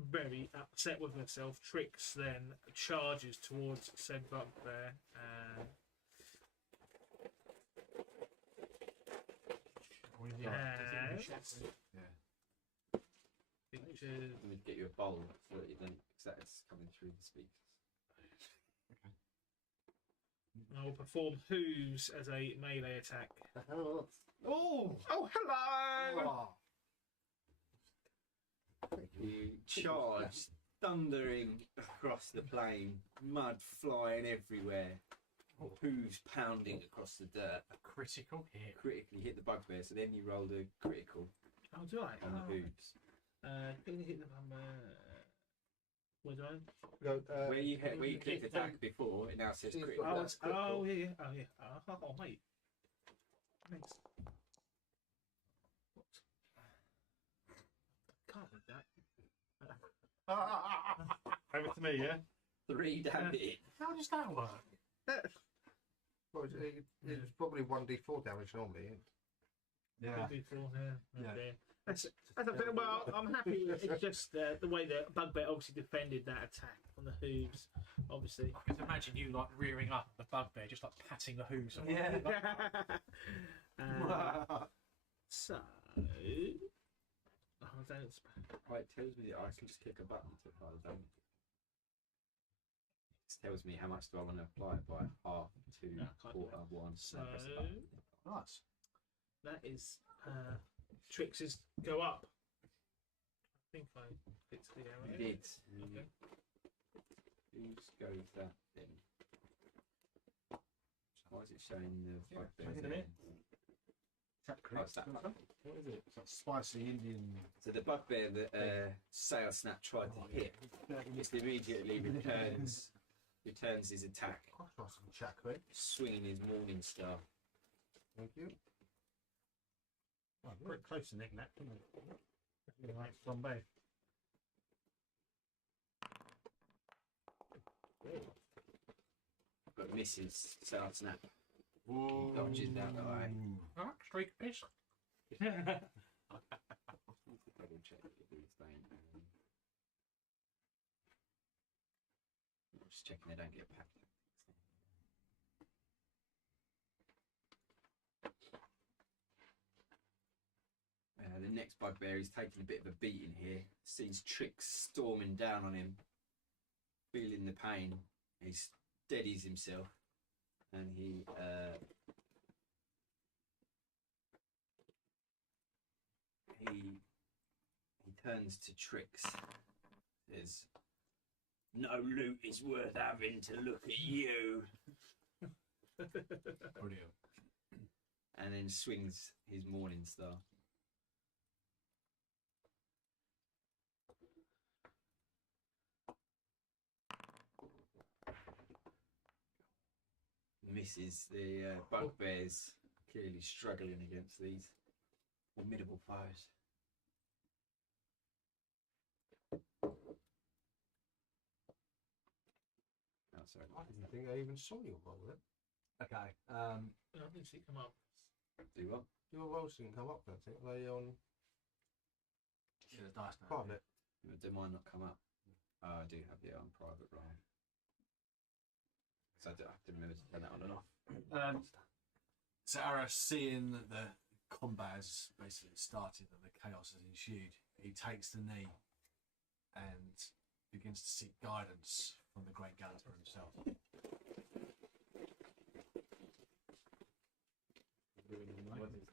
Very upset with herself, Trix then charges towards said bugbear. Let me get you a bowl so that you don't, because that's coming through the speakers. I will perform hooves as a melee attack. Oh, Hello! You charge, thundering across the plain, mud flying everywhere, hooves pounding across the dirt. A critical hit. Critically hit the bugbear, so then you rolled a critical Oh, do I? on the hooves. Didn't hit the where do I? no, Where you clicked attack before, it now says critical. Oh, yeah. Oh, mate. Thanks. What? Can't read that. Over to me, yeah? 3 damage. How does that work? well, it's probably 1d4 damage normally. Yeah. Okay. That's well, I'm happy. It's just the way that Bugbear obviously defended that attack on the hooves. Obviously, I can imagine you like rearing up the bugbear, just like patting the hooves. Yeah. So, don't. Right, it tells me that I can just click a button to apply the damage. It tells me how much do I want to apply it by half, 2, No, I can't do quarter, 1. So Nice. that is Trix's go up. I think I clicked the arrow. You did. Okay. Whose goes that then? Why is it showing the bugbears there? What is it? It's like spicy Indian. So the bugbear that Sail Snap tried to hit just immediately returns his attack, I'll try some chocolate. swinging his morning star. Thank you. Oh, pretty close to Nick Nap, isn't it? Like flambe. But misses Sail Snap. He dodges out the way. Oh, streak of piss. Double check these things. Just checking they don't get packed. The next bugbear is taking a bit of a beating here. Sees Trix storming down on him, feeling the pain. He steadies himself, and he turns to Trix. Says, "No loot is worth having to look at you." Brilliant. And then swings his morning star. Misses. The bugbears clearly struggling against these formidable foes. Oh, sorry. I didn't think I even saw your roll then. Okay. I didn't see it come up. Do what? Your rolls didn't come up, I think. They on Yeah, the dice now. private. Do mine not come up? Oh, I do have the on private roll. So I have to remember to turn that on and off. So Ara, seeing that the combat has basically started and the chaos has ensued, he takes the knee and begins to seek guidance from the Great Gallater himself.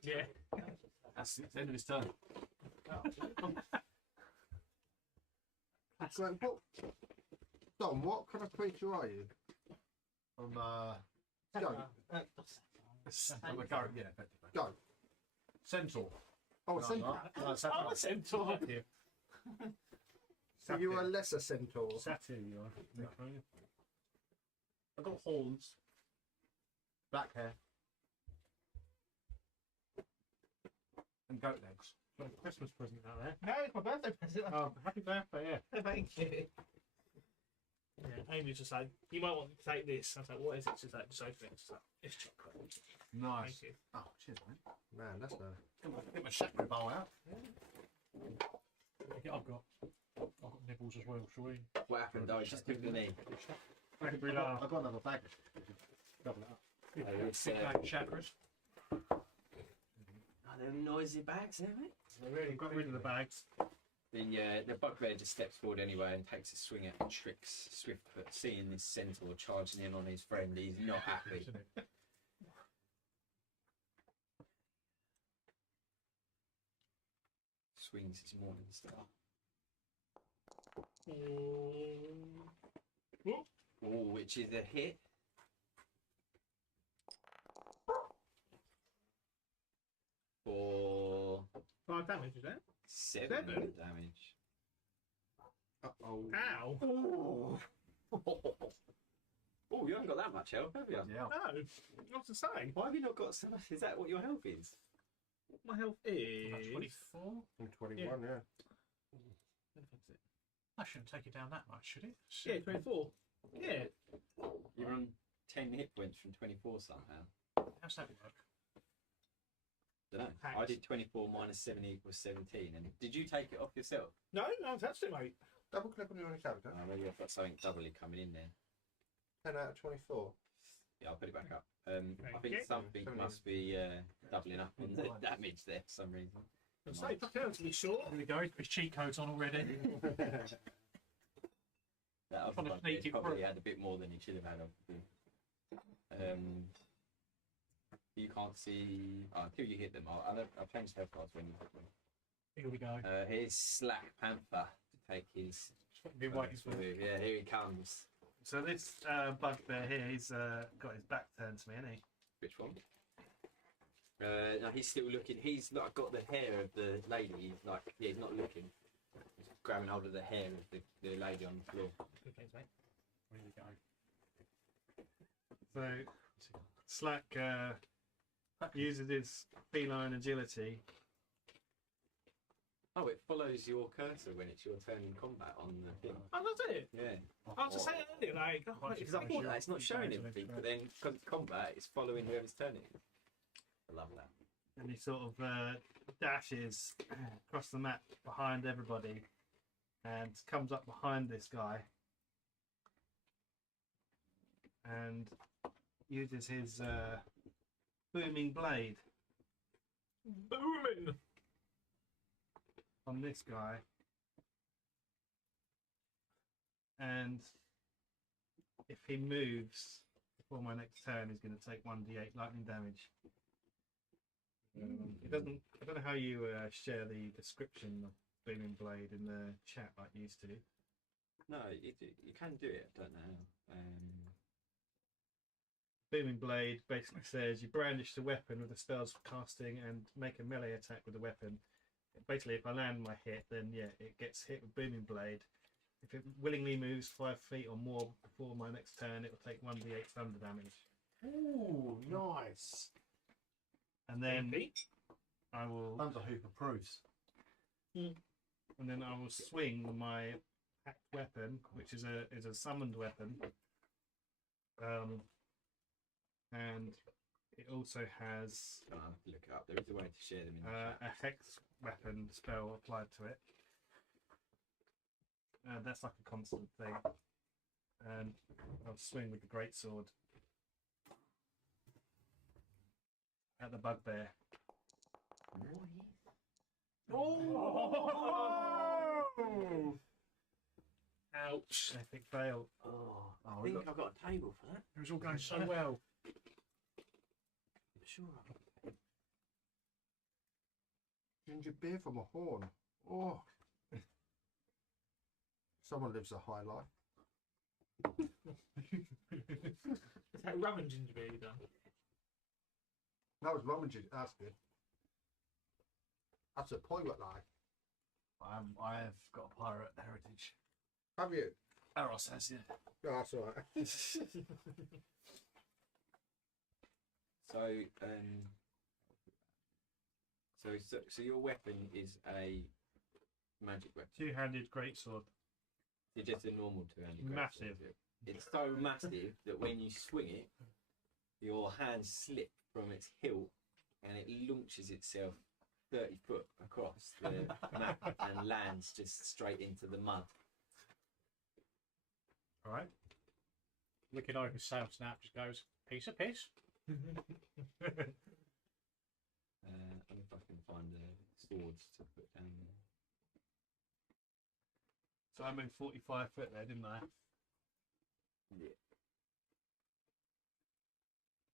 Yeah. That's the end of his turn. So, Dom, what kind of creature are you? From Go. I'm a current, yeah, effectively. Go. Centaur. Oh, a centaur. I'm a centaur. So you are a lesser centaur. Satyr, you are. I've got horns, black hair, and goat legs. Got a Christmas present out there. No, it's my birthday present. Oh, happy birthday, yeah. Thank you. Yeah, Amy's just like, you might want to take this. I was like, what is it? She's like, just open it. She's like, it's chocolate. Nice. Thank you. Oh, cheers, mate. Man, that's nice. Get my shaker bowl out. I've got nibbles as well, shall we? What happened? I just took the knee. I've I've got another bag. double it up. It's, Six bag chakras. Oh, they're noisy bags, aren't they? Really got rid of the bags. The bugbear just steps forward anyway and takes a swing at Trix Swiftfoot, seeing this centaur charging in on his friend. He's not happy. Swings his morning star. Oh, which is a hit. For 5 damage, is that? 7 Seven? damage. Uh-oh. Ow! Oh, you haven't got that much health, have you? Yeah. No, not to say. Why have you not got so much? Is that what your health is? My health is 24. I'm 21, yeah. I shouldn't take it down that much, should it? Yeah, 24. Yeah. You're on 10 hit points from 24 somehow. How's that work? Don't know. I did 24 minus 7 equals 17. And did you take it off yourself? No, I touched it, mate. Double click on your character. Oh, maybe I've got something doubly coming in there. 10 out of 24. Yeah, I'll put it back up. I think Okay. something must be doubling up on the damage there for some reason. I'm saying, fuck hell, to be short. There we go. His cheat code's on already. That other Trying to one sneak it probably through. had a bit more than he should have had. Obviously. You can't see. Oh, until you hit them. I'll change health cards when you hit them. Here we go. Here's Slack Panther to take his. Been waiting for move. Yeah, here he comes. So this bugbear here, he's got his back turned to me, hasn't he? Which one? No, he's still looking. He's like got the hair of the lady. He's like, yeah, he's not looking. He's grabbing hold of the hair of the lady on the floor. Good things, mate. Here we go. So Slack uses his feline agility. Oh, it follows your cursor when it's your turn in combat on the thing. Oh, that's it. Yeah. I was just saying earlier, like, oh, Because I thought that it's not showing anything, but then because it's combat, it's following whoever's turn it is. I love that. And he sort of dashes across the map behind everybody and comes up behind this guy and uses his booming blade booming on this guy. And if he moves before my next turn, he's going to take 1d8 lightning damage. It doesn't. I don't know how you share the description of booming blade in the chat like you used to. No, you can do it. I don't know how. Booming blade basically says you brandish the weapon with the spells for casting and make a melee attack with the weapon. Basically, if I land my hit, then yeah, it gets hit with booming blade. If it willingly moves 5 feet or more before my next turn, it will take 1d8 thunder damage. Ooh, nice. And then I will. Thunder Hooper proofs. And then I will swing my hacked weapon, which is a summoned weapon. And it also has I'll have to look it up. There is a way to share them in the chat. a hex weapon spell applied to it. That's like a constant thing. And I'll swing with the greatsword at the bugbear. Oh! Ouch. Epic fail. Oh, I think I've got a table for that. It was all going so well. I'm sure I've got a table. Ginger beer from a horn. Oh. Someone lives a high life. Is that rum and ginger beer you done? That was rum and ginger. That's good. That's a pirate life. I have got a pirate heritage. Have you? Eros has, yeah. No, that's all right. So your weapon is a magic weapon. Two-handed greatsword. It's just a normal two-handed greatsword. Massive. It's so massive that when you swing it, your hands slip from its hilt and it launches itself 30 foot across the map and lands just straight into the mud. All right. Looking over, Sound Snap just goes, piece of piss. I wonder if I can find the swords to put down there. So I moved 45 foot there, didn't I? Yeah.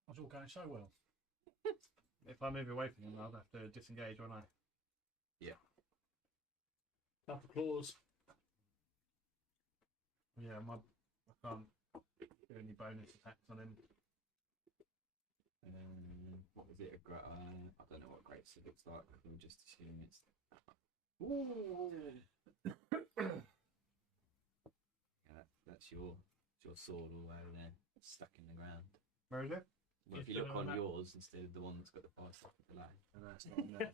That's all going so well. If I move away from him, I'll have to disengage, won't I? Yeah. Couple of claws. Yeah, I can't do any bonus attacks on him. What was it? I don't know what grapes it looks like. We'll just assume it's. Ooh. Yeah, that's your sword all over there, stuck in the ground. Where is it? Well, if you look on yours instead of the one that's got the 5 second delay. No, it's not on there.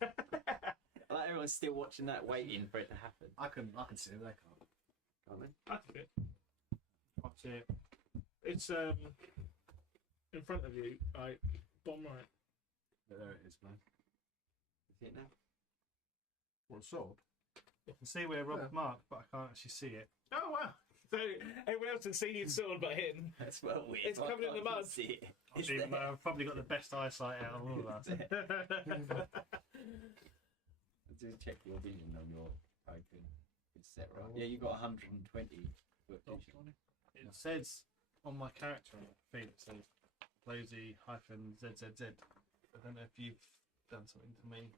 I like everyone's still watching that, waiting for it to happen. I can see it. They can't. Can't they? That's a bit. What's it? It's in front of you, like bottom right. Yeah, there it is, man. You see it now? What sword? I can see where Rob's marked, but I can't actually see it. Oh wow! So everyone else can see his sword but him. That's well weird. It's covered in the mud. See it. It's Even though there. I've probably got the best eyesight out of all of us. Just check your vision on your token. It's set right. Yeah, you got 120. It says on my character feed, it says Lazy -ZZZ. I don't know if you've done something to me.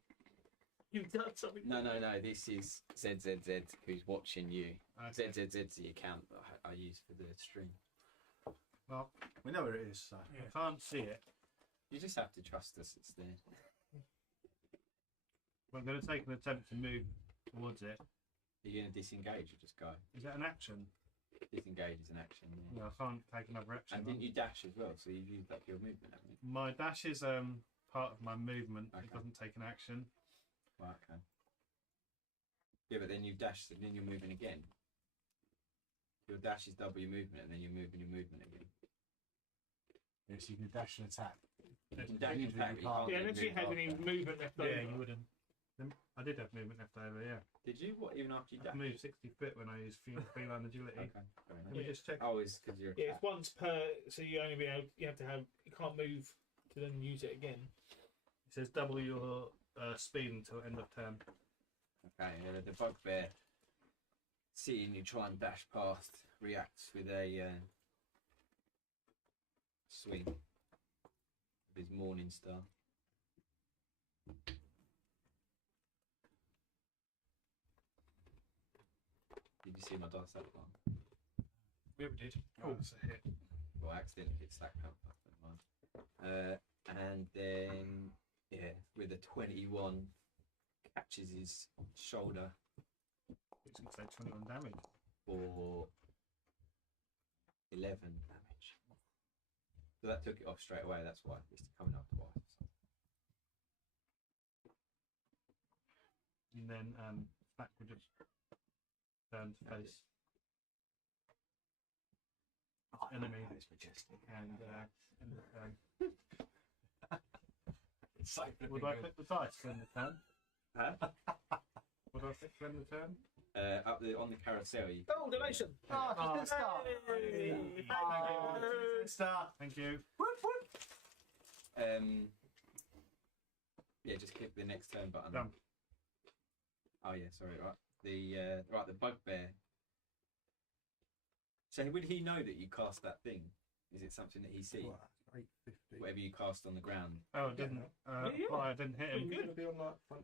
You've done something. No. This is ZZZ who's watching you. Okay. ZZZ's the account that I use for the stream. Well, We know where it is. So. I can't see it. You just have to trust us. It's there. But I'm going to take an attempt to move towards it. You're going to disengage or just go? Is that an action? Disengage is an action. Yeah. No, I can't take another action. And didn't you dash as well? So you've used up your movement, haven't you? My dash is part of my movement. Okay. It doesn't take an action. Right, okay. Yeah, but then you dash and then you're moving again. Your dash is double your movement and then you're moving your movement again. Yes, you can dash and attack. You can dash and Usually attack, you but can't. you Yeah, can't unless you move had any after. movement left over. Yeah, you wouldn't. I did have movement left over, yeah. Did you? What, even after you I dashed? moved 60 foot when I used feline agility. Okay, fair Let enough. me just check. Oh, it's because you're Yeah, it's once per. So you only be able. You have to have. You can't move to then use it again. It says double your speed until end of turn. Okay, the bugbear, seeing you try and dash past, reacts with a swing of his morning star. Did you see my dice that one? We ever did. Oh, that's a hit. Well, I accidentally hit Slack Panther. Never mind. And then, yeah, with a 21, catches his shoulder It's going to say 21 damage. for 11 damage. So that took it off straight away. That's why it's coming up twice. And then Slack will just turn to face enemy. It's majestic. And end of turn. It's so Would I click the dice to end the turn? Huh? Would I click to end the turn? Up on the carousel, you Oh, donation! Oh, it's a start. Hey! Start. Thank you. yeah, just click the next turn button. Done. Oh yeah, sorry. Right, the bugbear. So would he know that you cast that thing? Is it something that he sees? What, 850. Whatever you cast on the ground. Oh, it didn't. Yeah. Well, I didn't hit him. Good. Gonna be on like front,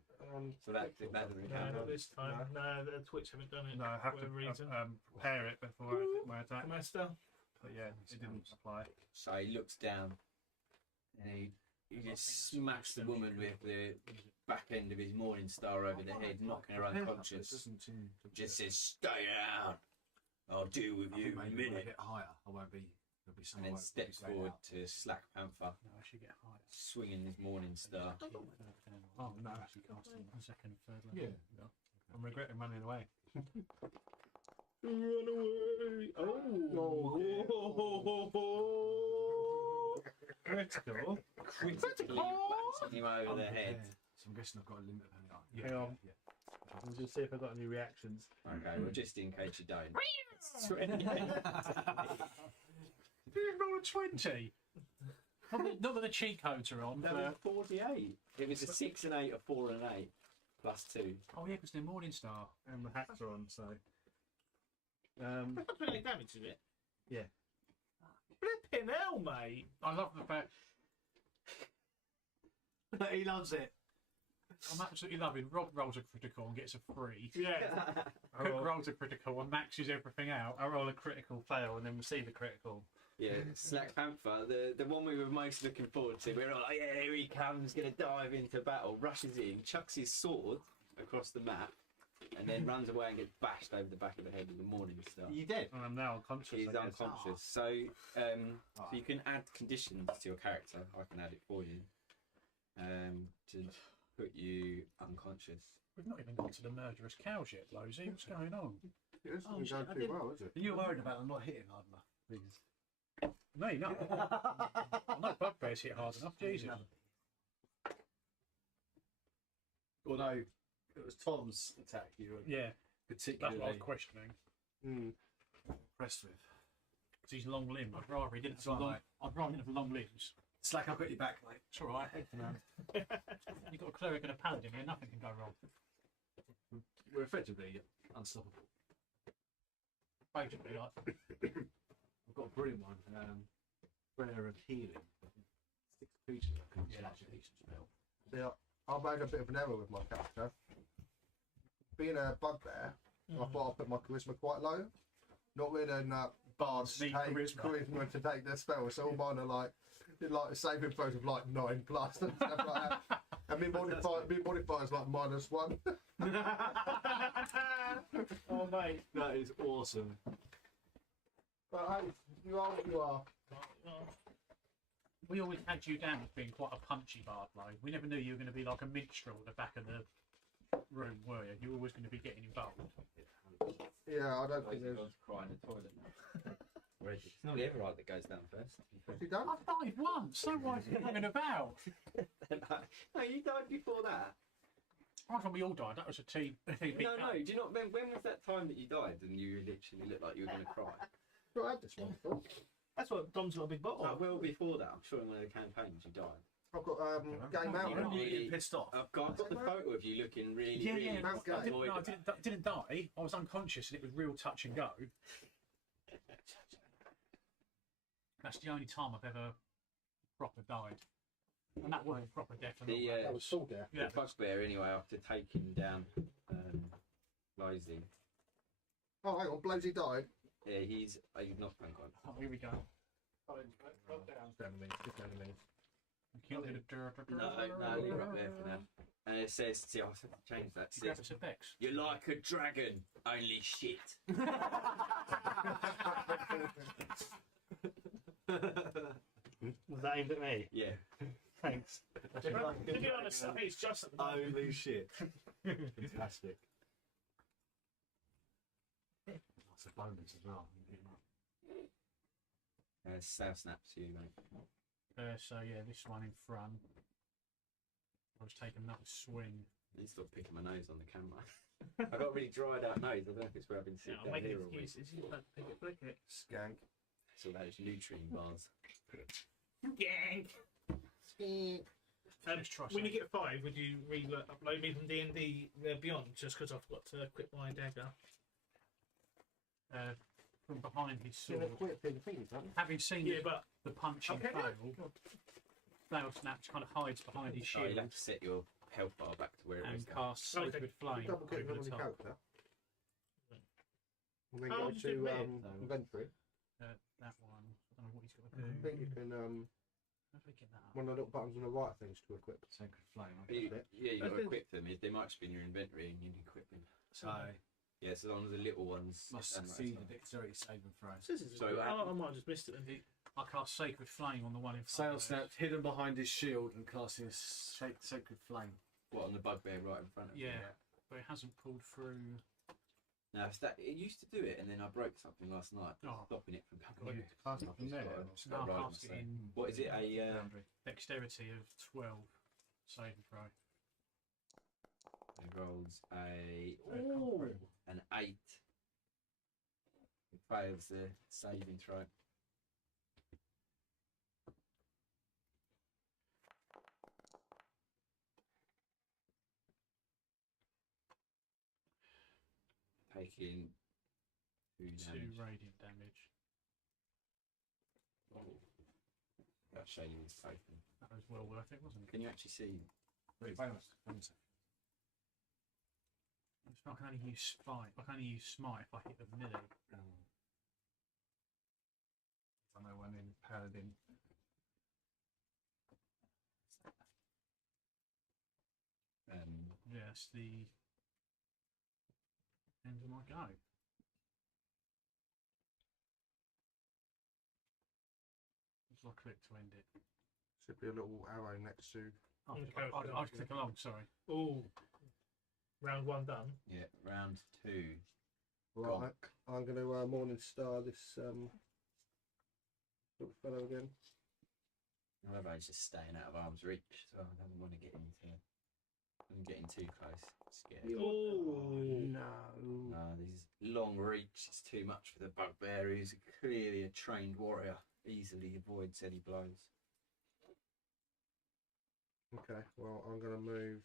So that TikTok doesn't or No, count. not this time. No, the Twitch haven't done it. No, I have for to whatever reason. prepare it before I hit my attack. Master. But yeah, it didn't apply. So he looks down and he just smacks the woman with the back end of his morning star over the head, knocking her unconscious. Just says, "Stay down. I'll deal with you in a minute." Hit higher. I won't be. There'll be And then steps forward to Slack Panther, No, I should get higher. swinging his morning star. Oh no, actually casting. Second, third level. Yeah. I'm regretting running away. Run away! Oh! Critical. Critically bouncing him over the head. So I'm guessing I've got a limit of any. Hang on. Let's just see if I've got any reactions. Okay, well, just in case you don't. Did you roll a 20? Not that the cheat codes are on. That was But... 48. It was a 6 and 8, a 4 and an 8, plus 2. Oh yeah, because they're Morningstar. And the hats are on, so. That's not really damage, is it? Yeah. Flipping hell, mate! I love the fact He loves it. I'm absolutely loving. Rob rolls a critical and gets a 3. Yeah. Cook rolls a critical and maxes everything out. I roll a critical fail and then receive a critical. Yeah, Slack Panther, the one we were most looking forward to. We were all like, yeah, here he comes, going to dive into battle, rushes in, chucks his sword across the map, and then runs away and gets bashed over the back of the head with the Morningstar. You did. And I'm now unconscious. He's I guess. unconscious. So you can add conditions to your character. I can add it for you to put you unconscious. We've not even got to the murderous cows yet, Losey. What's going on? This Oh, isn't shit, going I too didn't- well, is it? Are you worried about them not hitting hard enough? Please. No, you're not. No bugbears hit hard enough, Jesus. Although it was Tom's attack you were Yeah, that's particularly what I was questioning. impressed with. Because he's long limbed. I'd rather he didn't have That's all long. right. I'd rather he didn't have long limbs. Slack, I've got your back, mate. It's all right. You've got a cleric and a paladin here. Nothing can go wrong. We're effectively unstoppable. Basically, like I've got a brilliant one. Prayer of Healing. 6 creatures I can that's a decent spell. See, I made a bit of an error with my character. Being a bugbear, I thought I put my charisma quite low. Not really enough bards Need take charisma. charisma to take their spell, so all mine are like saving throws of like 9 plus and stuff like that. And me modifier's like -1. Oh, mate. That is awesome. But hey, you are what you are. We always had you down as being quite a punchy bard, though. We never knew you were going to be like a minstrel at the back of the room, were you? You were always going to be getting involved. Yeah, I don't Those think are there's. going to cry in the toilet now. It's not the Everard that goes down first. Has he done? I've died once, so why are you hanging about? No, you died before that. I thought we all died. That was a team. No, no. Do you not? When was that time that you died and you literally looked like you were going to cry? I had this one before. That's what Dom's got a big bottle. Well before that, I'm sure in one of the campaigns you died. I've got game out. You now. really- You're pissed off. I've got the photo of you looking really, Yeah, really yeah. Mount I Gay. didn't, no, I didn't die. I was unconscious and it was real touch and go. That's the only time I've ever proper died. And that wasn't proper death. and all The, that. That was sword there. Yeah. The bugbear, anyway, after taking down Lazy. Oh, hang on, Blazy died. Yeah, he's not unconscious. Oh, here we go. No, leave it up there for now. And it says, see, I have to change that. It Grab says, us a Bex. you're like a dragon, only shit. Was that aimed at me? Yeah. Thanks. To be honest, I think it's just at the moment. Holy shit. Fantastic. That's a bonus as well. Stab snaps you, mate. So yeah, this one in front. I was taking another swing. You stop picking my nose on the camera. I've got a really dried out nose. I don't know if it's where I've been Yeah, sitting I'm down making here all week. excuses. You don't pick it, flick it. Skank. It's all those nutrient bars. Gang. Let's try When you something. get 5, would you upload me from D&D Beyond just because I've got to equip my dagger? From behind his You're sword. equipping things, aren't you? Having seen Yeah, but the punching Okay, fail, Flail Snaps kind of hides behind his Oh, shield you'll have to set your health bar back to where it and was. now. casts Sacred Flame Double click over on the your top. character. And then Oh, go just do to red. inventory. That one. I don't know what he's got to I do. think you can How do we get that up? one of the little buttons on the right things to equip. Sacred Flame. You, it. yeah, you got to Okay. equip them. They might just be in your inventory and you can equip them. So, Yeah, so long as the little ones must stand right succeed side. a dexterity saving throw. So, I might have just missed it. Then. I cast Sacred Flame on the one in front. Sail of us. snapped, hidden behind his shield and casting a sacred flame. What, on the bugbear right in front of you? Yeah, but it hasn't pulled through. No, it used to do it, and then I broke something last night, stopping it from coming. Cast it from there. No, cast it in. What is it? A Dexterity of 12 saving throw. It rolls an 8. It fails the saving throw. Taking 2 2 radiant damage. That shading is taken. That was well worth it, wasn't it? Can you actually see? Wait, bonus. I can only use spite. I can only use smite if I hit the melee. I know one in Paladin. Yes, the end of my go. Just I click to end it. Should be a little arrow next to. I'll click along. Sorry. Oh, round 1 done. Yeah, round 2. Right, I'm going to Morning Star this little fellow again. I love how he's just staying out of arm's reach, so I don't want to get into. I'm getting too close. Scared. Oh no! No, this long reach is too much for the bugbear, who's clearly a trained warrior. Easily avoids any blows. Okay, well, I'm going to move.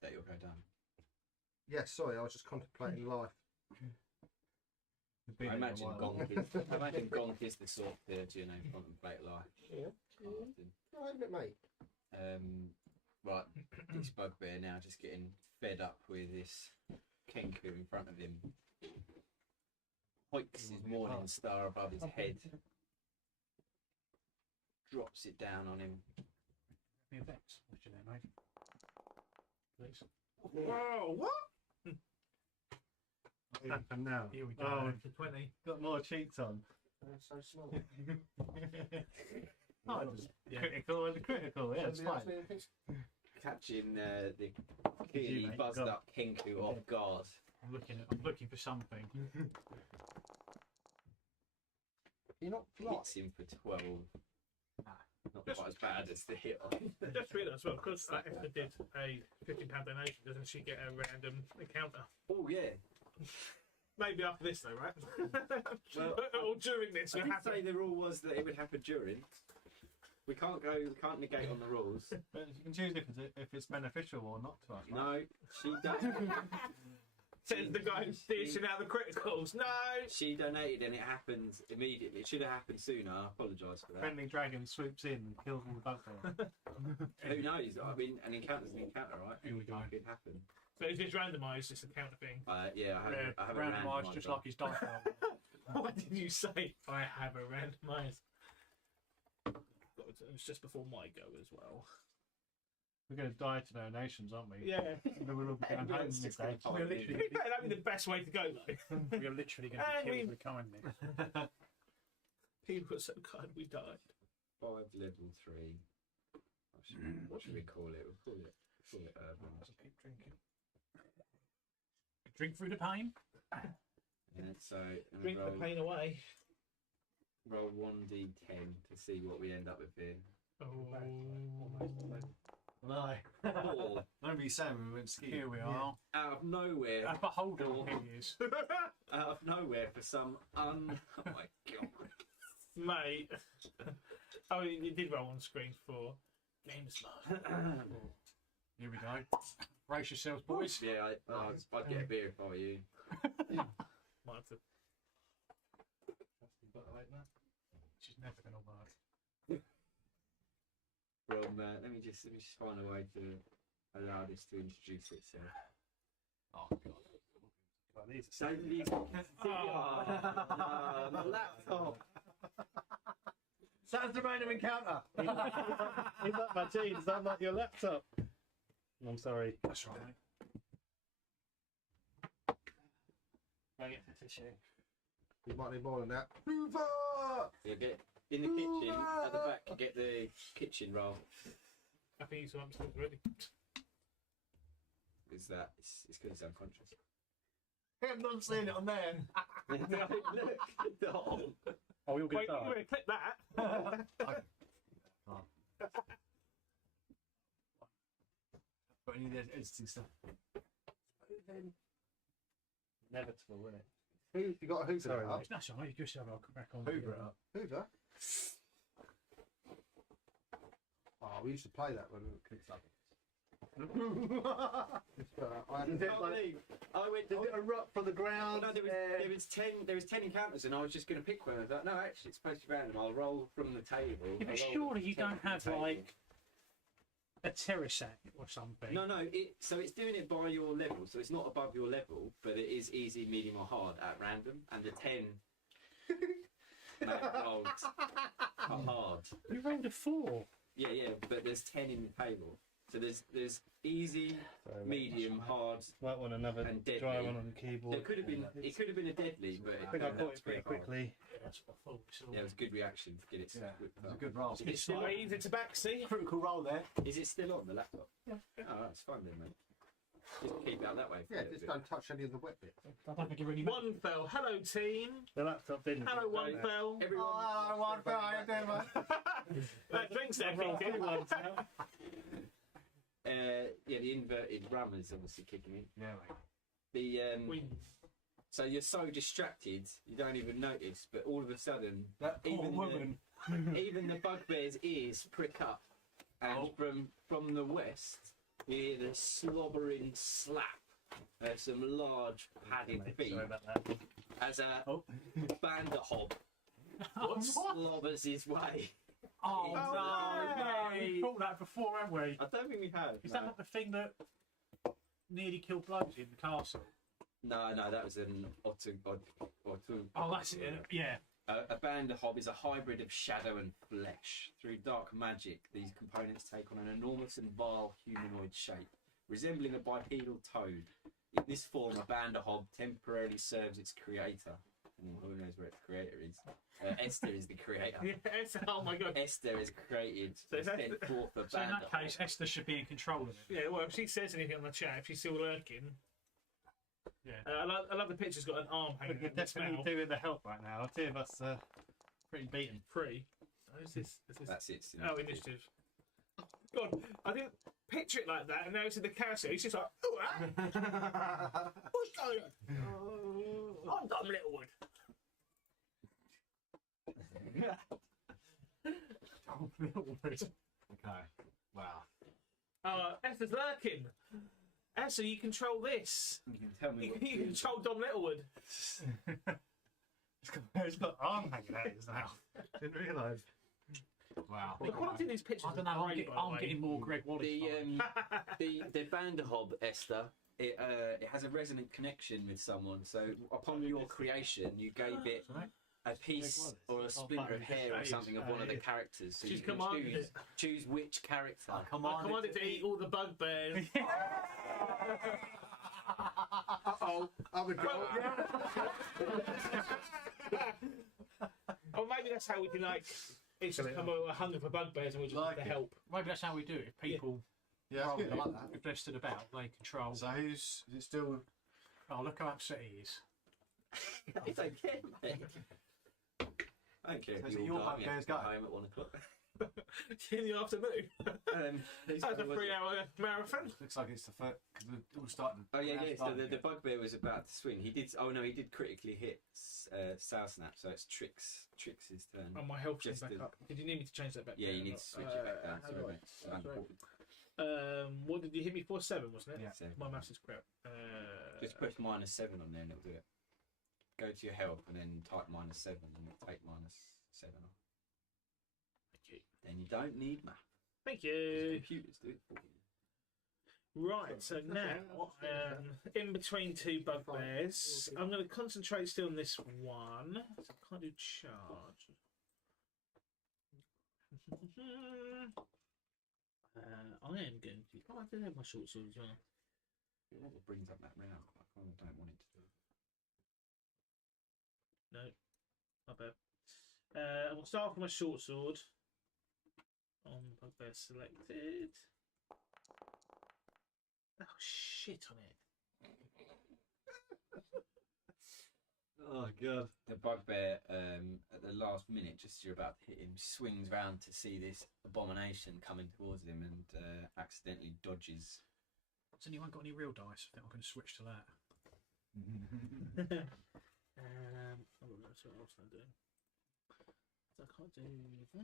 That you'll go down. Yeah, sorry, I was just contemplating life. I imagine Gonk is the sort to, contemplate life. Yeah. Right, isn't it, mate? Right, this bugbear now just getting fed up with this Kenku in front of him. Hoiks his Morning Star above his head. Drops it down on him. The effects. What's your name, mate? Please. Whoa, what? What happened now? Here we go. Oh, To 20. got more cheats on. It's so small. Critical and critical, yeah, it's fine. Catching the clearly buzzed up Kenku off guard. I'm looking for something. You're not Hits him for 12. Not quite as bad as the hit on. Just read that as well, because Esther did a £15 donation, doesn't she get a random encounter? Oh yeah. Maybe after this though, right? Well, or during this. I did say the rule was that it would happen during. We can't negate on the rules. But you can choose if it's beneficial or not to us. Right? No, she doesn't. Says the guy who's dishing out the criticals. No! She donated and it happened immediately. It should have happened sooner. I apologise for that. Friendly dragon swoops in and kills all the bugbear. Who knows? I mean, an encounter's an encounter, right? Here we go. It could happen. So if it's randomised, it's a counter thing. Yeah, I have Randomised just like his dice roll. Why did you say I have a randomised? It was just before my go as well. We're going to die to donations, aren't we? Yeah. And then we'll all be going home Everyone's this just day. gonna die. That'd be the best way to go though. We are literally going to be killed with kindness. People were so kind we died. 5 level 3. What should we call it? We'll call it urban. Keep drinking. Drink through the pain. Yeah, so Drink the pain away. roll 1d10 to see what we end up with here. No. 4. Remember you saying we went skiing? Here we are. Out of nowhere. Beholder he is. Out of nowhere for some Oh my god. Mate. Oh, you did roll on screen for Gameblast. Here we go. Brace yourselves, boys. Yeah, I'd get a beer if I were you. Might have to. She's never going to work. Let me just find a way to allow this to introduce itself. Oh, God. Don't leave the laptop. That's the random encounter. He's like my jeans, I'm like your laptop. I'm sorry. That's right, mate. Go get the tissue. You might need more than that. Hoover! You get in the kitchen at the back. You get the kitchen roll. I think he's upstairs already. Is that it's because he's unconscious. I'm not seeing it on there. Look, oh. Oh, you're Wait, good. you better clip that. Got any of the editing stuff? Inevitable, isn't it? You got a Hoover Sorry, up? mate. That's all right. You just have a crack on. Hoover it up. Hoover? Oh, we used to play that when we were kids. I I can't believe I went. Did it erupt from the ground? No, there was 10 encounters, and I was just going to pick one. I was like, no, actually, it's supposed to be random. I'll roll from the table. Yeah, but I'll roll surely the you don't have table. like a terrasac or something. No, so it's doing it by your level, so it's not above your level, but it is easy, medium, or hard at random, and the 10 rolled are hard. You rolled a 4. Yeah, but there's 10 in the table, so there's easy, Sorry, mate. medium, hard. Might want another And deadly. dry one on the keyboard. It could have been a deadly, but I think I turned caught out it to be pretty hard. quickly. Yeah, that's what I thought. It's all- Yeah, it was a good reaction to get it. Yeah, whipped it was a up. good roll. It's Still like- easy to back, see? Critical roll there. Is it still on the laptop? Yeah. Oh, that's fine then, mate. Just keep it out that way. for a Yeah, little just bit. don't touch any of the wet bits. I don't think you really. One fell. Hello, team. The laptop didn't. Hello, one fell. Everyone, Oh, one fell, how you doing, mate? That drink's there, kicking. yeah, the inverted rum is obviously kicking in. Yeah, mate. The We so you're so distracted you don't even notice, but all of a sudden, That poor even woman. even the bugbear's ears prick up, and from the west you hear the slobbering slap of some large padded feet Sorry about that. as a Oh. banderhob slobbers his way. Oh no, We thought that before, haven't we? I don't think we have. Is no. that not the thing that nearly killed blokes in the castle? No, that was an otter. Oh, that's it. Yeah. A banderhob is a hybrid of shadow and flesh. Through dark magic, these components take on an enormous and vile humanoid shape, resembling a bipedal toad. In this form, a banderhob temporarily serves its creator. Who knows where its creator is? Esther is the creator. Yes, oh my god. Esther is created So to is that- send forth a So in that banderhob. case, Esther should be in control of it. Yeah, well, if she says anything on the chat, if she's still lurking. Yeah. I love the picture's got an arm But hanging you're out of its definitely mouth. doing the help right now. Two of us are pretty beaten. Free. Oh, is this? That's it. Oh, initiative. God, I didn't picture it like that, and now it's in the character. He's just like, oh, ah. What's going on? I'm Dom Littlewood. Okay. Wow. Esther's lurking. Esther, you control this. You can tell me You, what to you do. control Dom Littlewood. It's got arm hanging out of his mouth. Didn't realise. Wow. The quality of these pictures I don't know. is great, by the I'm way. getting more Greg Wallace. The Vanderhob, Esther, it has a resonant connection with someone. So upon your creation, you gave it a piece or a splinter of hair or something of one of the characters. So She's you can commanded choose which character. I commanded to eat all the bugbears. Uh-oh, I'm a goal. Or maybe that's how we can, like, it's just come a hunger for bugbears and we'll just Like have to it. help. Maybe that's how we do it. If people, Yeah, that's good. I like that. if they're stood about, they control. So is it still? Oh, look how upset he is. I don't care, mate. I don't care So if is it you your all die, we have bugbears to go go? home at 1 o'clock. In the afternoon. That's a 3-hour marathon. Looks like it's the first because we're all starting. Oh yeah, now yeah. So starting the again. bugbear was about to swing. He did. Oh no, he did critically hit Sow Snap. So it's Trix's turn. Oh, my health's Just back the- up. Did you need me to change that back Yeah, down you or need not? to switch it back down. how Sorry, do I- mate. It's that's right. important. What did you hit me for? 7, wasn't it? Yeah. 7. My maths is crap. Just press -7 on there and it'll do it. Go to your health and then type -7 and it'll take -7 off. Thank you. Then you don't need math. Thank Just you. computers do it for you. Right, so now, in between two bugbears, I'm going to concentrate still on this one. So I can't do charge. I am going to. Oh, I don't have my short sword as well. It brings up that round. I kind of don't want it to. No, my bad. I will start off with my short sword. On bugbear selected. Oh, shit on it. Oh god. The bugbear, at the last minute, just as you're about to hit him, swings round to see this abomination coming towards him and accidentally dodges. Has anyone got any real dice? I think I'm going to switch to that. Oh, that's what else I'm doing. I can't do that.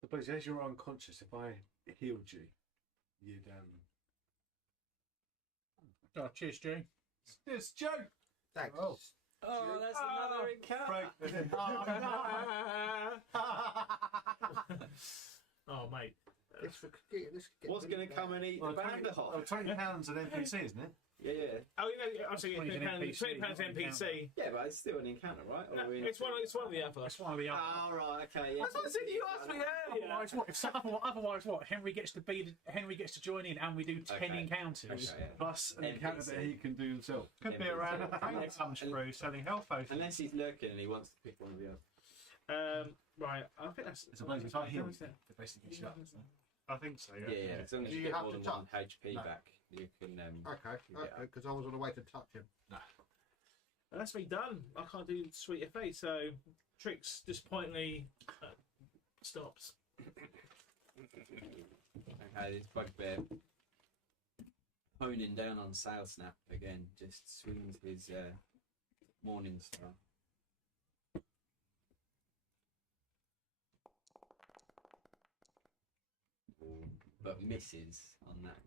Suppose as you're unconscious, if I healed you, you'd Oh, cheers, Jay. It's Joe. Thanks. Oh. Oh, that's another encounter. Oh, mate. This could get What's really going to bad. come and eat Well, the band off? £20 an NPC, isn't it? Yeah, yeah. Oh, yeah, I was thinking 20 £20 NPC. Yeah, but it's still an encounter, right? Or No, are we in- it's one of the other. That's why we are. Oh, right, okay. Yeah. That's what I said you asked me earlier. Otherwise, what? Otherwise, what? Henry gets to join in, and we do 10 Okay. encounters. Okay, yeah. Plus an encounter that he can do himself. Could be NPC. around a thing that Unless- comes through selling health potions. Unless he's lurking and he wants to pick one of the others. Right, I think that's. It's a place if I heal, it basically gets you up. I think so. Yeah, yeah. As long as Do you you get have more to than one touch? HP No. back, you can. Okay, Yeah. because I was on the way to touch him. That's me done. I can't do SpecialEffect, so Trix disappointingly stops. Okay, this bugbear honing down on Sail Snap again, just swings his Morning Star. But misses on that.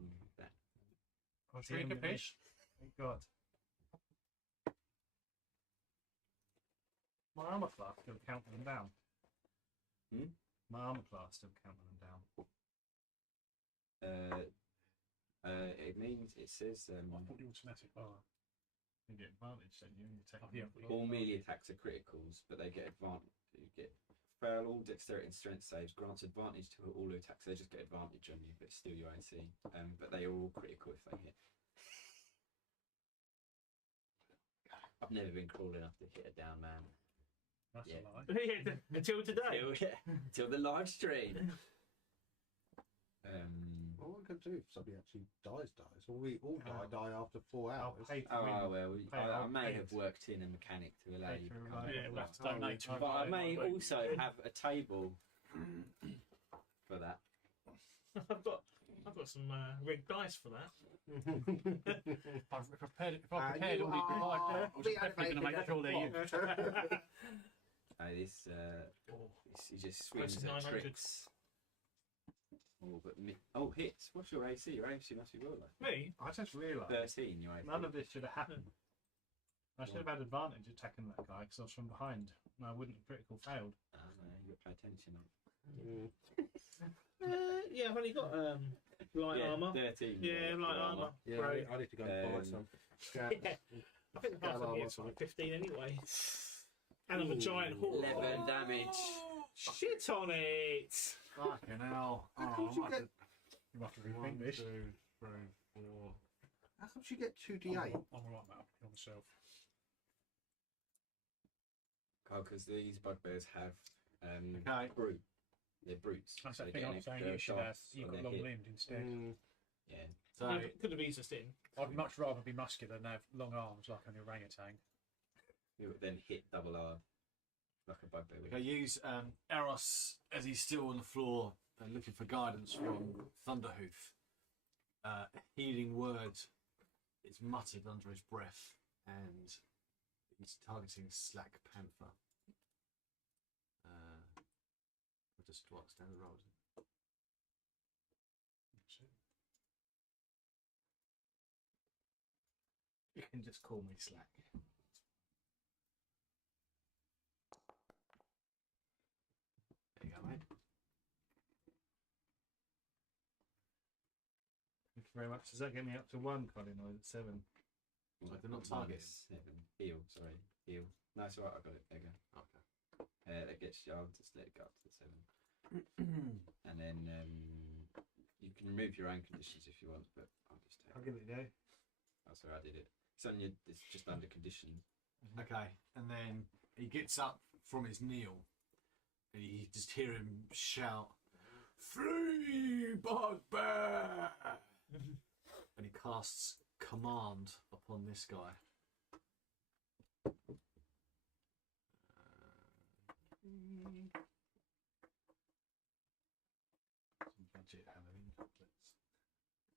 I'll drink a fish. Thank God. My armor class still counting them down. Hmm? My armor class still counting them down. It means it says I thought the automatic bar. You get advantage, don't you? You take all melee attacks are criticals, but they get advantage. You get fail all dexterity and strength saves, grants advantage to all attacks. They just get advantage on you, but it's still your AC. But they are all critical if they hit. I've never been cruel enough to hit a down man. That's Yeah. a lie. Until today. Till the live stream. What am I going to do if somebody actually dies? Or we all die after 4 I'll hours? pay to Oh win. well, Pay I it, may pay have it. worked in a mechanic to allow Pay you. to to revive. come Yeah, back. we'll have to donate to But I revive may my also have a table for that. I've got some rigged dice for that. If I've prepared all you these are provided, I'm definitely going to make sure they're you. This he just swings That's at 900. tricks. Oh, but hits. What's your AC? Your AC must be well low. Me? I just realised 13. Your AC. none of this should have happened. I should have had advantage attacking that guy because I was from behind and I wouldn't have critical failed. Oh, no, you got to pay attention. Yeah, I've only got light armour. 13. Yeah, light armour. Yeah, Right. I need to go and buy some. Yeah. I think the half of it's like 15 anyway. And I'm a giant hawk. 11 damage. Shit on it! Fucking hell. How come you get? You have to rethink 1, 2, this. 3, 4. How come you get 2d8? I'm alright, mate. I'll kill myself. Oh, because these bugbears have Okay. brute. They're brutes. That's so that they thing get I'm an saying. extra You should have. dice You've on got their long hit. limbed instead. Yeah. So Could have eased us in. I'd much rather be muscular than have long arms like an orangutan. You would then hit double R like a bugbear. would. I use Eros as he's still on the floor looking for guidance from Thunderhoof. Healing word is muttered under his breath, and he's targeting Slack Panther. We'll just what standard rolls. You can just call me Slack. There you go, mate. very much. Does that get me up to 1, Colin, or is it 7? Well, they're not minus targeting. 7. Heal, sorry. Heal. No, it's alright, I got it. There you go. Okay. That gets you, I'll just let it go up to the 7. And then you can remove your own conditions if you want, but I'll just take I'll give it a go. Oh, sorry, I did it. It's just under condition. Okay, and then he gets up from his kneel, and you just hear him shout, "Free bugbear!" And he casts command upon this guy. Some budget Halloween couplets.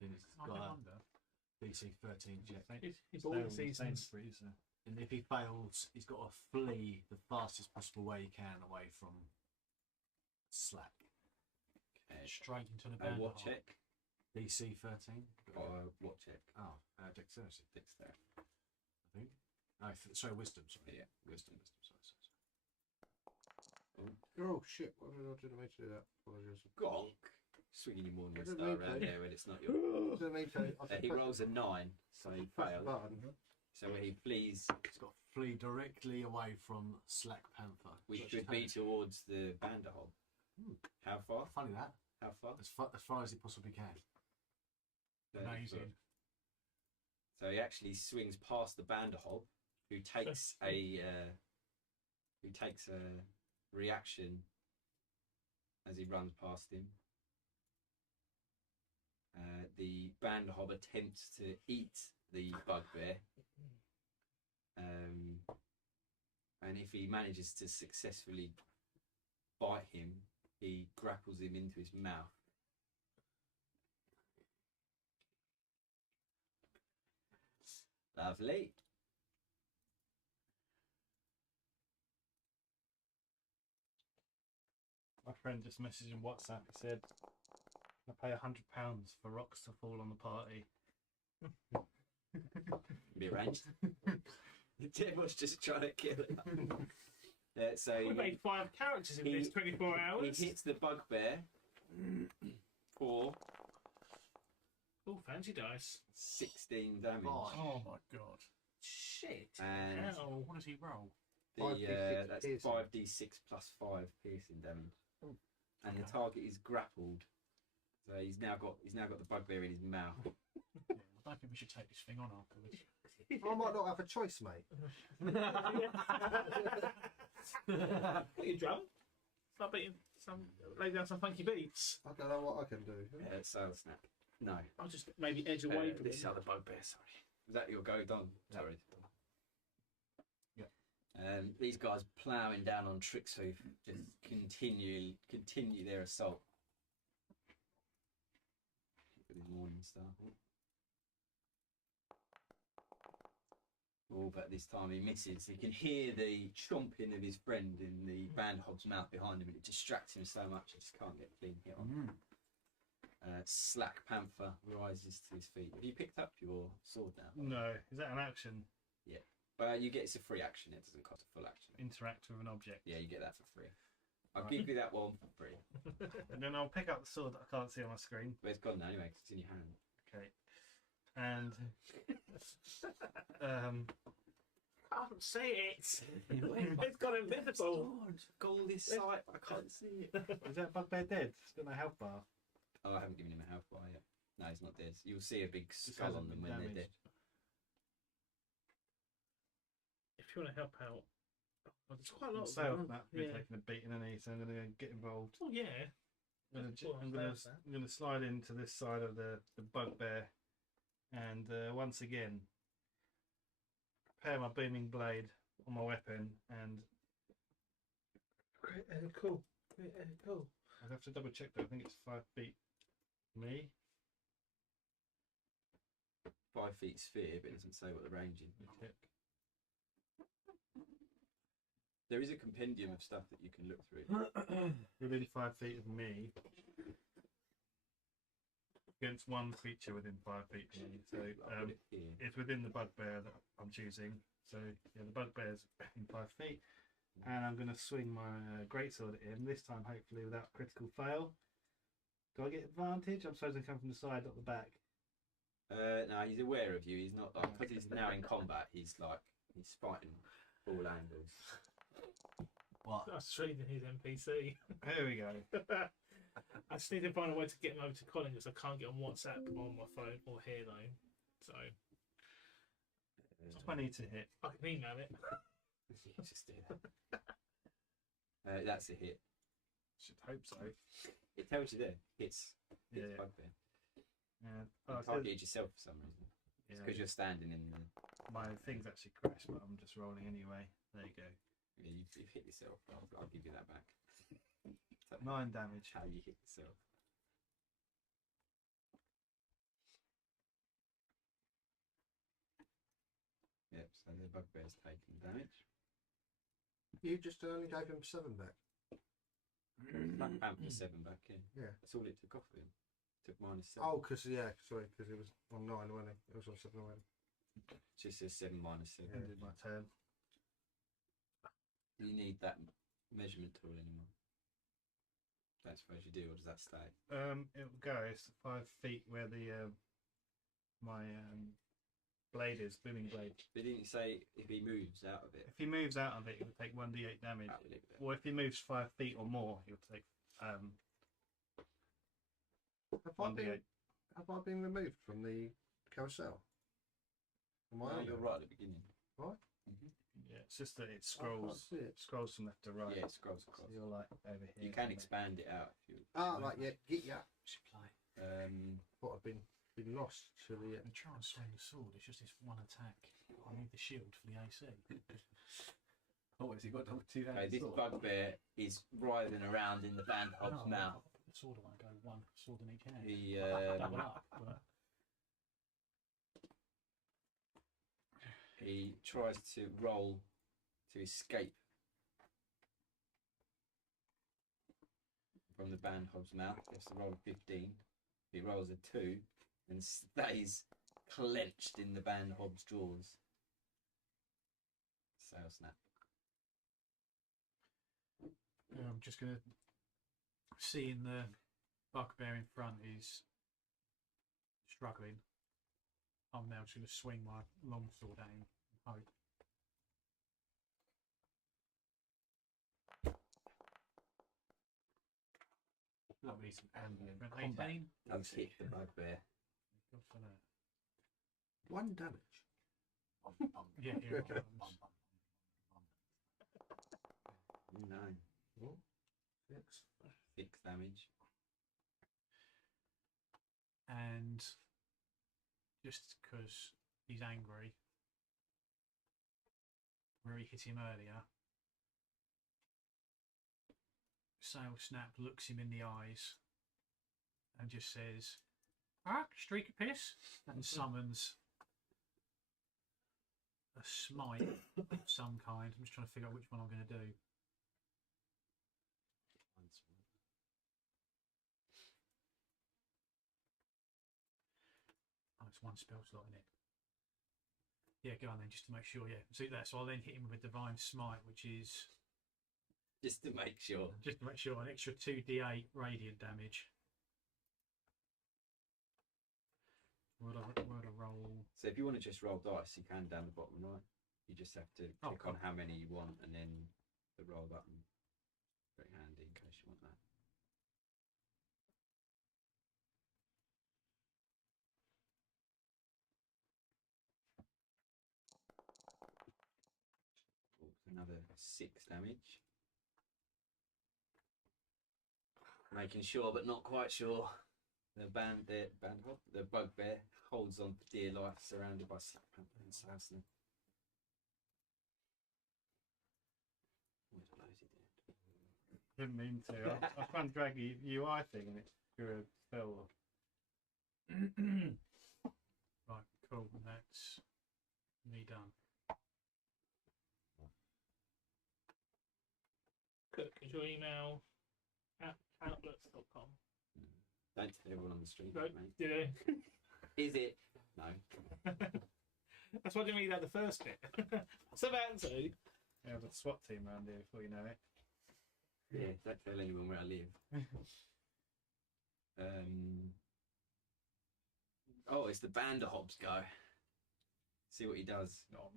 Then he's I got can a wonder. DC 13 check. It's all the seasons. And if he fails, he's got to flee the fastest possible way he can away from Slack. Okay. Straight into the And band. what check? DC 13. Or what check? Oh, dexterity, Dexterity. I think. Oh, sorry, wisdom. Sorry. Yeah, wisdom. Sorry. Oh shit! What did I do to make you do that? Apologies. Gonk. Swinging your morning I didn't star mean around to. there when it's not your. Didn't mean to. I just He pressed rolls a 9, so he the fails. button. So he flees, He's got to flee directly away from Slack Panther. which would be towards the Banderhob. Hmm. How far? Funny that. How far? As far as he possibly can. 30 Amazing. foot. So he actually swings past the Banderhob, who takes a reaction as he runs past him. The Banderhob attempts to eat the bugbear, and if he manages to successfully bite him, he grapples him into his mouth. Lovely. My friend just messaged in WhatsApp. He said, "I pay £100 for rocks to fall on the party." Be arranged. The devil's just trying to kill it. So We made 5 characters in this 24 hours. he hits the bugbear for Oh, fancy dice. 16 damage. Oh my god. Shit. And Ow. What does he roll? that's piercing. 5d6 plus 5 piercing damage. And the target is grappled. So he's now got the bugbear in his mouth. Yeah, I don't think we should take this thing on afterwards. I might not have a choice, mate. What, you drunk? Start beating lay down some funky beats. I don't know what I can do. Sail snap. No. I'll just maybe edge away from This it. other bugbear, sorry. Was that your go, Don? Yeah. Sorry. Yeah. These guys ploughing down on Trixhoof just continue their assault. With his morning star. Oh, but this time he misses. He can hear the chomping of his friend in the Bandhob's mouth behind him, and it distracts him so much he just can't get a clean hit on. Slack Panther rises to his feet. Have you picked up your sword now? No, is that an action? You get it's a free action. It doesn't cost a full action. Interact with an object. Yeah, you get that for free. I'll Right. give you that one for free. And then I'll pick up the sword that I can't see on my screen. But it's gone now anyway, 'cause it's in your hand. Okay. And Can't see it. It's got invisible. Got all this sight, I can't see it. is that bugbear dead? It's got no health bar. Oh, I haven't given him a health bar yet. No, he's not dead. You'll see a big Just skull hasn't on them been when they're damaged. dead. If you want to help out, there's quite a lot of Sales them. map been Yeah. taking a beating in so I'm going to get involved. Oh yeah. I'm Cool, going sales map. to slide into this side of the bugbear, and once again prepare my booming blade on my weapon, and Cool. Cool. I have to double check though. I think it's 5 feet from me. 5 feet sphere, but it doesn't say what the range is. Let me check. There is a compendium of stuff that you can look through. Within 5 feet of me, against one creature within 5 feet of me. So I'll put it here. it's within the bugbear that I'm choosing. So yeah, the bugbear's in 5 feet, and I'm going to swing my greatsword at him. This time, hopefully, without critical fail. Do I get advantage? I'm supposed to come from the side, not the back. No, he's aware of you. He's not like because he's now in combat. He's fighting all angles. What? I was reading his NPC. Here we go. I just need to find a way to get him over to Colin because I can't get on WhatsApp on my phone or here though. So 20 to hit. I can email it. You just do that. That's a hit. Should hope so. It tells you there. Hits Yeah. bugbear. Yeah. You Oh, targeted yourself for some reason. It's yeah. because you're standing in the. My thing's actually crashed, but I'm just rolling anyway. There you go. Yeah, you've hit yourself. I'll give you that back. 9 damage. How you hit yourself. Yep, so the bugbear's taking damage. You just only gave him 7 back. Black Panther 7 back in. Yeah. That's all it took off him. Took -7. Oh, because it was on 9, wasn't it? It was on 7 already. Just says 7 -7. Ended my turn. Do you need that measurement tool anymore? Don't suppose you do, or does that stay? It will go. It's 5 feet where the my blade is, booming blade. But didn't you say if he moves out of it? If he moves out of it, he will take 1d8 damage. That would leave it there. Or if he moves 5 feet or more, he'll take Have I 1d8. been removed from the carousel? Am I No, on you're there? right at the beginning. Right? Yeah, it's just that it I can't scrolls see it. scrolls from left to right. Yeah, it scrolls So across. you're like over here. You can expand it out if you. Ah, right, yeah, get ya. Thought I'd been lost to the. I'm trying to swing the sword. It's just this one attack. I need the shield for the AC. Oh, has he got 2 hands? Okay, this bugbear is writhing around in the bandhob's mouth. I'll put the sword away and go one sword in each hand. He Double up. But he tries to roll to escape from the bandhob's mouth. He has to roll a 15. He rolls a 2 and stays clenched in the bandhob's jaws. Sail snap. I'm just going to seeing the bugbear in front is struggling. I'm now just going to swing my long sword at him and hope. Lovely, some ambient For an combat. 18. Does hit the bugbear. Good for that. 1 damage. Yeah, here it comes. 9. Oh, 6. 6 damage. And just because he's angry, where he hit him earlier, Sail Snap looks him in the eyes and just says, "Ah, streak of piss," and summons a smite of some kind. I'm just trying to figure out which one I'm going to do. Oh, it's one spell slot in it. Yeah, go on then, just to make sure. Yeah, see that. So I'll then hit him with a divine smite, which is Just to make sure. an extra 2d8 radiant damage. Would I roll? So if you want to just roll dice, you can down the bottom right. You just have to Oh, click on how many you want and then the roll button. Very handy in case you want that. Oh, another 6 damage. Making sure, but not quite sure. The bugbear holds on for dear life, surrounded by Black Panther and Sail. Didn't mean to. I was trying to drag you UI thing and it threw a spell. Right, cool. And that's me done. Cook, is your email at outlets.com? Don't tell everyone on the street, No, mate. yeah. Is it? No. That's why I didn't read out the first bit. What's about to? Yeah, there's a SWAT team around here before you know it. Yeah, don't tell anyone where I live. Oh, it's the Vanderhop's go. See what he does. No.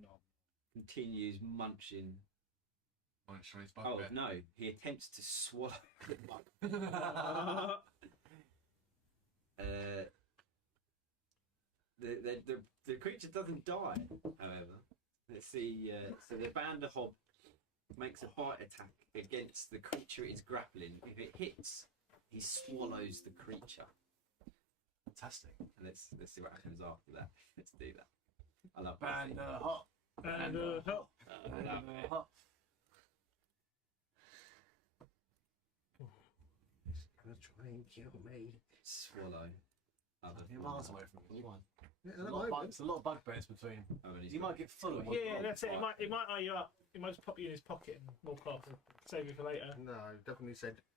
Continues munching. Munch on his Oh bugbear. no, he attempts to swallow the bug. The creature doesn't die, however. Let's see. So the Vanderhop makes a bite attack against the creature it is grappling. If it hits, he swallows the creature. Fantastic. And let's see what happens after that. Let's do that. I love Vanderhop. Vanderhop. Vanderhop. Gonna try and kill me. Swallow. You're miles away from it. Come on. Yeah, There's a lot of bugbears between. Oh, and he's You got- might get full of Yeah, that's it. It might eye you up. It might just pop you in his pocket and walk off and save you for later. No, definitely said